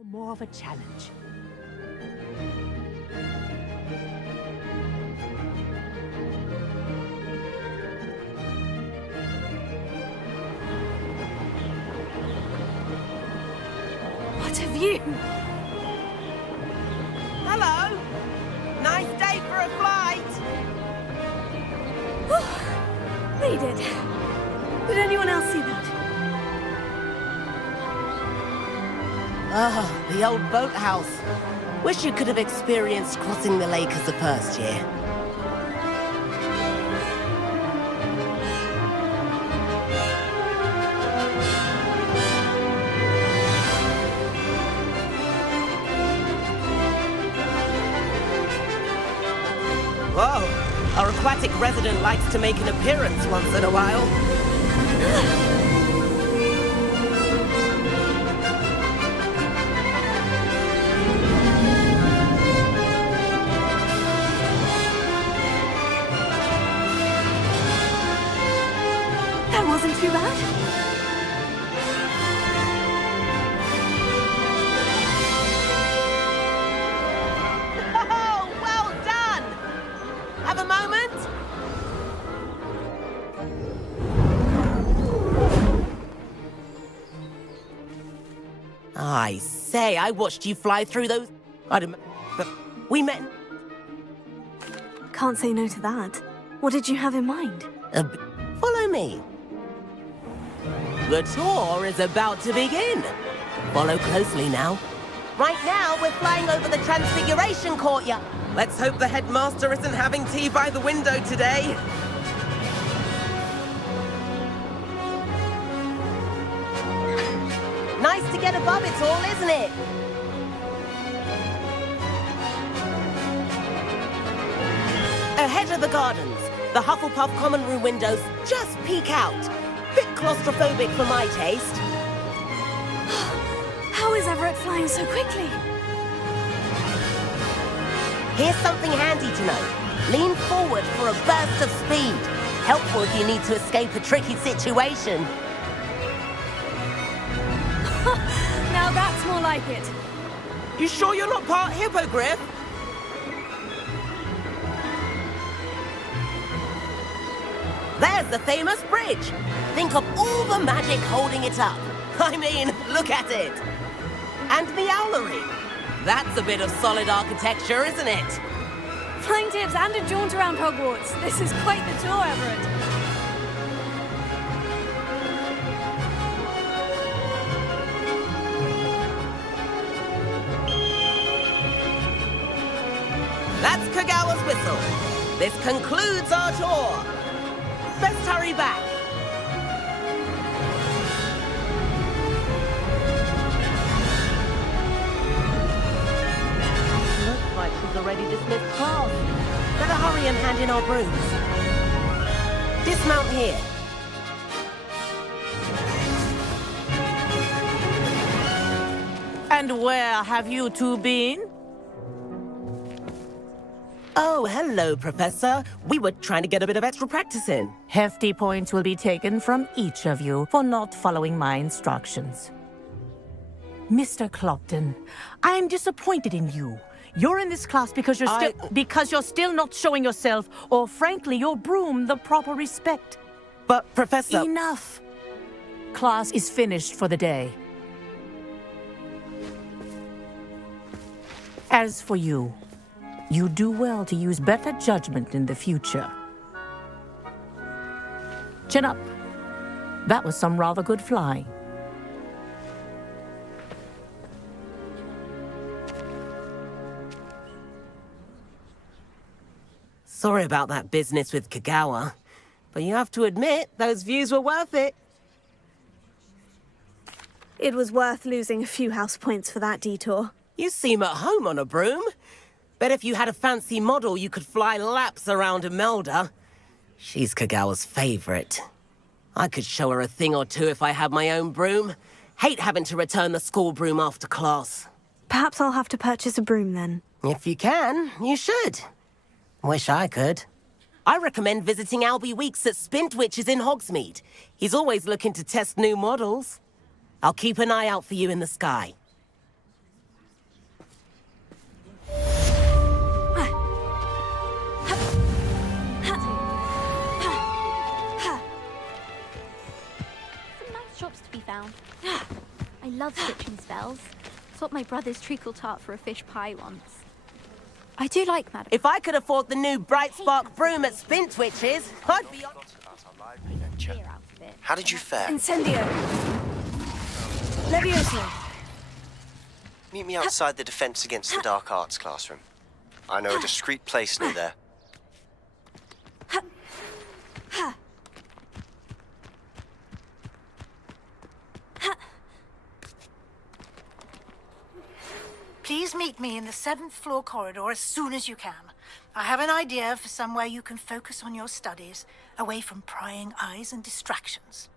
More of a challenge. What a view! Hello! Nice day for a flight! Read it. Did anyone else see that? Ah, the old boathouse. Wish you could have experienced crossing the lake as a first year. Whoa, our aquatic resident likes to make an appearance once in a while. That wasn't too bad. Oh, well done! Have a moment? I say, I watched you fly through those... We met... Can't say no to that. What did you have in mind? Follow me. The tour is about to begin. Follow closely now. Right now, we're flying over the Transfiguration Courtyard. Let's hope the headmaster isn't having tea by the window today. Nice to get above it all, isn't it? Ahead of the gardens, the Hufflepuff common room windows just peek out. Bit claustrophobic for my taste. How is Everett flying so quickly? Here's something handy to know. Lean forward for a burst of speed. Helpful if you need to escape a tricky situation. Now that's more like it. You sure you're not part hippogriff? There's the famous bridge. Think of all the magic holding it up. I mean, look at it. And the owlery. That's a bit of solid architecture, isn't it? Flying tips and a jaunt around Hogwarts. This is quite the tour, Everett. That's Kagawa's whistle. This concludes our tour. Best hurry back. Looks like she's already dismissed class. Better hurry and hand in our brooms. Dismount here. And where have you two been? Oh, hello, Professor. We were trying to get a bit of extra practice in. Hefty points will be taken from each of you for not following my instructions. Mr. Clopton, I am disappointed in you. You're in this class because you're still not showing yourself, or frankly, your broom the proper respect. But, Professor... Enough. Class is finished for the day. As for you, you do well to use better judgment in the future. Chin up. That was some rather good flying. Sorry about that business with Kagawa, but you have to admit, those views were worth it. It was worth losing a few house points for that detour. You seem at home on a broom. Bet if you had a fancy model, you could fly laps around Imelda. She's Kagawa's favorite. I could show her a thing or two if I had my own broom. Hate having to return the school broom after class. Perhaps I'll have to purchase a broom then. If you can, you should. Wish I could. I recommend visiting Albie Weeks at Spintwitches in Hogsmeade. He's always looking to test new models. I'll keep an eye out for you in the sky. love switching spells. Swapped my brother's treacle tart for a fish pie once. I do like Madam. If I could afford the new Bright Spark broom at Spintwitch's, I'd be on... How did you fare? Incendio. Levioso. Meet me outside the Defense Against the Dark Arts classroom. I know a discreet place near there. Please meet me in the 7th floor corridor as soon as you can. I have an idea for somewhere you can focus on your studies, away from prying eyes and distractions.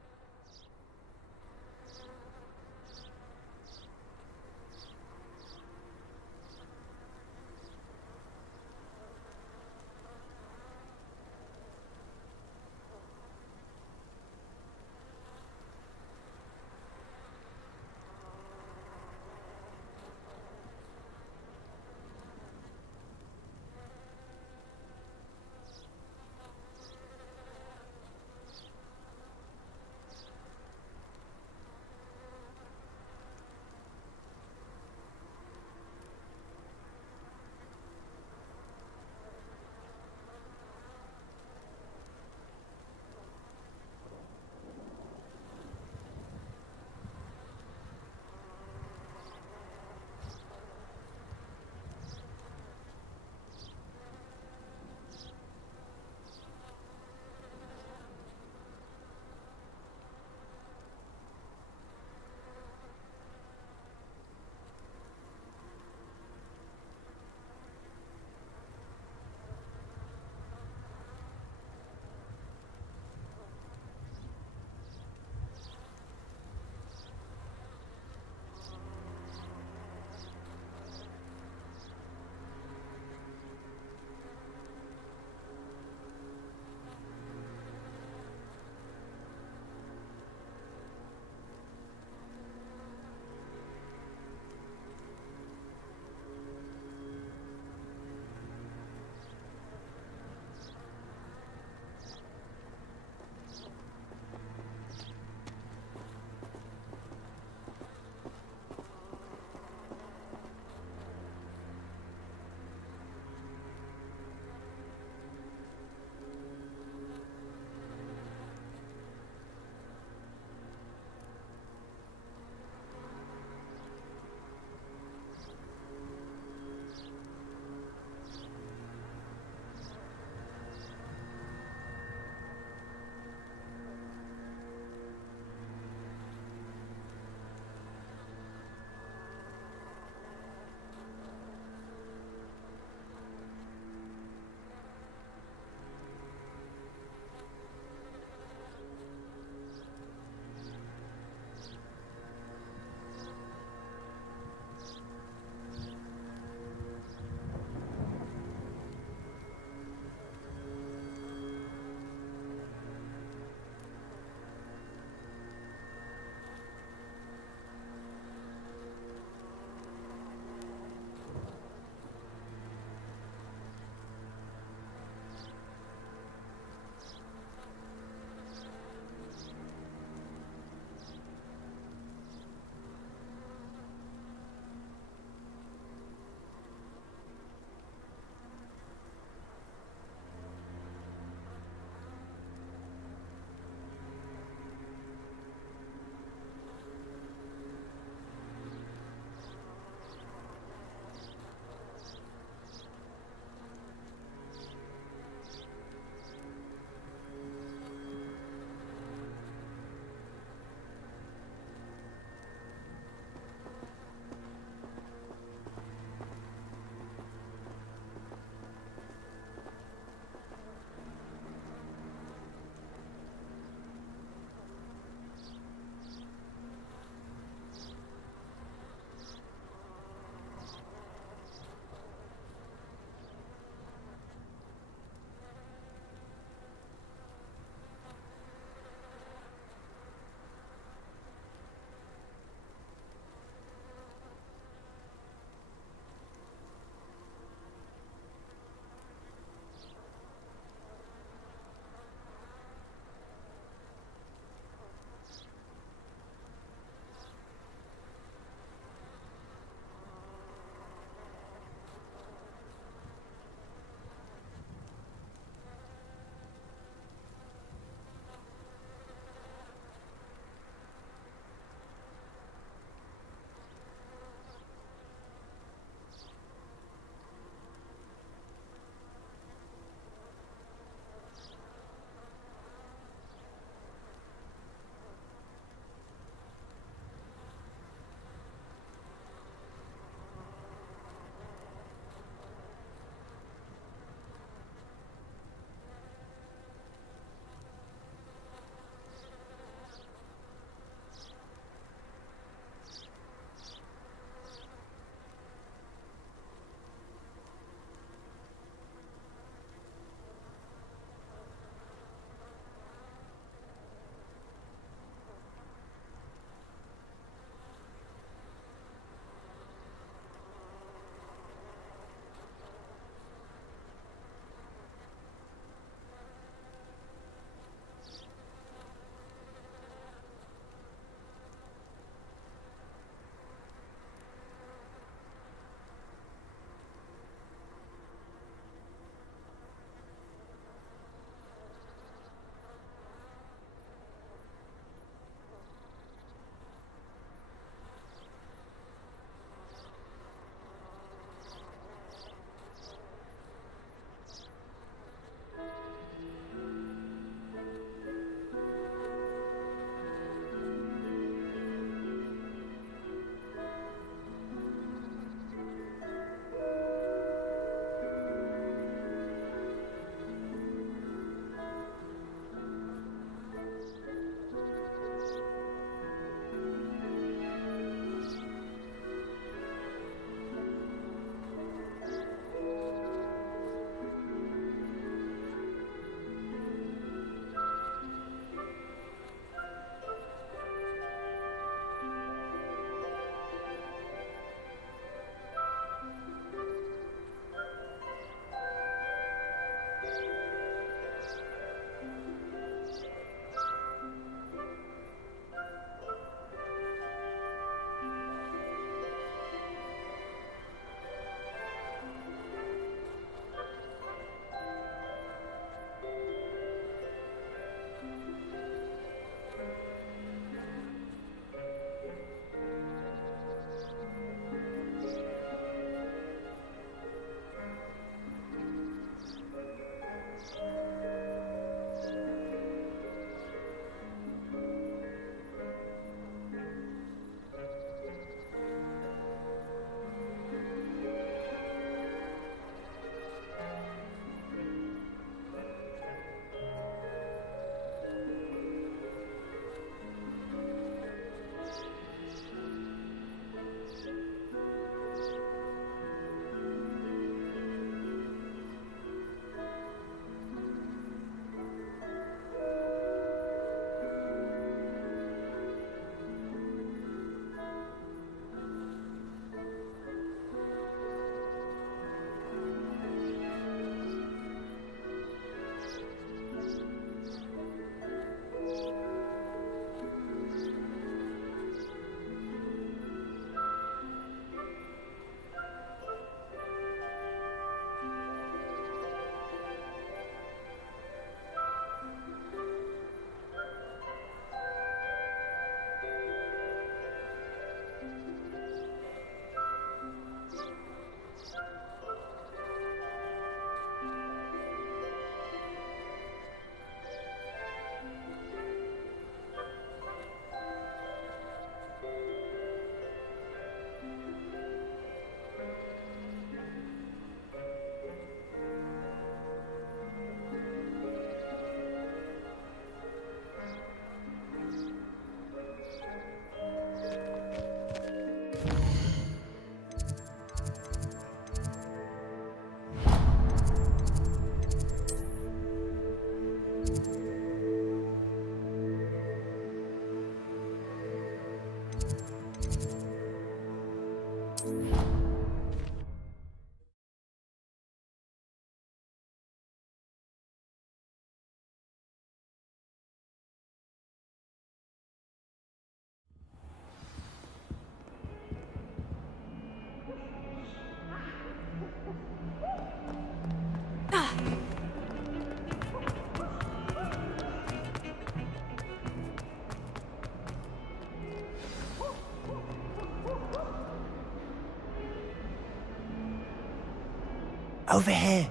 Over here.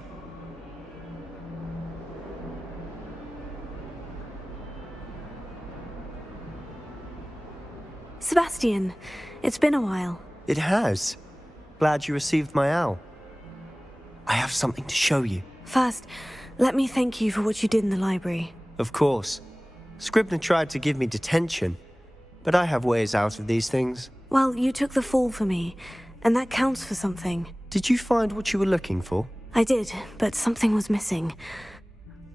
Sebastian, it's been a while. It has. Glad you received my owl. I have something to show you. First, let me thank you for what you did in the library. Of course. Scribner tried to give me detention, but I have ways out of these things. Well, you took the fall for me, and that counts for something. Did you find what you were looking for? I did, but something was missing.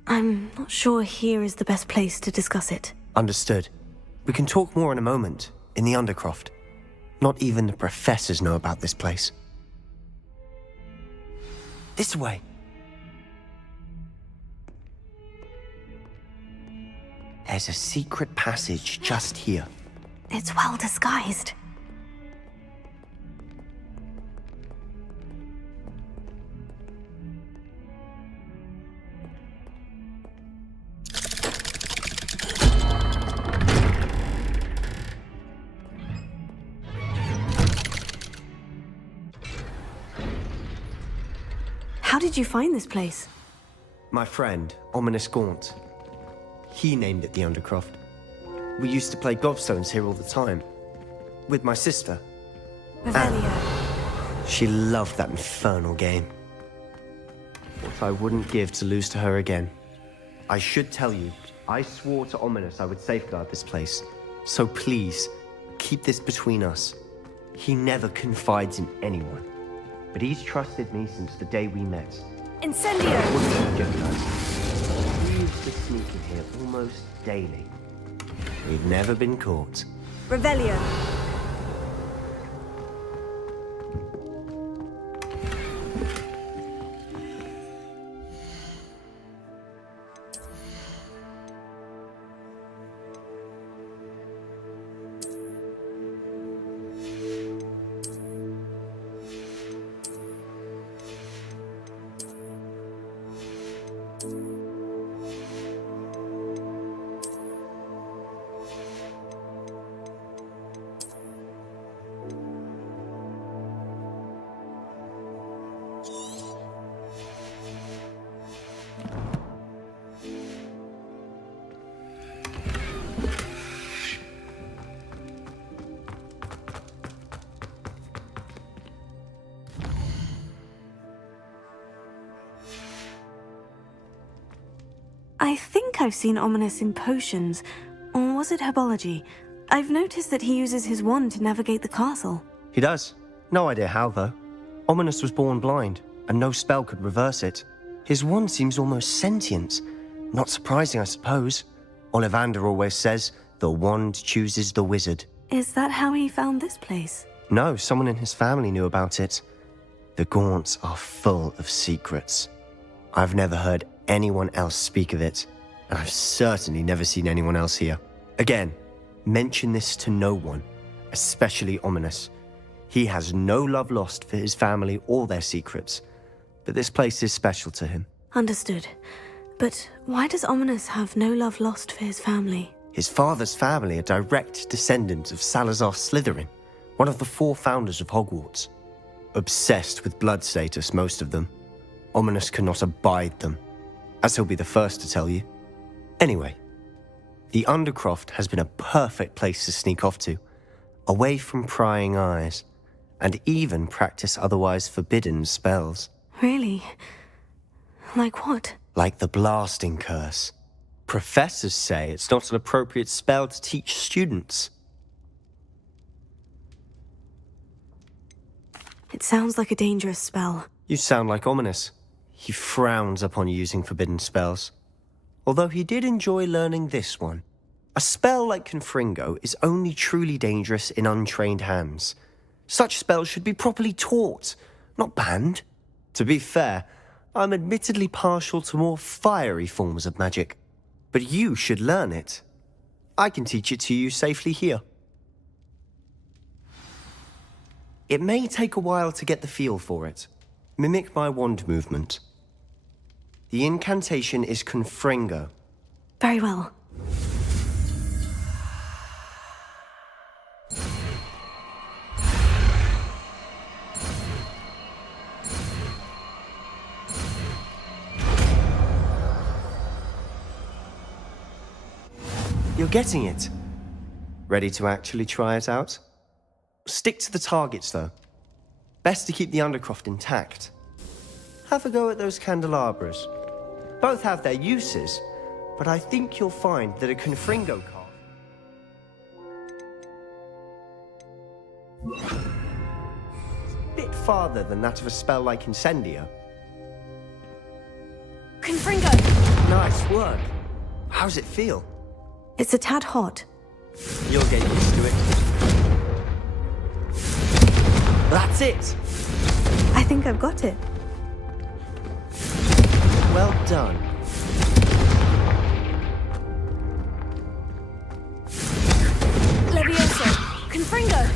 I'm not sure here is the best place to discuss it. Understood. We can talk more in a moment, in the Undercroft. Not even the professors know about this place. This way. There's a secret passage just here. It's well disguised. How did you find this place? My friend, Ominous Gaunt. He named it the Undercroft. We used to play gobstones here all the time. With my sister. Revelio. She loved that infernal game. What I wouldn't give to lose to her again. I should tell you, I swore to Ominous I would safeguard this place. So please, keep this between us. He never confides in anyone. But he's trusted me since the day we met. Incendio! We used to sneak in here almost daily. We've never been caught. Revelio. I think I've seen Ominous in potions, or was it herbology? I've noticed that he uses his wand to navigate the castle. He does. No idea how, though. Ominous was born blind, and no spell could reverse it. His wand seems almost sentient. Not surprising, I suppose. Ollivander always says, the wand chooses the wizard. Is that how he found this place? No, someone in his family knew about it. The Gaunts are full of secrets. I've never heard anyone else speak of it, and I've certainly never seen anyone else here. Again, mention this to no one, especially Ominous. He has no love lost for his family or their secrets, but this place is special to him. Understood. But why does Ominous have no love lost for his family? His father's family are direct descendants of Salazar Slytherin, one of the 4 founders of Hogwarts. Obsessed with blood status, most of them. Ominous cannot abide them, as he'll be the first to tell you. Anyway, the Undercroft has been a perfect place to sneak off to, away from prying eyes, and even practice otherwise forbidden spells. Really? Like what? Like the blasting curse. Professors say it's not an appropriate spell to teach students. It sounds like a dangerous spell. You sound like Ominous. He frowns upon using forbidden spells. Although he did enjoy learning this one. A spell like Confringo is only truly dangerous in untrained hands. Such spells should be properly taught, not banned. To be fair, I'm admittedly partial to more fiery forms of magic. But you should learn it. I can teach it to you safely here. It may take a while to get the feel for it. Mimic my wand movement. The incantation is Confringo. Very well. You're getting it. Ready to actually try it out? Stick to the targets, though. Best to keep the Undercroft intact. Have a go at those candelabras. Both have their uses, but I think you'll find that a Confringo card... a bit farther than that of a spell like Incendio. Confringo! Nice work. How's it feel? It's a tad hot. You'll get used to it. That's it! I think I've got it. Well done. Levioso! Confringo!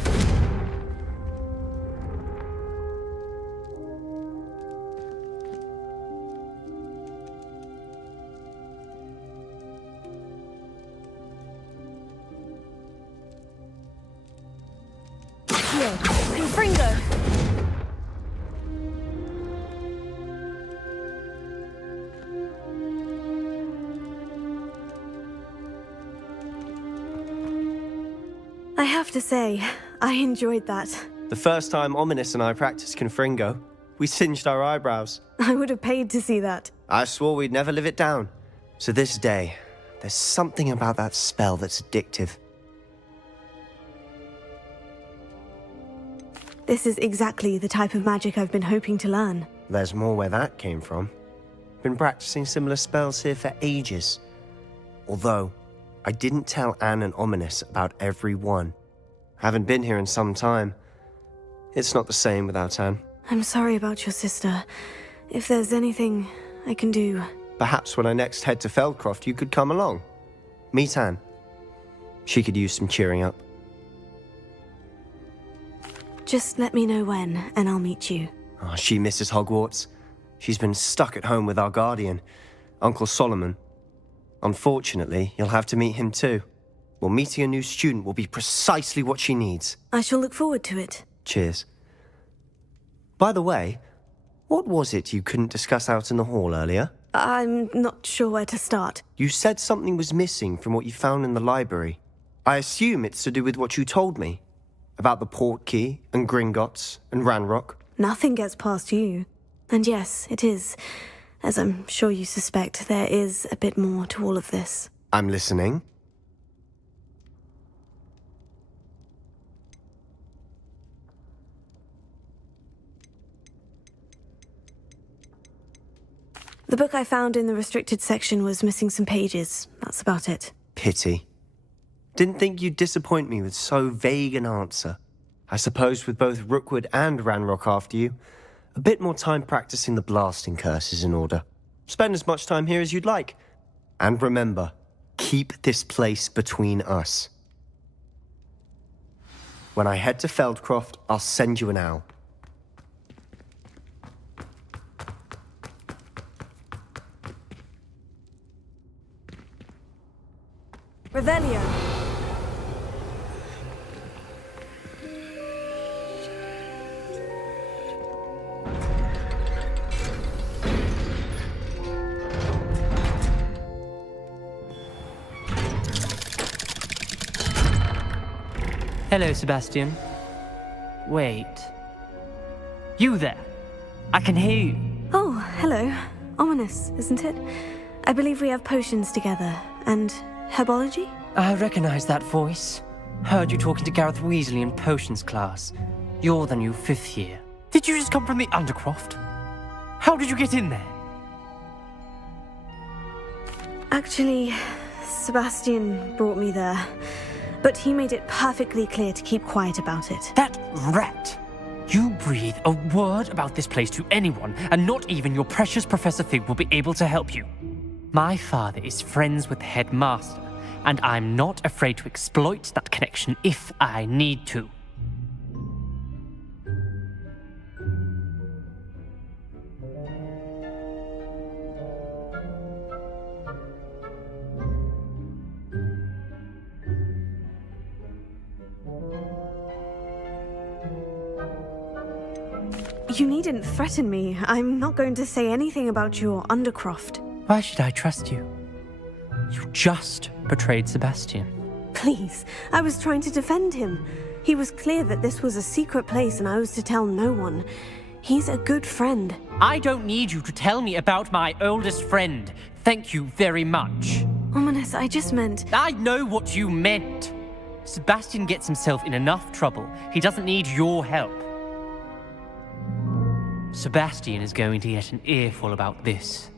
Here, Confringo! I have to say, I enjoyed that. The first time Ominous and I practiced Confringo, we singed our eyebrows. I would have paid to see that. I swore we'd never live it down. So this day, there's something about that spell that's addictive. This is exactly the type of magic I've been hoping to learn. There's more where that came from. Been practicing similar spells here for ages. Although, I didn't tell Anne and Ominous about every one. Haven't been here in some time. It's not the same without Anne. I'm sorry about your sister. If there's anything I can do... Perhaps when I next head to Feldcroft, you could come along. Meet Anne. She could use some cheering up. Just let me know when, and I'll meet you. Oh, she misses Hogwarts. She's been stuck at home with our guardian, Uncle Solomon. Unfortunately, you'll have to meet him too. Well, meeting a new student will be precisely what she needs. I shall look forward to it. Cheers. By the way, what was it you couldn't discuss out in the hall earlier? I'm not sure where to start. You said something was missing from what you found in the library. I assume it's to do with what you told me. About the Portkey, and Gringotts, and Ranrock. Nothing gets past you. And yes, it is. As I'm sure you suspect, there is a bit more to all of this. I'm listening. The book I found in the restricted section was missing some pages. That's about it. Pity. Didn't think you'd disappoint me with so vague an answer. I suppose with both Rookwood and Ranrock after you, a bit more time practicing the blasting curse is in order. Spend as much time here as you'd like. And remember, keep this place between us. When I head to Feldcroft, I'll send you an owl. Revelio. Hello, Sebastian. Wait. You there? I can hear you. Oh, hello. Ominous, isn't it? I believe we have potions together. And herbology? I recognize that voice. Heard you talking to Gareth Weasley in potions class. You're the new 5th year. Did you just come from the Undercroft? How did you get in there? Actually, Sebastian brought me there. But he made it perfectly clear to keep quiet about it. That rat! You breathe a word about this place to anyone, and not even your precious Professor Fig will be able to help you. My father is friends with the headmaster, and I'm not afraid to exploit that connection if I need to. You needn't threaten me. I'm not going to say anything about your Undercroft. Why should I trust you? You just betrayed Sebastian. Please, I was trying to defend him. He was clear that this was a secret place and I was to tell no one. He's a good friend. I don't need you to tell me about my oldest friend. Thank you very much. Ominous, I just meant... I know what you meant. Sebastian gets himself in enough trouble. He doesn't need your help. Sebastian is going to get an earful about this.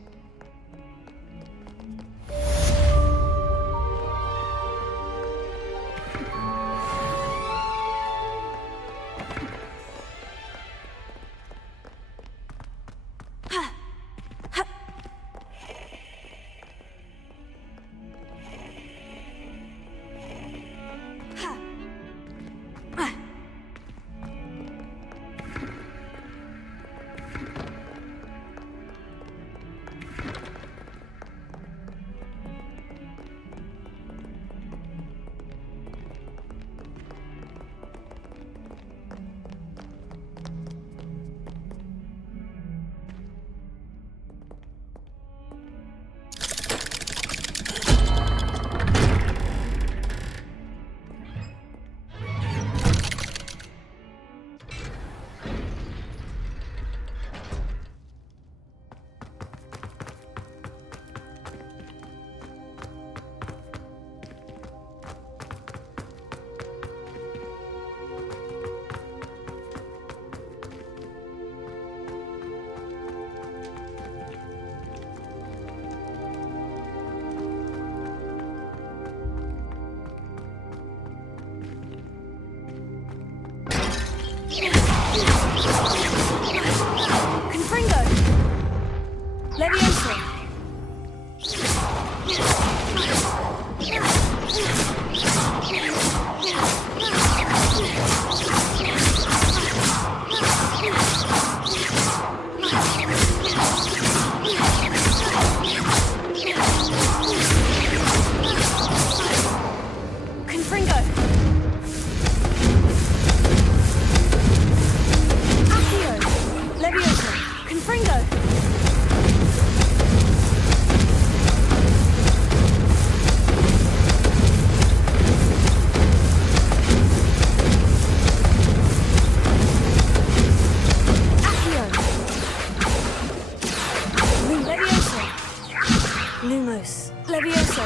Confringo! Levioso! Confringo! Accio! Levioso! Confringo! Lumos. Levioso.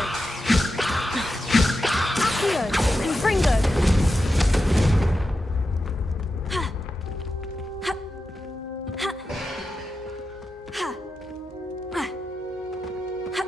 Accio. Confringo. Ha. Ha. Ha. Ha. Ha. Ha. Ha.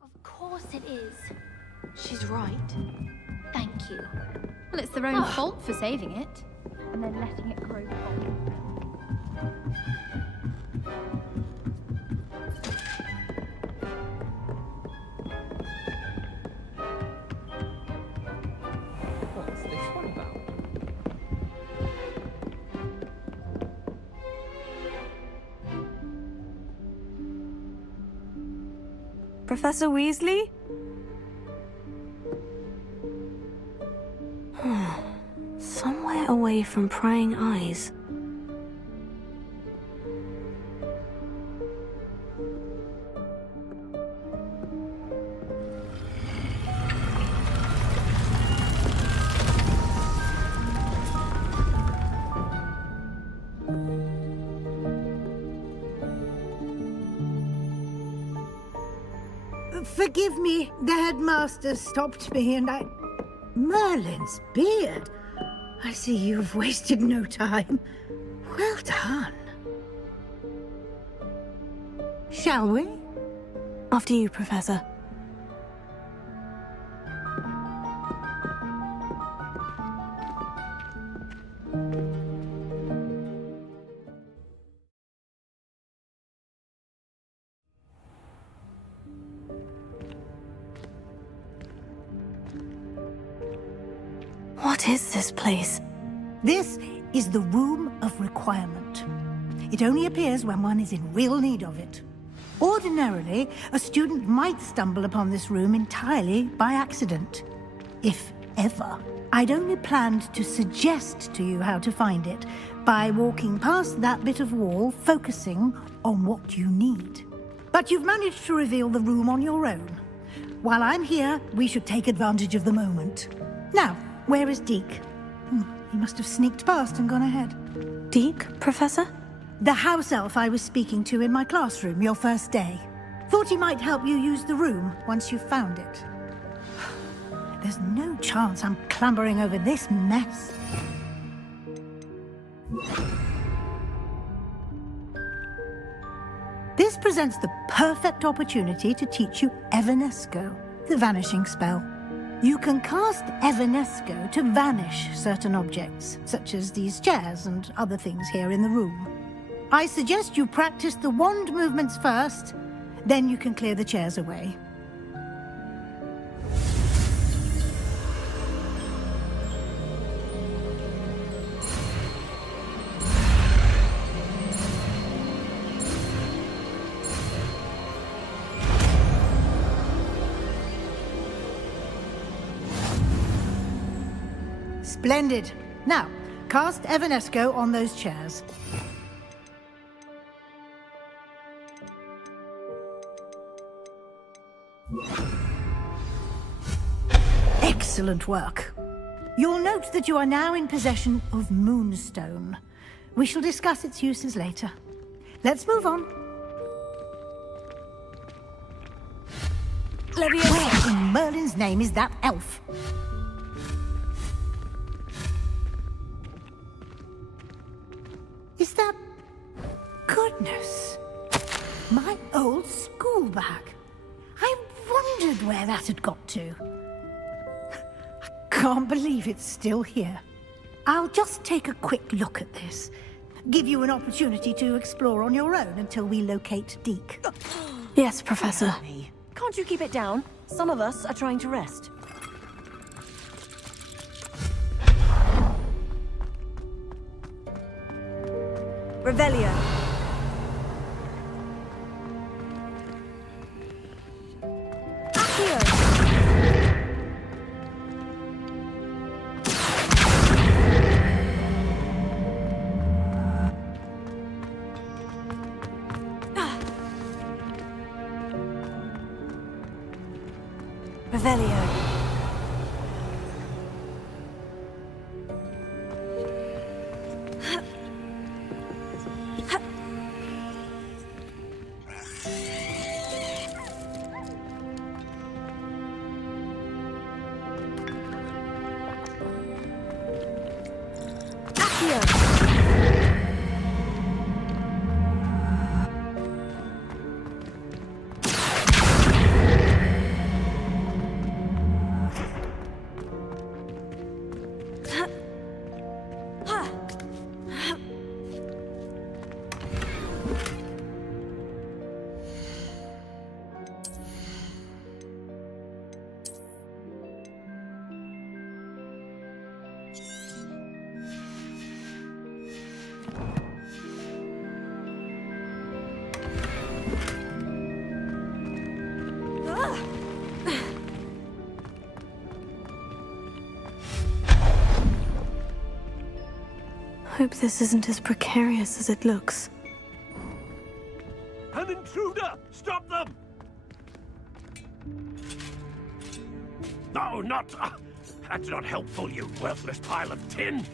Of course it is. She's right. Thank you. Well, it's their own fault for saving it. And then letting it grow cold. What's this one about? Professor Weasley? Somewhere away from prying eyes. Forgive me, the headmaster stopped me and I... Merlin's beard. I see you've wasted no time. Well done. Shall we? After you, Professor. What is this place? This is the Room of Requirement. It only appears when one is in real need of it. Ordinarily, a student might stumble upon this room entirely by accident. If ever. I'd only planned to suggest to you how to find it by walking past that bit of wall, focusing on what you need. But you've managed to reveal the room on your own. While I'm here, we should take advantage of the moment. Now, where is Deke? He must have sneaked past and gone ahead. Deke, Professor? The house elf I was speaking to in my classroom your first day. Thought he might help you use the room once you've found it. There's no chance I'm clambering over this mess. This presents the perfect opportunity to teach you Evanesco, the vanishing spell. You can cast Evanesco to vanish certain objects, such as these chairs and other things here in the room. I suggest you practice the wand movements first, then you can clear the chairs away. Splendid. Now, cast Evanesco on those chairs. Excellent work. You'll note that you are now in possession of Moonstone. We shall discuss its uses later. Let's move on. Where in Merlin's name is that elf? Is that... Goodness. My old school bag. I wondered where that had got to. can't believe it's still here. I'll just take a quick look at this. Give you an opportunity to explore on your own until we locate Deke. Yes, Professor. Can't you keep it down? Some of us are trying to rest. Revelio. Accio. Revelio. Hope this isn't as precarious as it looks. An intruder! Stop them! No, not... that's not helpful, you worthless pile of tin!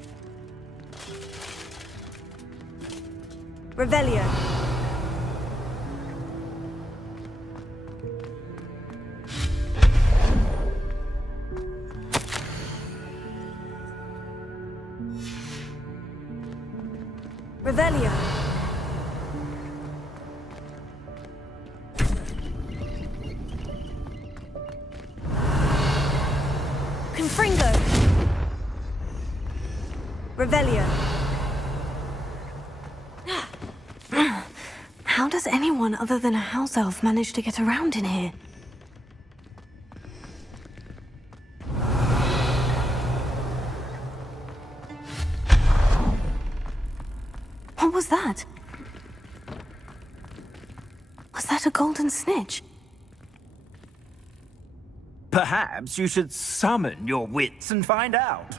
Revelio. Revelio. Confringo. Revelio. How does anyone other than a house elf manage to get around in here? What was that? Was that a golden snitch? Perhaps you should summon your wits and find out.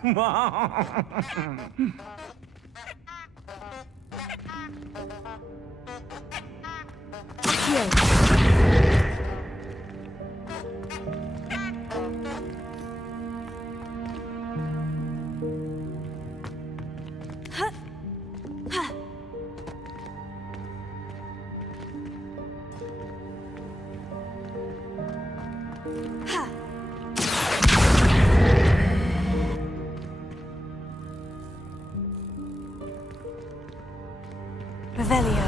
Revelio.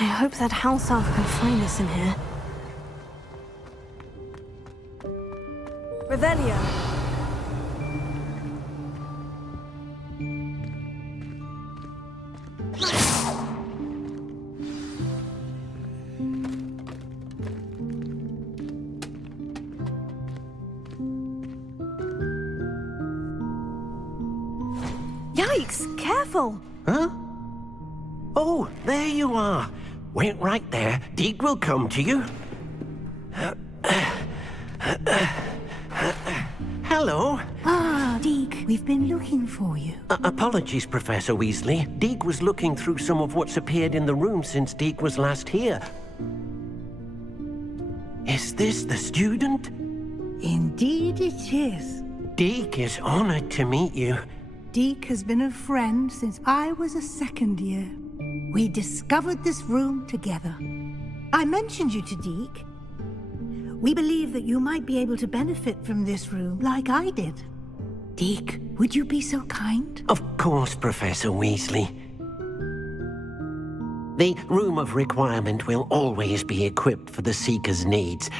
I hope that house elf can find us in here. Revelio. Yikes! Careful! Huh? Oh, there you are. Wait right there. Deek will come to you. Hello. Ah, Deek, we've been looking for you. Apologies, Professor Weasley. Deek was looking through some of what's appeared in the room since Deek was last here. Is this the student? Indeed it is. Deek is honored to meet you. Deek has been a friend since I was a second year. We discovered this room together. I mentioned you to Deek. We believe that you might be able to benefit from this room like I did. Deek, would you be so kind? Of course, Professor Weasley. The Room of Requirement will always be equipped for the Seeker's needs.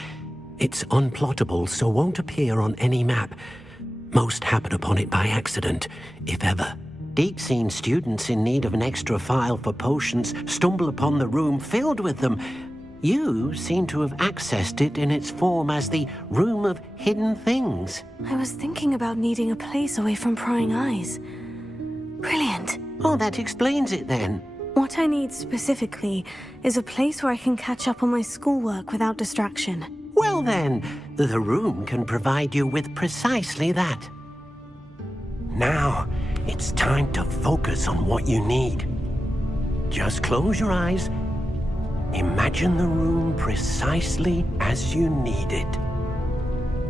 It's unplottable, so won't appear on any map. Most happen upon it by accident, if ever. Deek's seen students in need of an extra file for potions stumble upon the room filled with them. You seem to have accessed it in its form as the Room of Hidden Things. I was thinking about needing a place away from prying eyes. Brilliant. Oh, that explains it then. What I need specifically is a place where I can catch up on my schoolwork without distraction. Well then, the room can provide you with precisely that. Now, it's time to focus on what you need. Just close your eyes. Imagine the room precisely as you need it.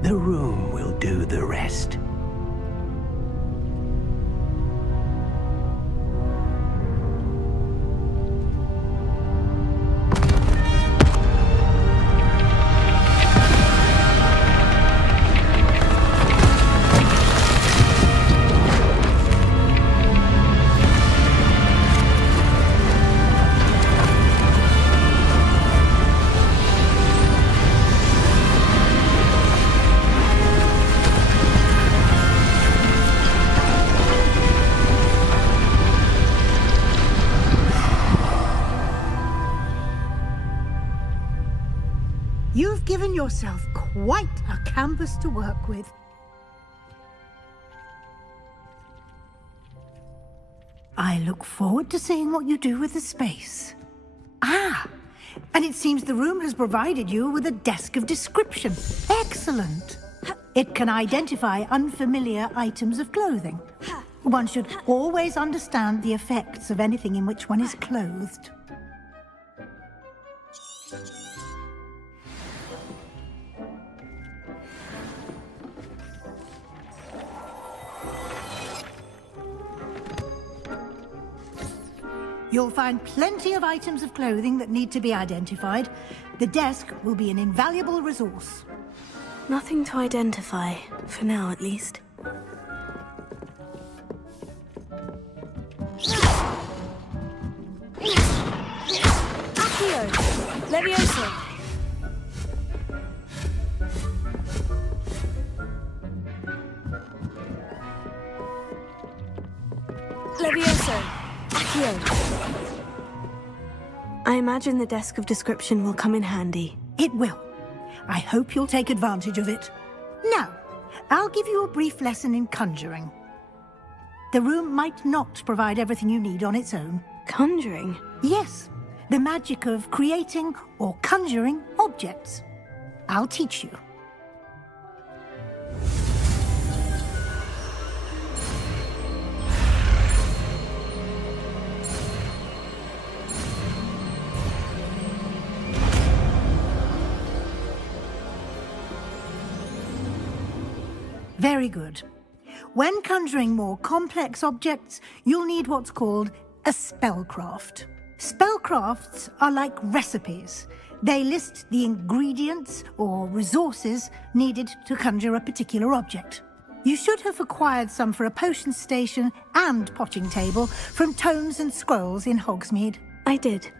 The room will do the rest. You've given yourself quite a canvas to work with. I look forward to seeing what you do with the space. Ah, and it seems the room has provided you with a desk of description. Excellent. It can identify unfamiliar items of clothing. One should always understand the effects of anything in which one is clothed. You'll find plenty of items of clothing that need to be identified. The desk will be an invaluable resource. Nothing to identify, for now at least. Accio! Levioso! Levioso! Accio! I imagine the desk of description will come in handy. It will. I hope you'll take advantage of it. Now, I'll give you a brief lesson in conjuring. The room might not provide everything you need on its own. Conjuring? Yes, the magic of creating or conjuring objects. I'll teach you. Very good. When conjuring more complex objects, you'll need what's called a spellcraft. Spellcrafts are like recipes. They list the ingredients or resources needed to conjure a particular object. You should have acquired some for a potion station and potting table from Tomes and Scrolls in Hogsmeade. I did.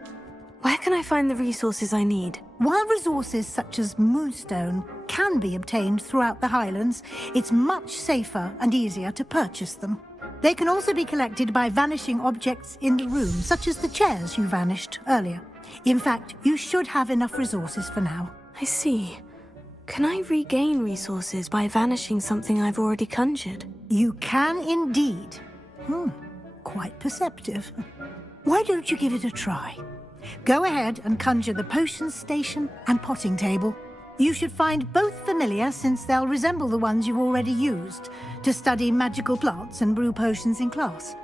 Where can I find the resources I need? While resources such as moonstone can be obtained throughout the Highlands, it's much safer and easier to purchase them. They can also be collected by vanishing objects in the room, such as the chairs you vanished earlier. In fact, you should have enough resources for now. I see. Can I regain resources by vanishing something I've already conjured? You can indeed. Quite perceptive. Why don't you give it a try? Go ahead and conjure the potions station and potting table. You should find both familiar, since they'll resemble the ones you've already used to study magical plants and brew potions in class.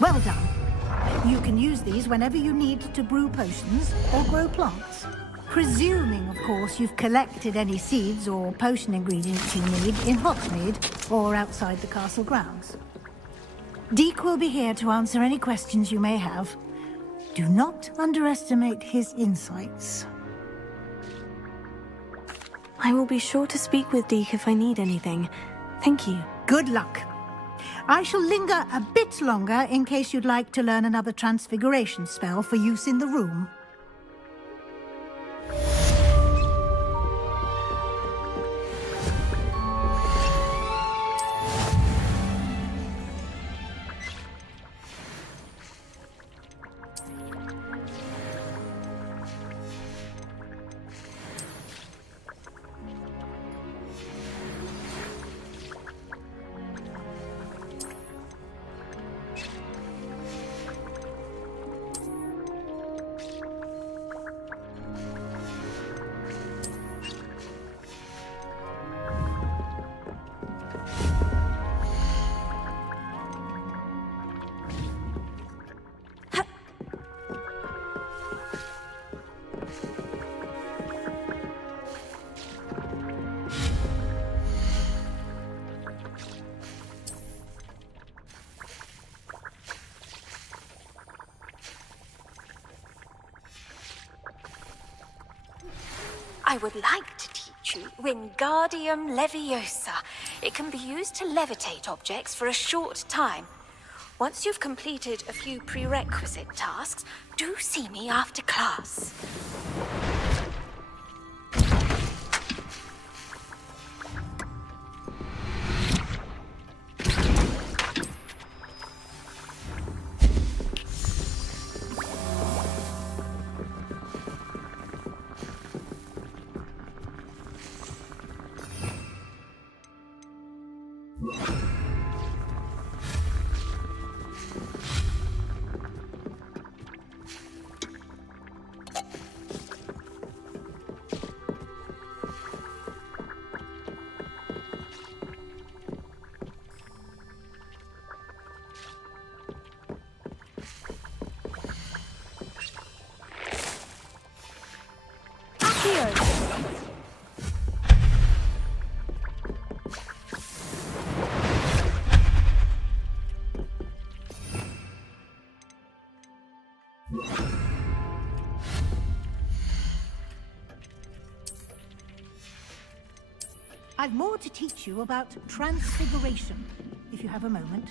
Well done. You can use these whenever you need to brew potions or grow plants. Presuming, of course, you've collected any seeds or potion ingredients you need in Hogsmeade or outside the castle grounds. Deek will be here to answer any questions you may have. Do not underestimate his insights. I will be sure to speak with Deek if I need anything. Thank you. Good luck. I shall linger a bit longer in case you'd like to learn another transfiguration spell for use in the room. I would like to teach you Wingardium Leviosa. It can be used to levitate objects for a short time. Once you've completed a few prerequisite tasks, do see me after class. I've more to teach you about transfiguration, if you have a moment.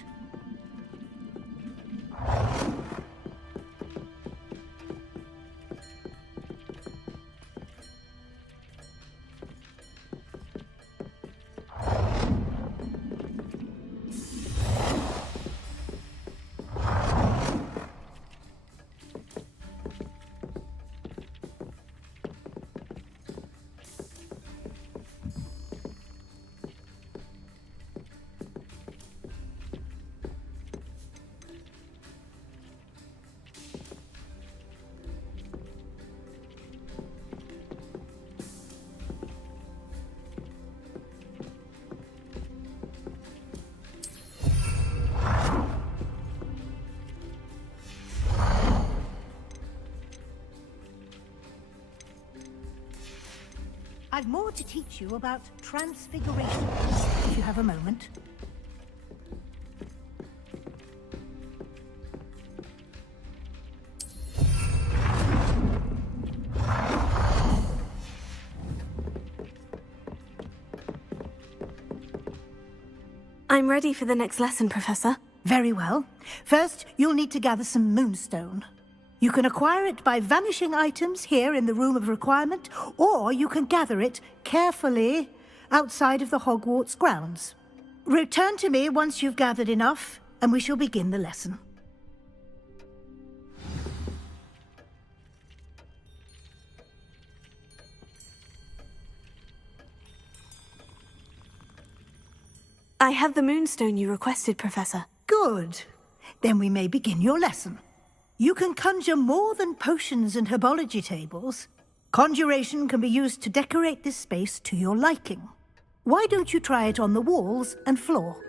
I've more to teach you about transfiguration, if you have a moment. I'm ready for the next lesson, Professor. Very well. First, you'll need to gather some moonstone. You can acquire it by vanishing items here in the Room of Requirement, or you can gather it carefully outside of the Hogwarts grounds. Return to me once you've gathered enough, and we shall begin the lesson. I have the moonstone you requested, Professor. Good. Then we may begin your lesson. You can conjure more than potions and herbology tables. Conjuration can be used to decorate this space to your liking. Why don't you try it on the walls and floor?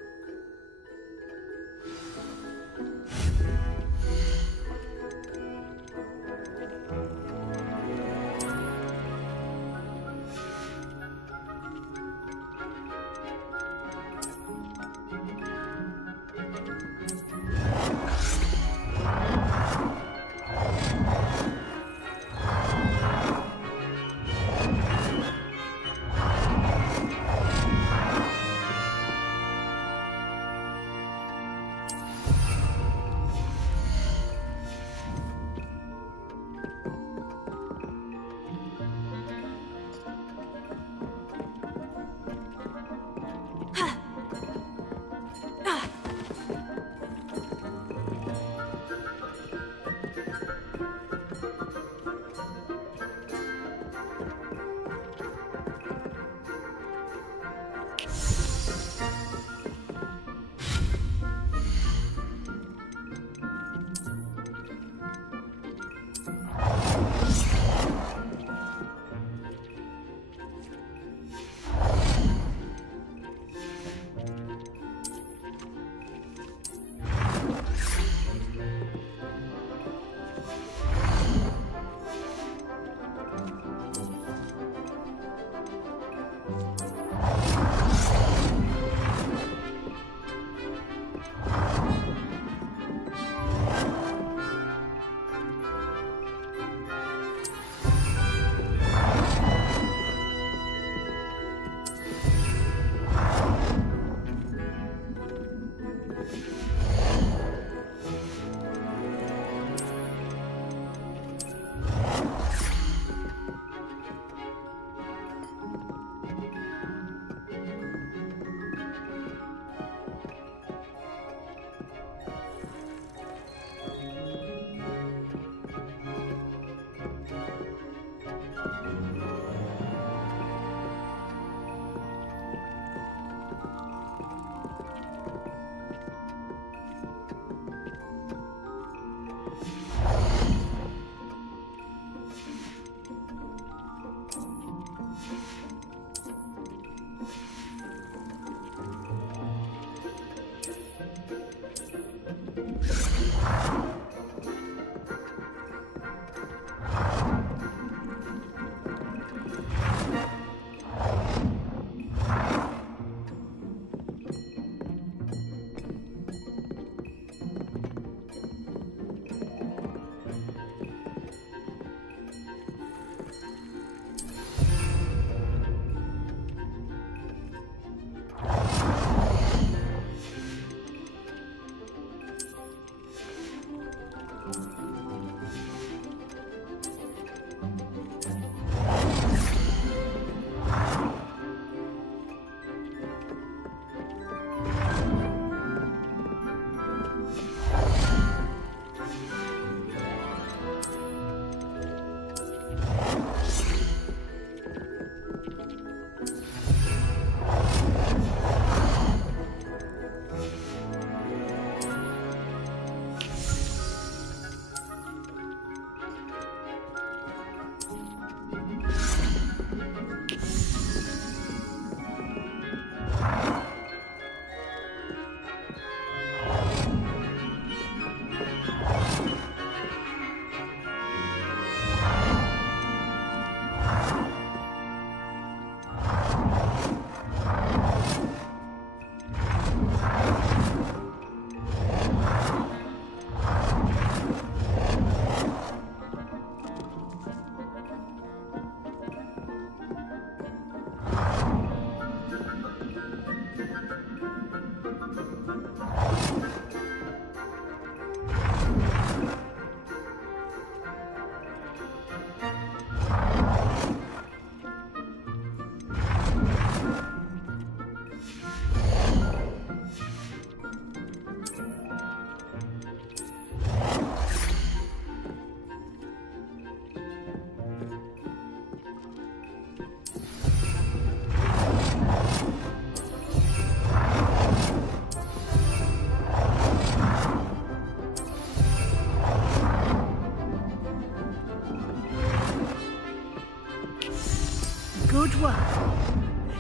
Good work.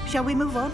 Shall we move on?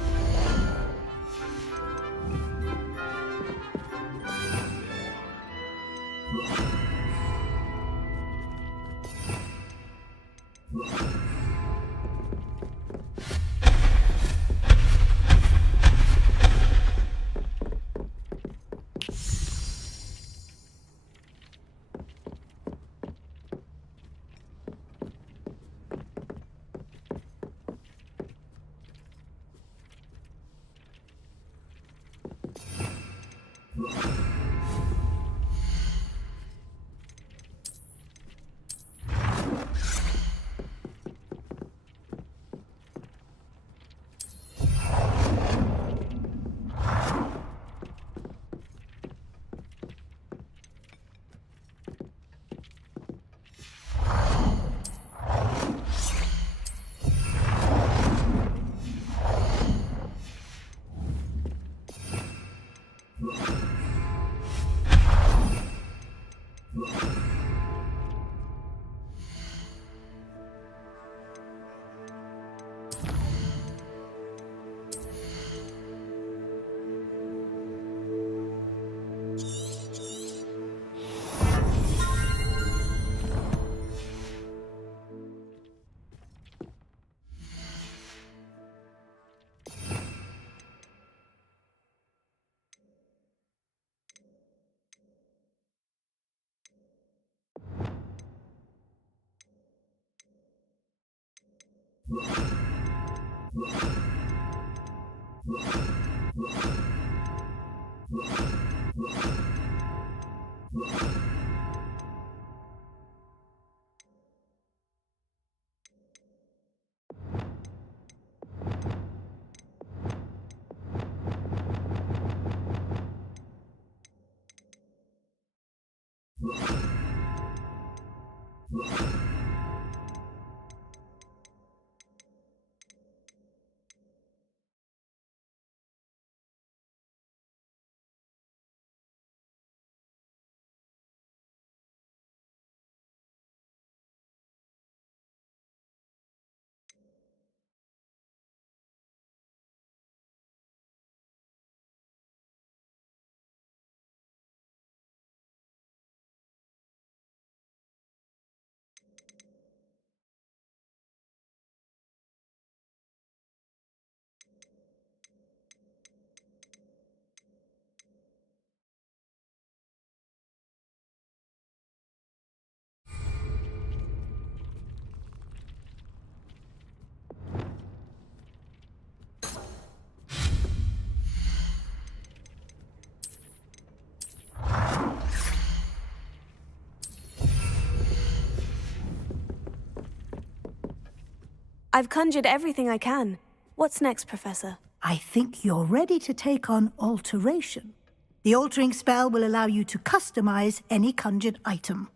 I've conjured everything I can. What's next, Professor? I think you're ready to take on alteration. The altering spell will allow you to customize any conjured item.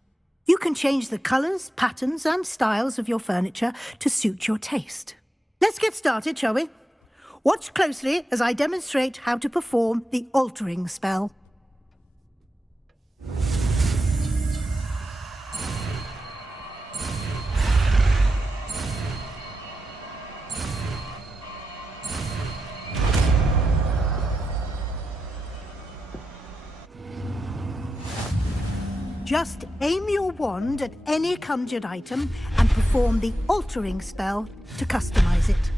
You can change the colors, patterns, and styles of your furniture to suit your taste. Let's get started, shall we? Watch closely as I demonstrate how to perform the altering spell. Just aim your wand at any conjured item and perform the altering spell to customize it.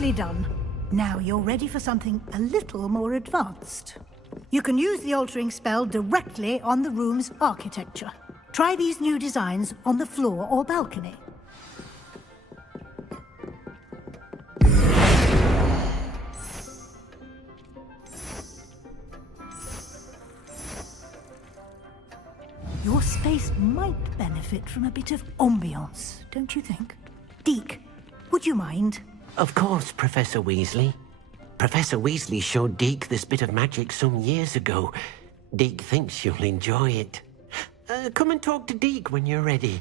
Nicely done. Now you're ready for something a little more advanced. You can use the altering spell directly on the room's architecture. Try these new designs on the floor or balcony. Your space might benefit from a bit of ambiance, don't you think? Deke, would you mind? Of course, Professor Weasley. Professor Weasley showed Deke this bit of magic some years ago. Deke thinks you'll enjoy it. Come and talk to Deke when you're ready.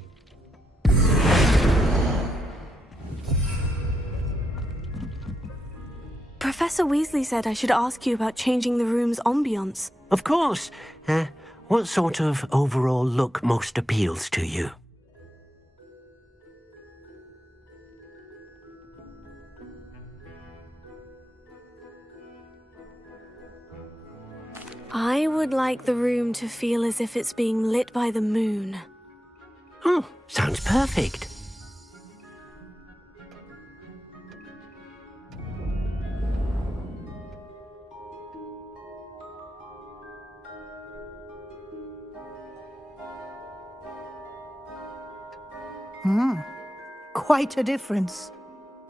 Professor Weasley said I should ask you about changing the room's ambiance. Of course. What sort of overall look most appeals to you? I would like the room to feel as if it's being lit by the moon. Oh, sounds perfect. Quite a difference.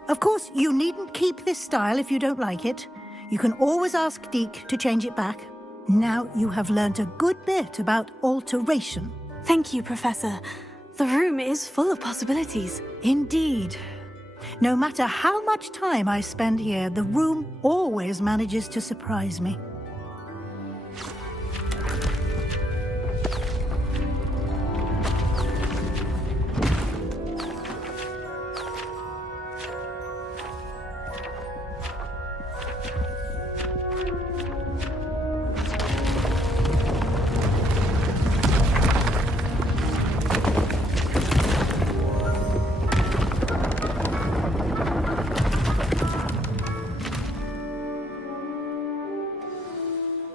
Of course, you needn't keep this style if you don't like it. You can always ask Deke to change it back. Now you have learnt a good bit about alteration. Thank you, Professor. The room is full of possibilities. Indeed. No matter how much time I spend here, the room always manages to surprise me.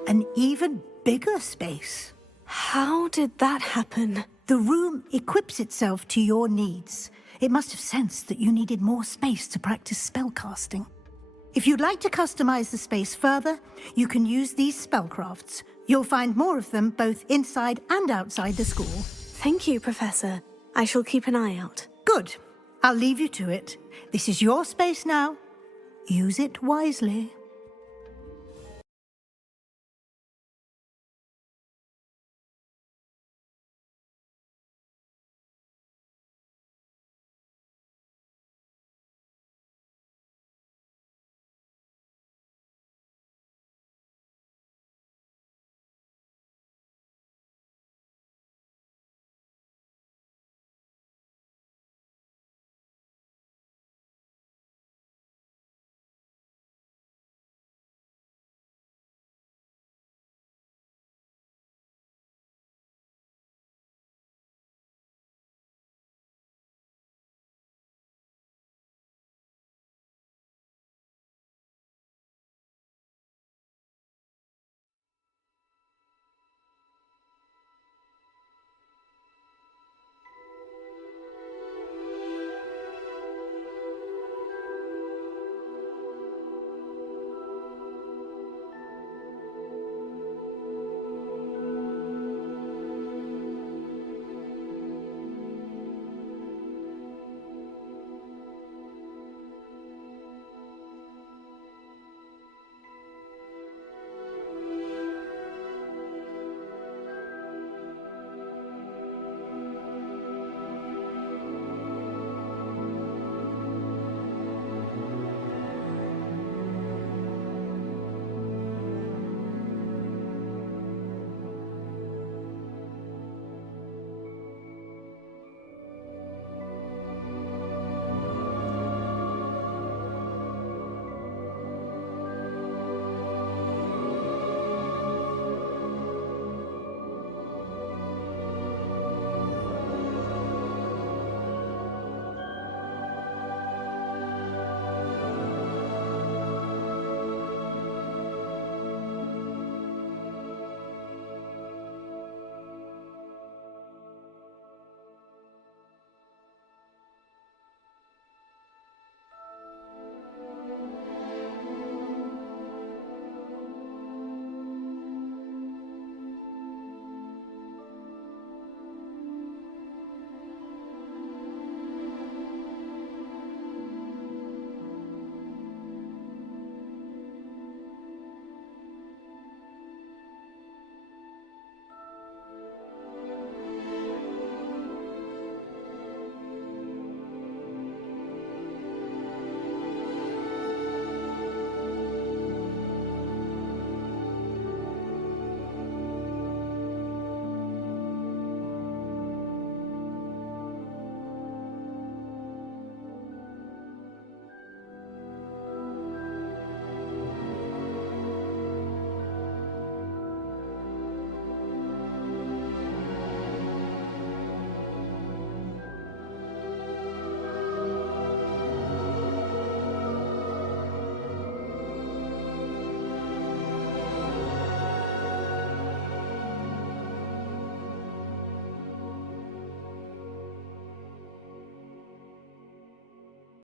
An even bigger space. How did that happen? The room equips itself to your needs. It must have sensed that you needed more space to practice spellcasting. If you'd like to customize the space further, you can use these spellcrafts. You'll find more of them both inside and outside the school. Thank you, Professor. I shall keep an eye out. Good. I'll leave you to it. This is your space now. Use it wisely.